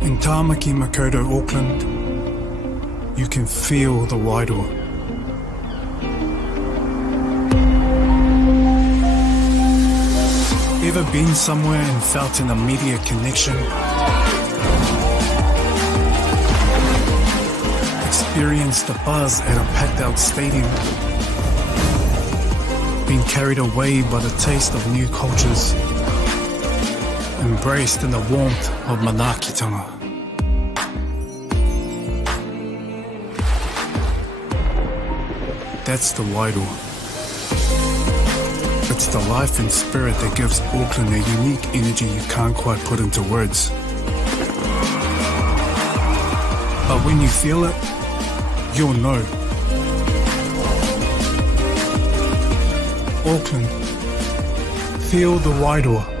In Tāmaki Makaurau, Auckland, you can feel the Wairoa. Ever been somewhere and felt an immediate connection? Experienced the buzz at a packed out stadium? Been carried away by the taste of new cultures? Embraced in the warmth of manaakitanga? That's the Wairoa. It's the life and spirit that gives Auckland a unique energy you can't quite put into words. But when you feel it, you'll know. Auckland, feel the Wairoa.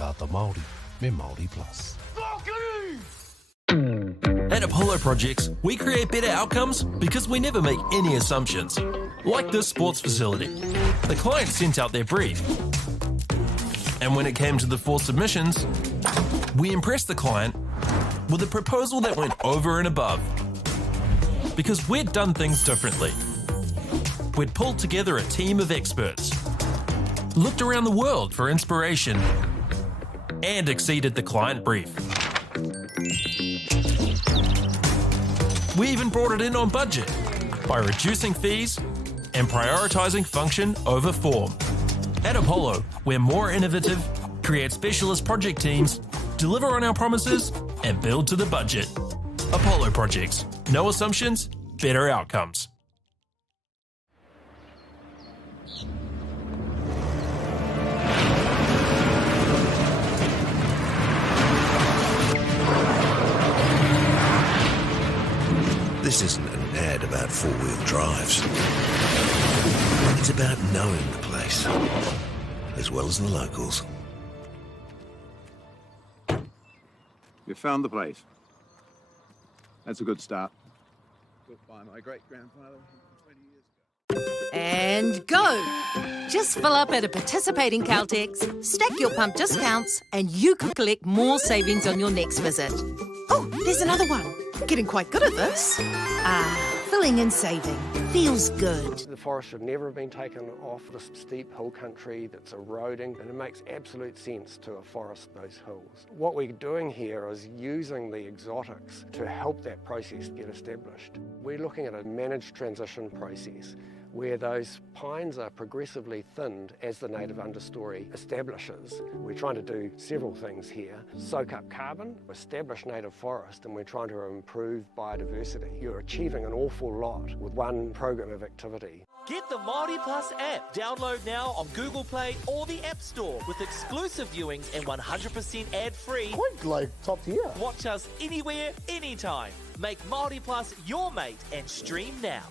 whakaata Māori me Māori Plus. At Apollo Projects, we create better outcomes because we never make any assumptions. Like this sports facility. The client sent out their brief. And when it came to the 4 submissions, we impressed the client with a proposal that went over and above. Because we'd done things differently. We'd pulled together a team of experts, looked around the world for inspiration, and exceeded the client brief. We even brought it in on budget by reducing fees and prioritising function over form. At Apollo, we're more innovative, create specialist project teams, deliver on our promises, and build to the budget. Apollo Projects. No assumptions, better outcomes. This isn't an ad about 4-wheel drives. It's about knowing the place, as well as the locals. You found the place. That's a good start. Built by my great-grandfather 20 years ago. And go! Just fill up at a participating Caltex, stack your pump discounts, and you could collect more savings on your next visit. Oh, there's another one. Getting quite good at this. Filling and saving. Feels good. The forest should never have been taken off this steep hill country that's eroding, and it makes absolute sense to afforest those hills. What we're doing here is using the exotics to help that process get established. We're looking at a managed transition process where those pines are progressively thinned as the native understory establishes. We're trying to do several things here. Soak up carbon, establish native forest, and we're trying to improve biodiversity. You're achieving an awful lot with one program of activity. Get the Māori Plus app. Download now on Google Play or the App Store with exclusive viewings and 100% ad-free. Quite like top tier. Watch us anywhere, anytime. Make Māori Plus your mate and stream now.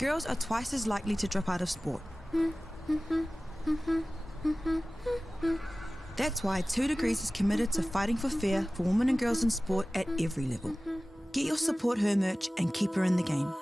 girls are twice as likely to drop out of sport. That's why 2 Degrees is committed to fighting for fair for women and girls in sport at every level. Get your Support Her merch and keep her in the game.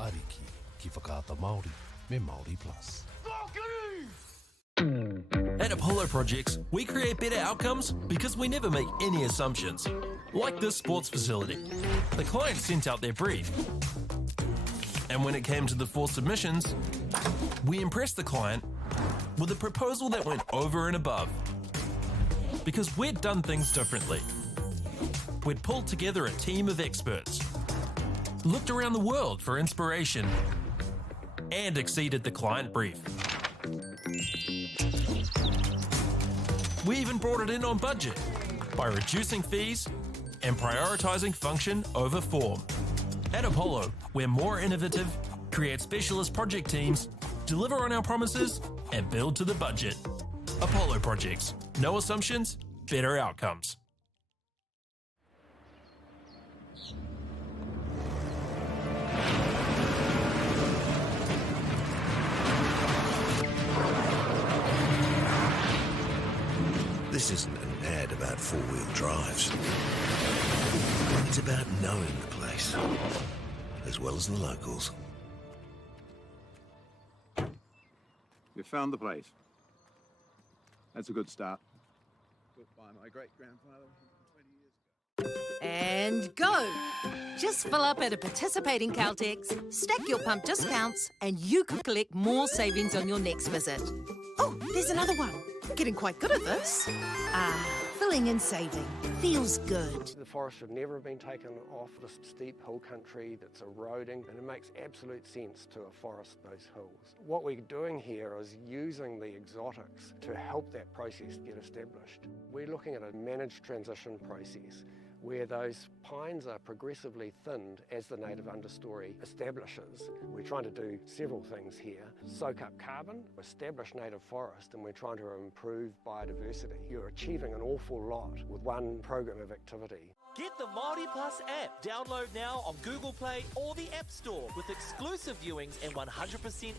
Ariki, ki whakaata Māori, me Māori Plus. At Apollo Projects, we create better outcomes because we never make any assumptions. Like this sports facility. The client sent out their brief. And when it came to the 4 submissions, we impressed the client with a proposal that went over and above. Because we'd done things differently. We'd pulled together a team of experts, looked around the world for inspiration, and exceeded the client brief. We even brought it in on budget by reducing fees and prioritizing function over form. At Apollo, we're more innovative, create specialist project teams, deliver on our promises, and build to the budget. Apollo Projects. No assumptions, better outcomes. This isn't an ad about 4-wheel drives. It's about knowing the place, as well as the locals. You found the place. That's a good start. Built by my great-grandfather 20 years ago. And go! Just fill up at a participating Caltex, stack your pump discounts, and you could collect more savings on your next visit. Oh, there's another one. Getting quite good at this. Filling and saving. Feels good. The forest should never have been taken off the steep hill country that's eroding, and it makes absolute sense to afforest those hills. What we're doing here is using the exotics to help that process get established. We're looking at a managed transition process where those pines are progressively thinned as the native understory establishes. We're trying to do several things here. Soak up carbon, establish native forest, and we're trying to improve biodiversity. You're achieving an awful lot with one program of activity. Get the Māori Plus app. Download now on Google Play or the App Store with exclusive viewings and 100%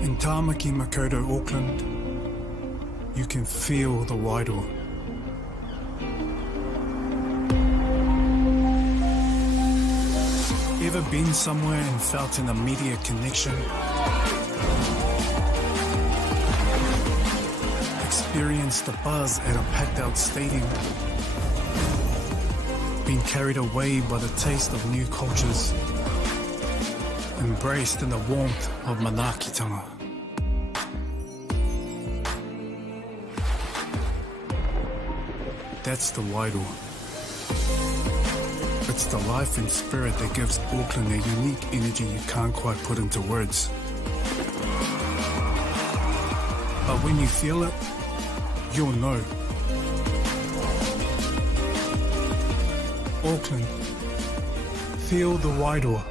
In Tāmaki Makaurau, Auckland, you can feel the Wairoa. Ever been somewhere and felt an immediate connection? Experienced the buzz at a packed out stadium? Been carried away by the taste of new cultures? Embraced in the warmth of Manaakitanga? That's the Wairoa. It's the life and spirit that gives Auckland a unique energy you can't quite put into words. But when you feel it, you'll know. Auckland, feel the Wairoa.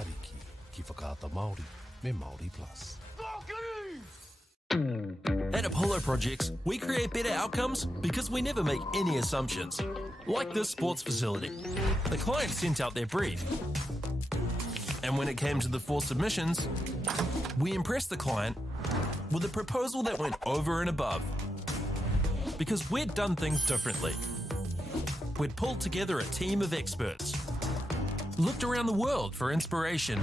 Ariki ki whakaata Māori me Māori Plus. At Apollo Projects, we create better outcomes because we never make any assumptions. Like this sports facility. The client sent out their brief. And when it came to the 4 submissions, we impressed the client with a proposal that went over and above. Because we'd done things differently. We'd pulled together a team of experts, looked around the world for inspiration,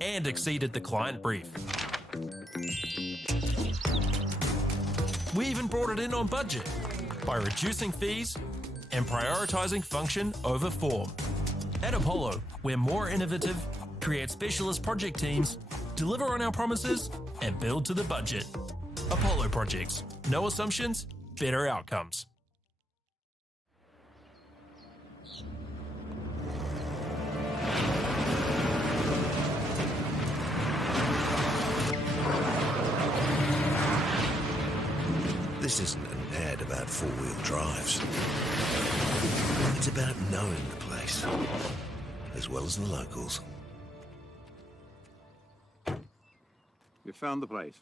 and exceeded the client brief. We even brought it in on budget by reducing fees and prioritising function over form. At Apollo, we're more innovative, create specialist project teams, deliver on our promises, and build to the budget. Apollo Projects. No assumptions, better outcomes. This isn't an ad about four-wheel drives. It's about knowing the place, as well as the locals. You found the place.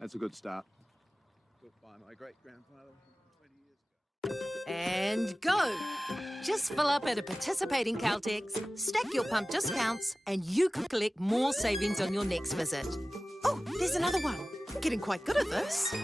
That's a good start. Built by my great-grandfather 20 years ago. And go! Just fill up at a participating Caltex, stack your pump discounts, and you could collect more savings on your next visit. Oh, there's another one. Getting quite good at this.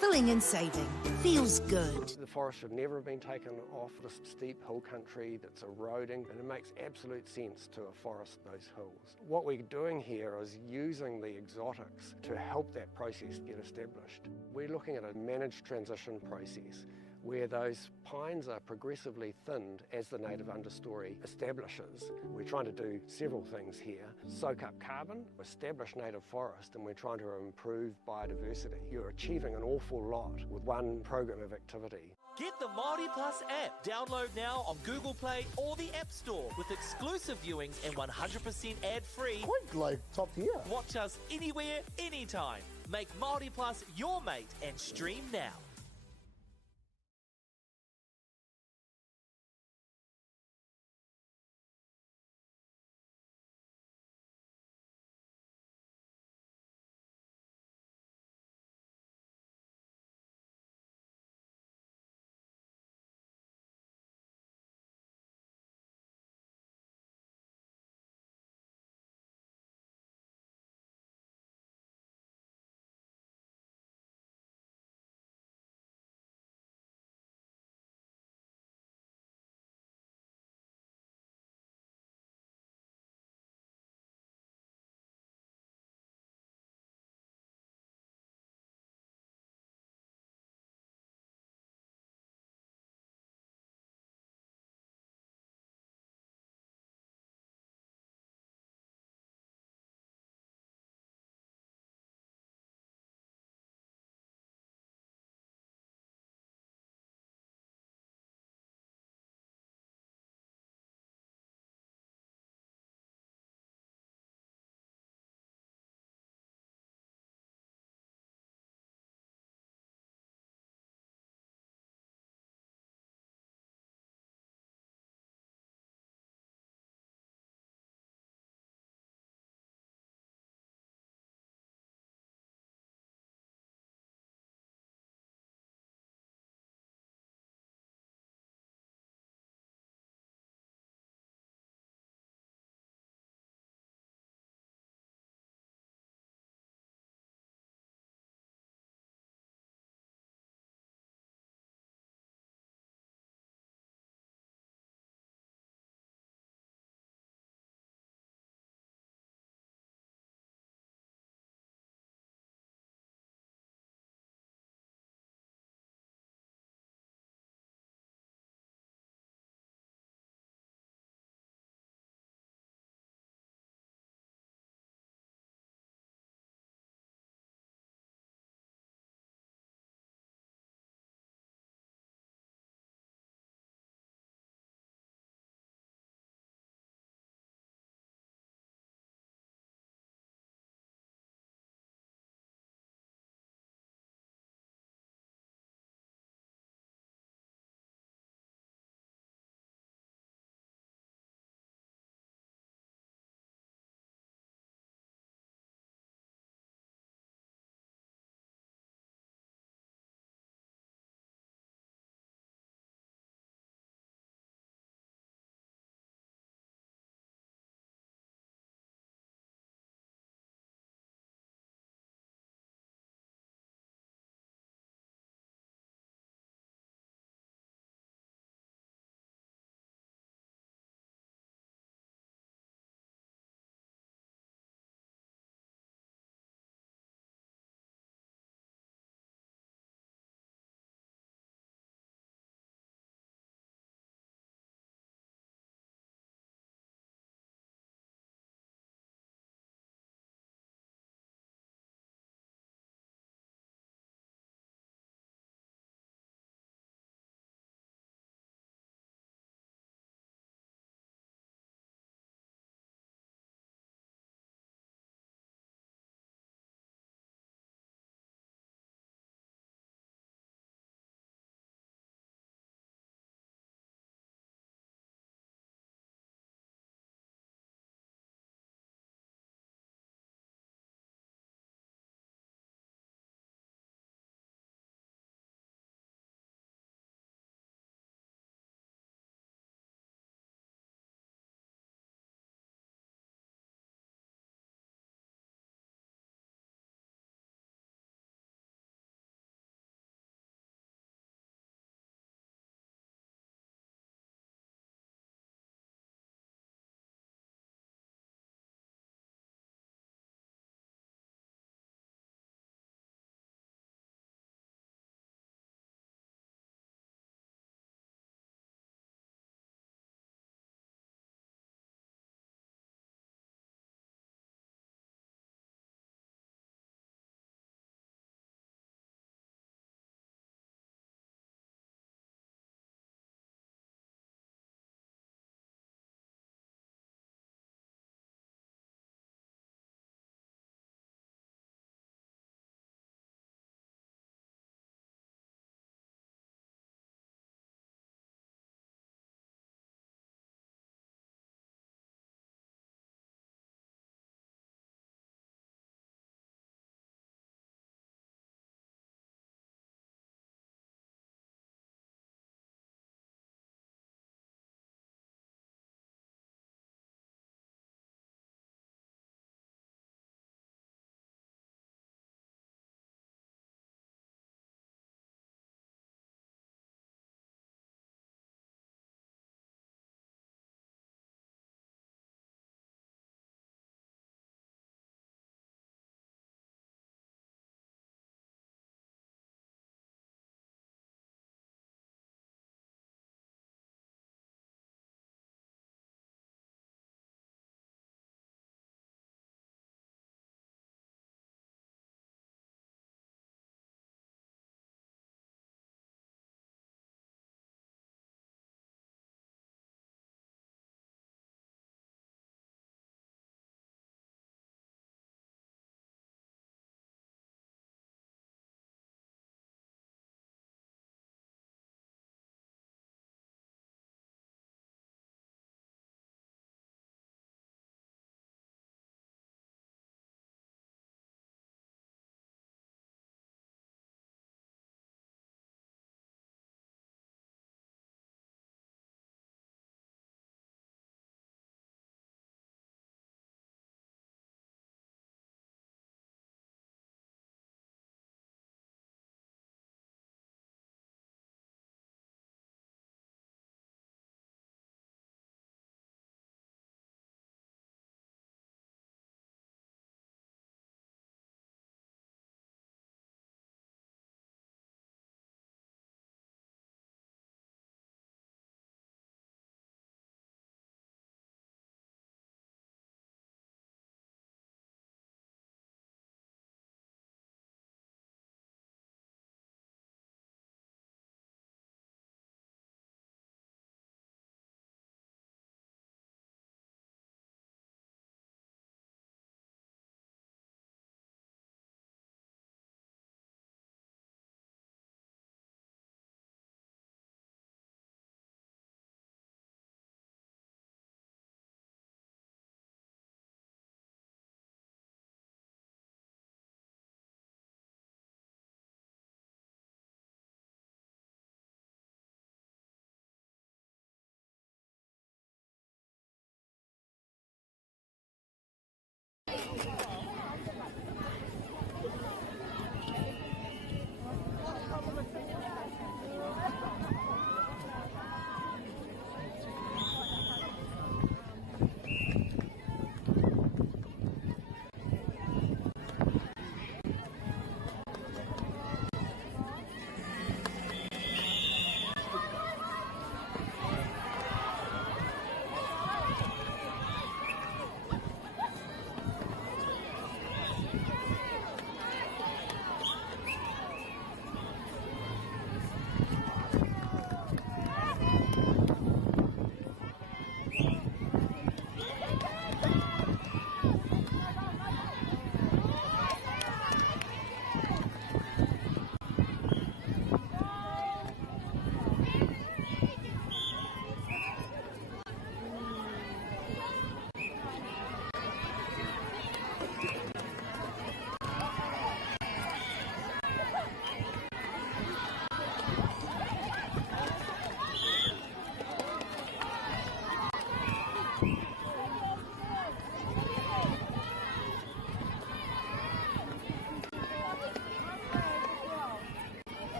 Filling and saving. Feels good. The forest should never have been taken off this steep hill country that's eroding, and it makes absolute sense to afforest those hills. What we're doing here is using the exotics to help that process get established. We're looking at a managed transition process where those pines are progressively thinned as the native understory establishes. We're trying to do several things here. Soak up carbon, establish native forest, and we're trying to improve biodiversity. You're achieving an awful lot with one program of activity. Get the Māori Plus app. Download now on Google Play or the App Store with exclusive viewings and 100% ad-free. Quite like top tier. Watch us anywhere, anytime. Make Māori Plus your mate and stream now.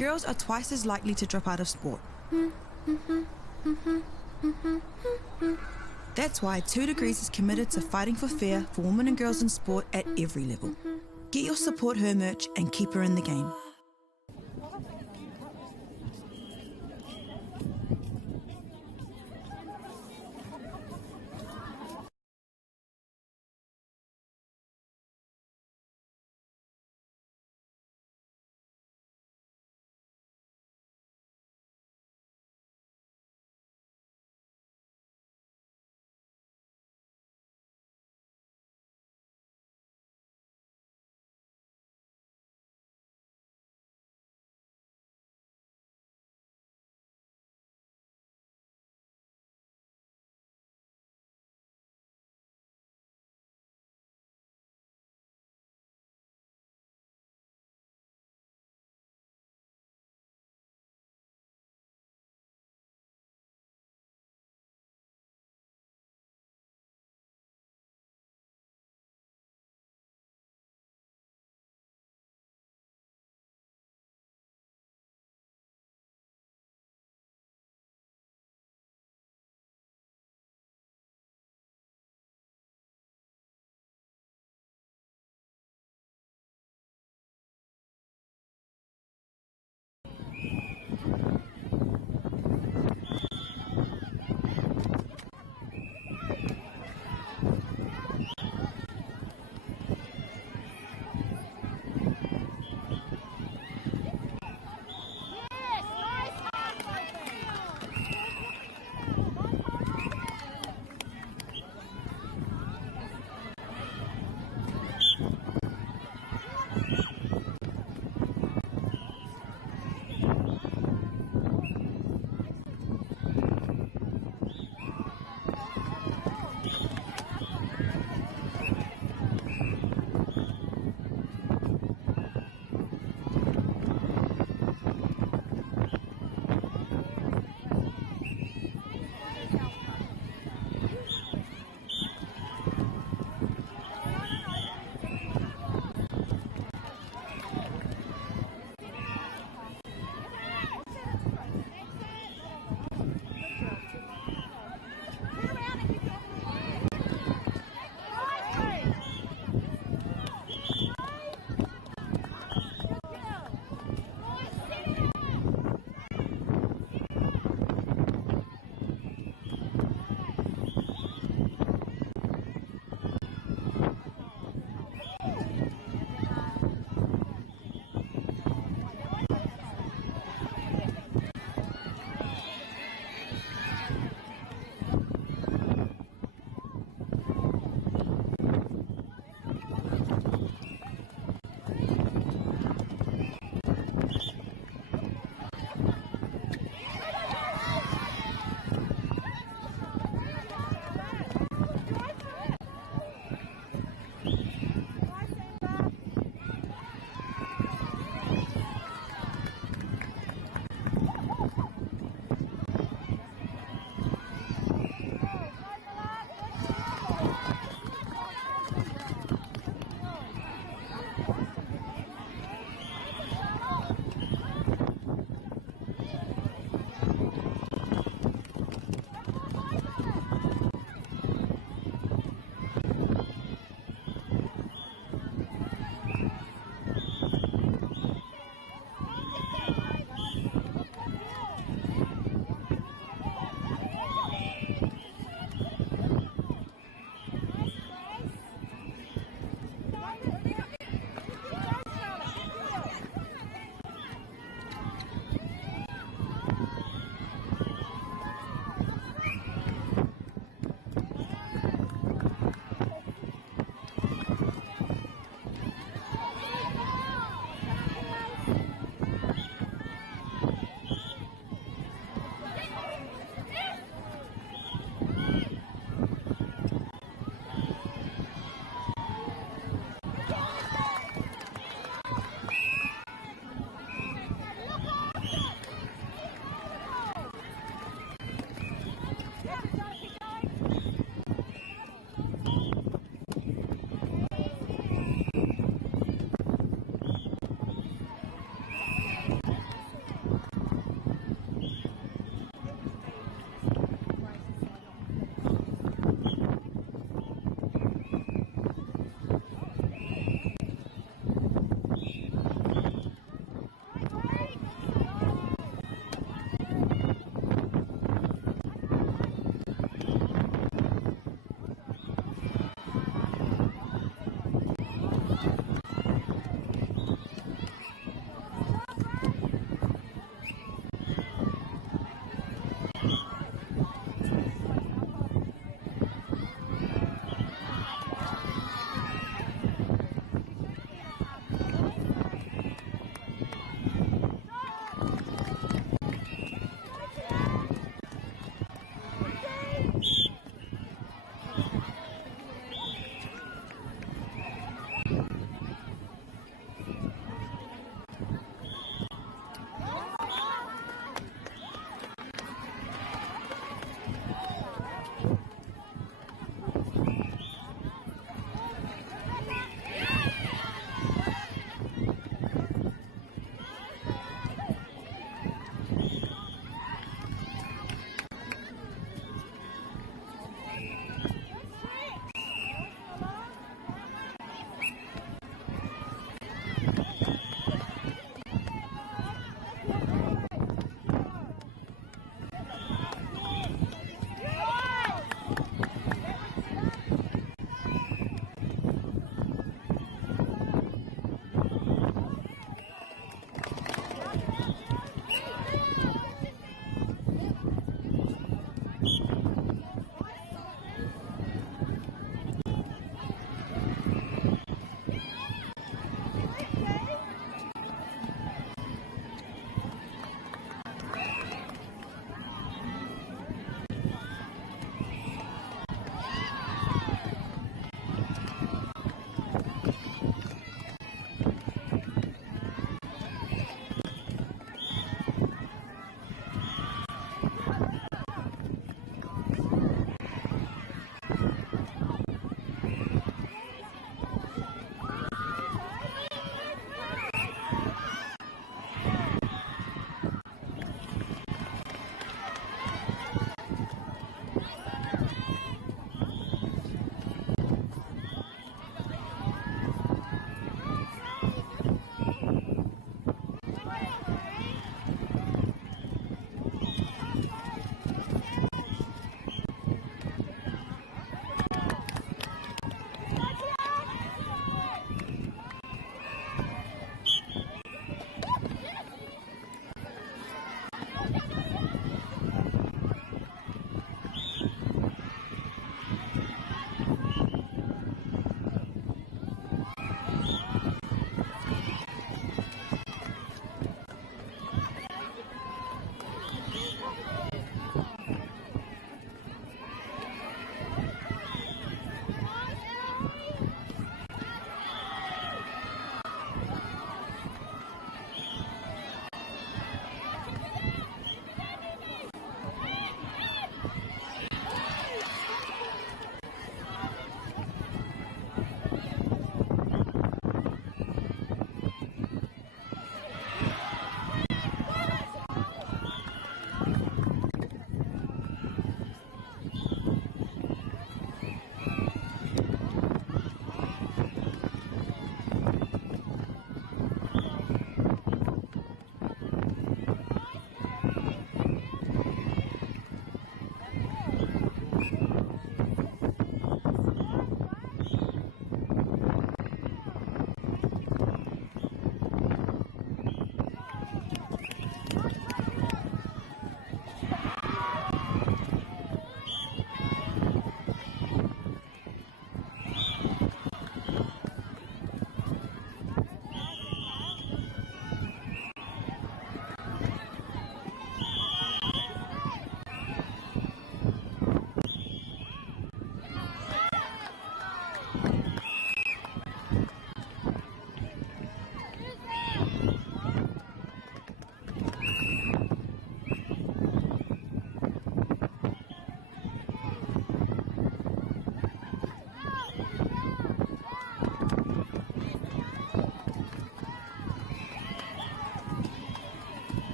girls are twice as likely to drop out of sport. That's why 2 Degrees is committed to fighting for fair for women and girls in sport at every level. Get your Support Her merch and keep her in the game.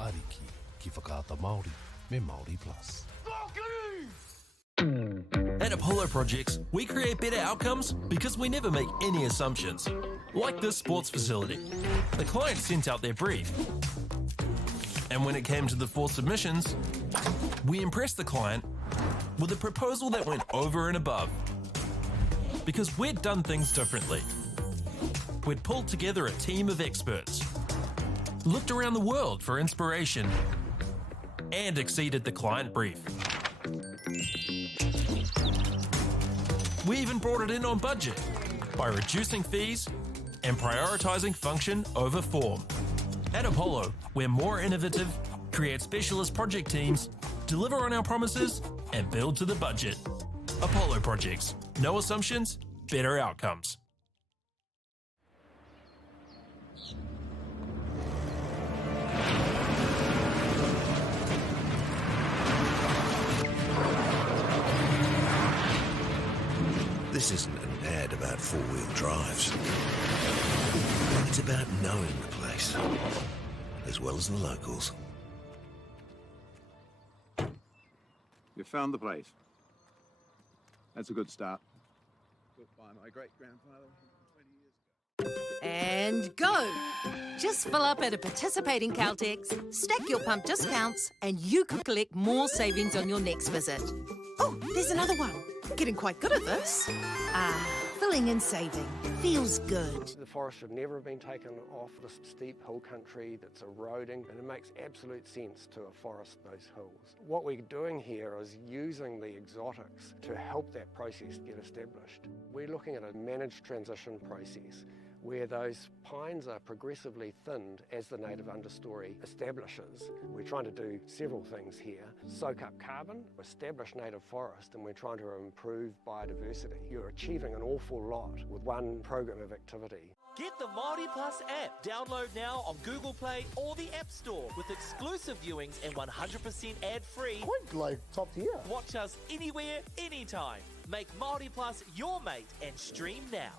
Ariki, ki whakaata Māori, me Māori Plus. At Apollo Projects, we create better outcomes because we never make any assumptions. Like this sports facility. The client sent out their brief. And when it came to the 4 submissions, we impressed the client with a proposal that went over and above. Because we'd done things differently. We'd pulled together a team of experts, looked around the world for inspiration, and exceeded the client brief. We even brought it in on budget by reducing fees and prioritising function over form. At Apollo, we're more innovative, create specialist project teams, deliver on our promises, and build to the budget. Apollo Projects. No assumptions, better outcomes. This isn't an ad about four-wheel drives. It's about knowing the place, as well as the locals. You found the place. That's a good start. Built by my great-grandfather 20 years ago. And go! Just fill up at a participating Caltex, stack your pump discounts, and you could collect more savings on your next visit. Oh, there's another one. Getting quite good at this. Filling and saving. Feels good. The forest should never have been taken off the steep hill country that's eroding, and it makes absolute sense to afforest those hills. What we're doing here is using the exotics to help that process get established. We're looking at a managed transition process where those pines are progressively thinned as the native understory establishes. We're trying to do several things here. Soak up carbon, establish native forest, and we're trying to improve biodiversity. You're achieving an awful lot with one program of activity. Get the Māori Plus app. Download now on Google Play or the App Store with exclusive viewings and 100% ad-free. Like top tier. Watch us anywhere, anytime. Make Māori Plus your mate and stream now.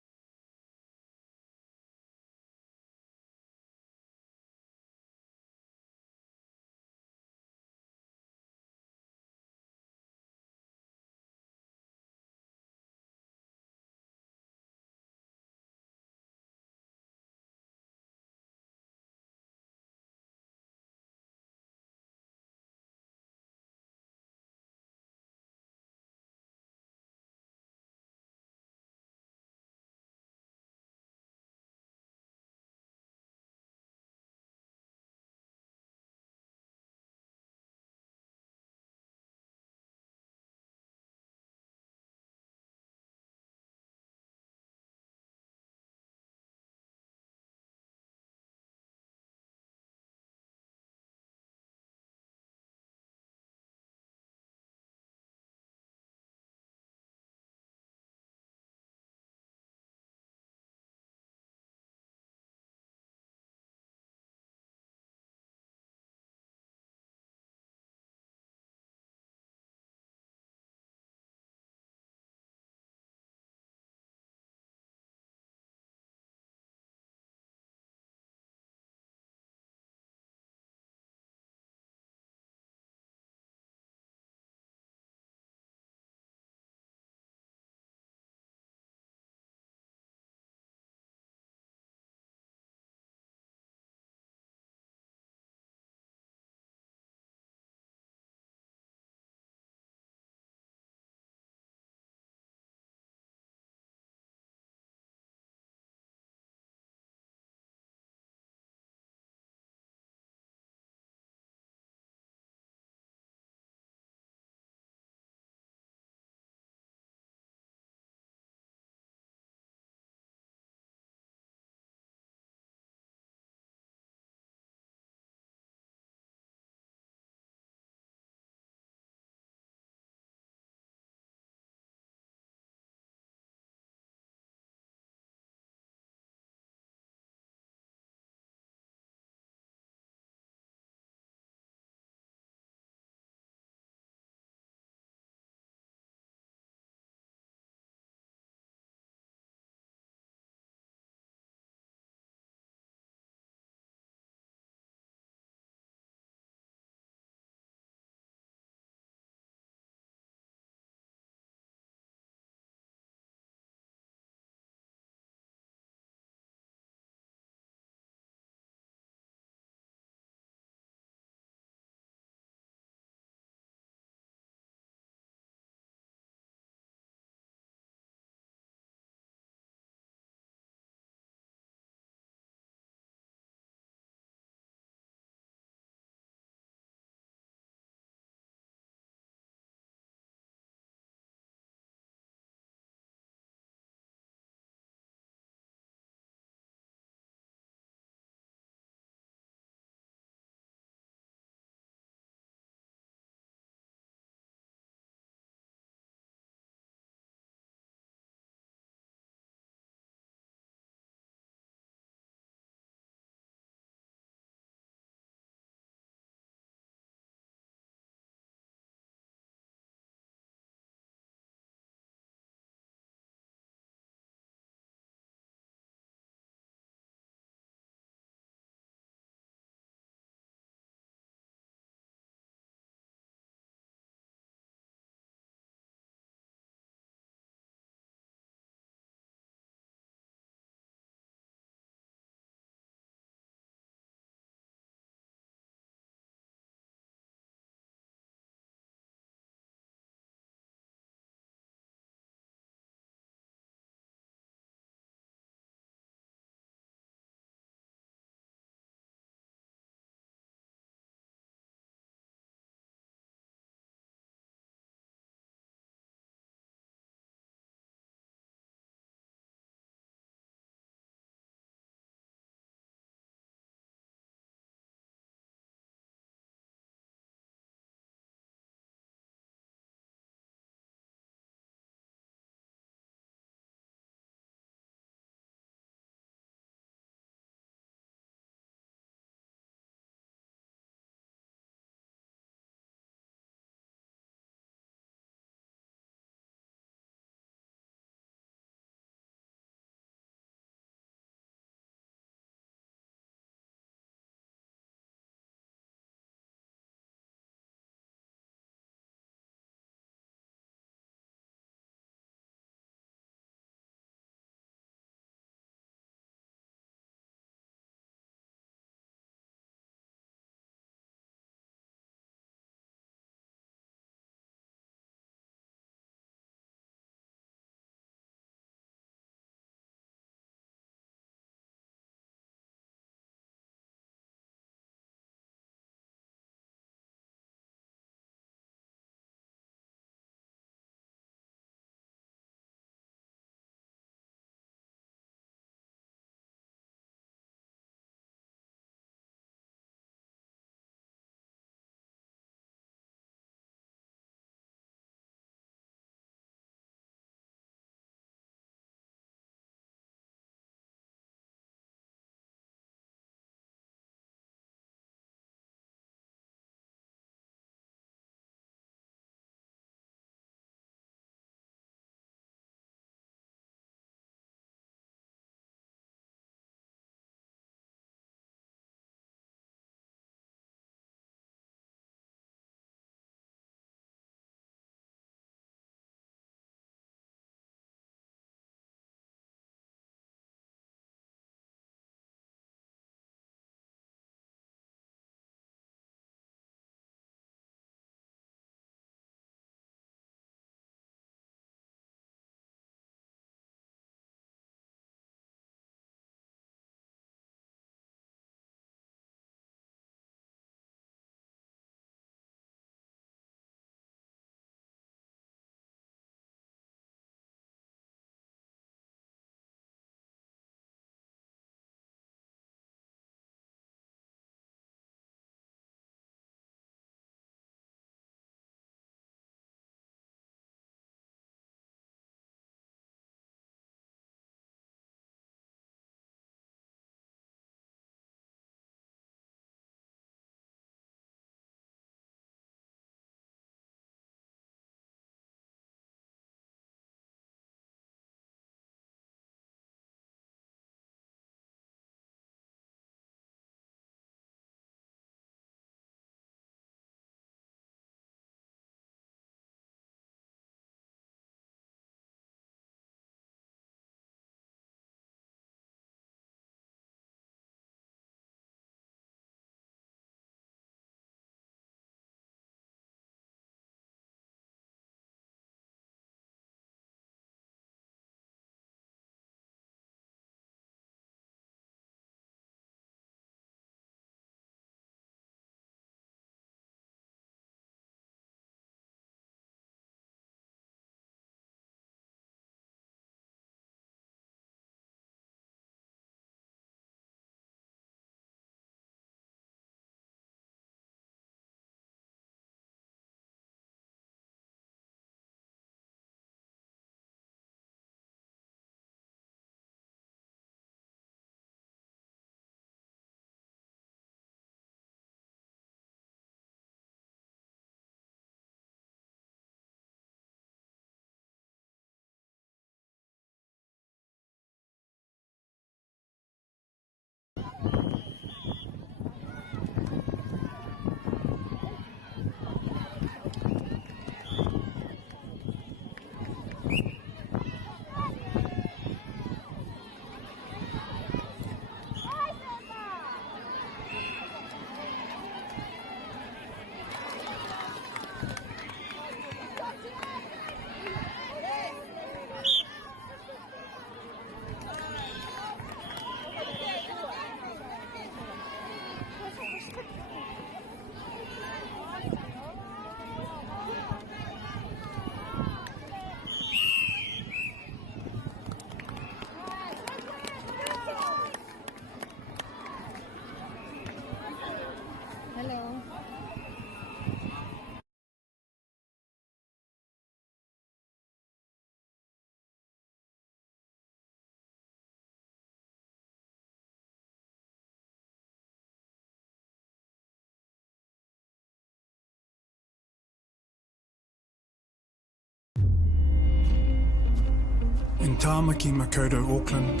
In Tāmaki Makaurau, Auckland,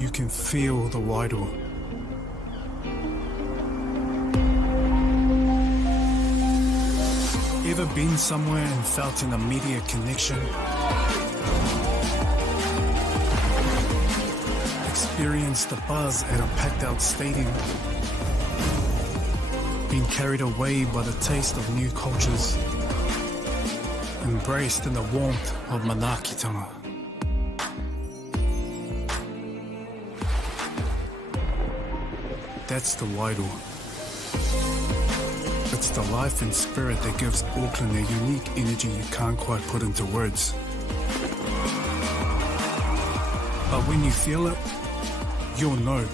you can feel the Wairoa. Ever been somewhere and felt an immediate connection? Experienced the buzz at a packed-out stadium? Been carried away by the taste of new cultures? Embraced in the warmth of manaakitanga? That's the Wairoa. It's the life and spirit that gives Auckland a unique energy you can't quite put into words. But when you feel it, you'll know.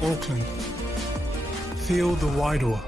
Auckland, feel the Wairoa.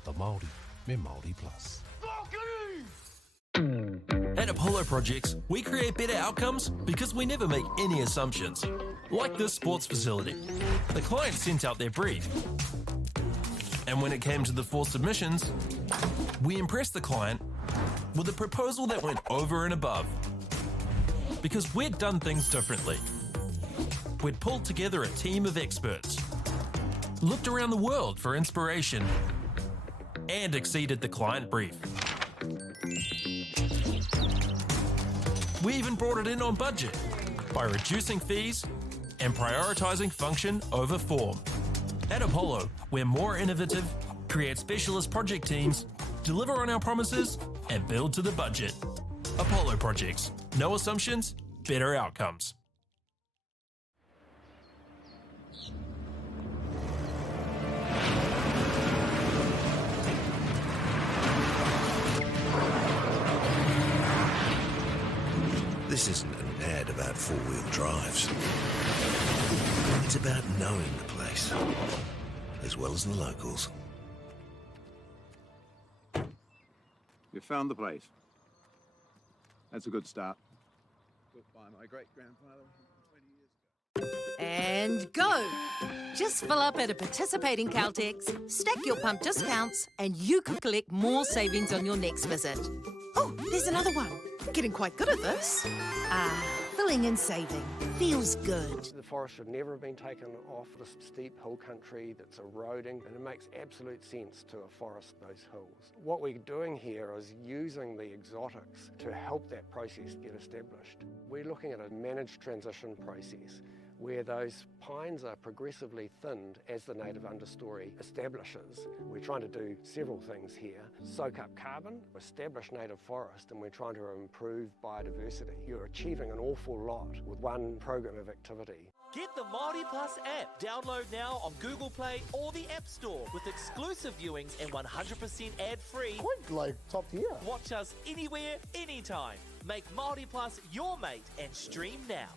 whakaata Māori me Māori Plus. At Apollo Projects, we create better outcomes because we never make any assumptions. Like this sports facility. The client sent out their brief. And when it came to the 4 submissions, we impressed the client with a proposal that went over and above. Because we'd done things differently. We'd pulled together a team of experts, looked around the world for inspiration, and exceeded the client brief. We even brought it in on budget by reducing fees and prioritising function over form. At Apollo, we're more innovative, create specialist project teams, deliver on our promises, and build to the budget. Apollo Projects. No assumptions, better outcomes. This isn't an ad about four-wheel drives. It's about knowing the place, as well as the locals. You found the place. That's a good start. Built by my great-grandfather 20 years ago. And go! Just fill up at a participating Caltex, stack your pump discounts, and you could collect more savings on your next visit. Oh, there's another one. Getting quite good at this. Filling and saving. Feels good. The forest should never have been taken off the steep hill country that's eroding, and it makes absolute sense to afforest those hills. What we're doing here is using the exotics to help that process get established. We're looking at a managed transition process where those pines are progressively thinned as the native understory establishes. We're trying to do several things here. Soak up carbon, establish native forest, and we're trying to improve biodiversity. You're achieving an awful lot with one program of activity. Get the Māori Plus app. Download now on Google Play or the App Store with exclusive viewings and 100% ad-free. Quite like top tier. Watch us anywhere, anytime. Make Māori Plus your mate and stream now.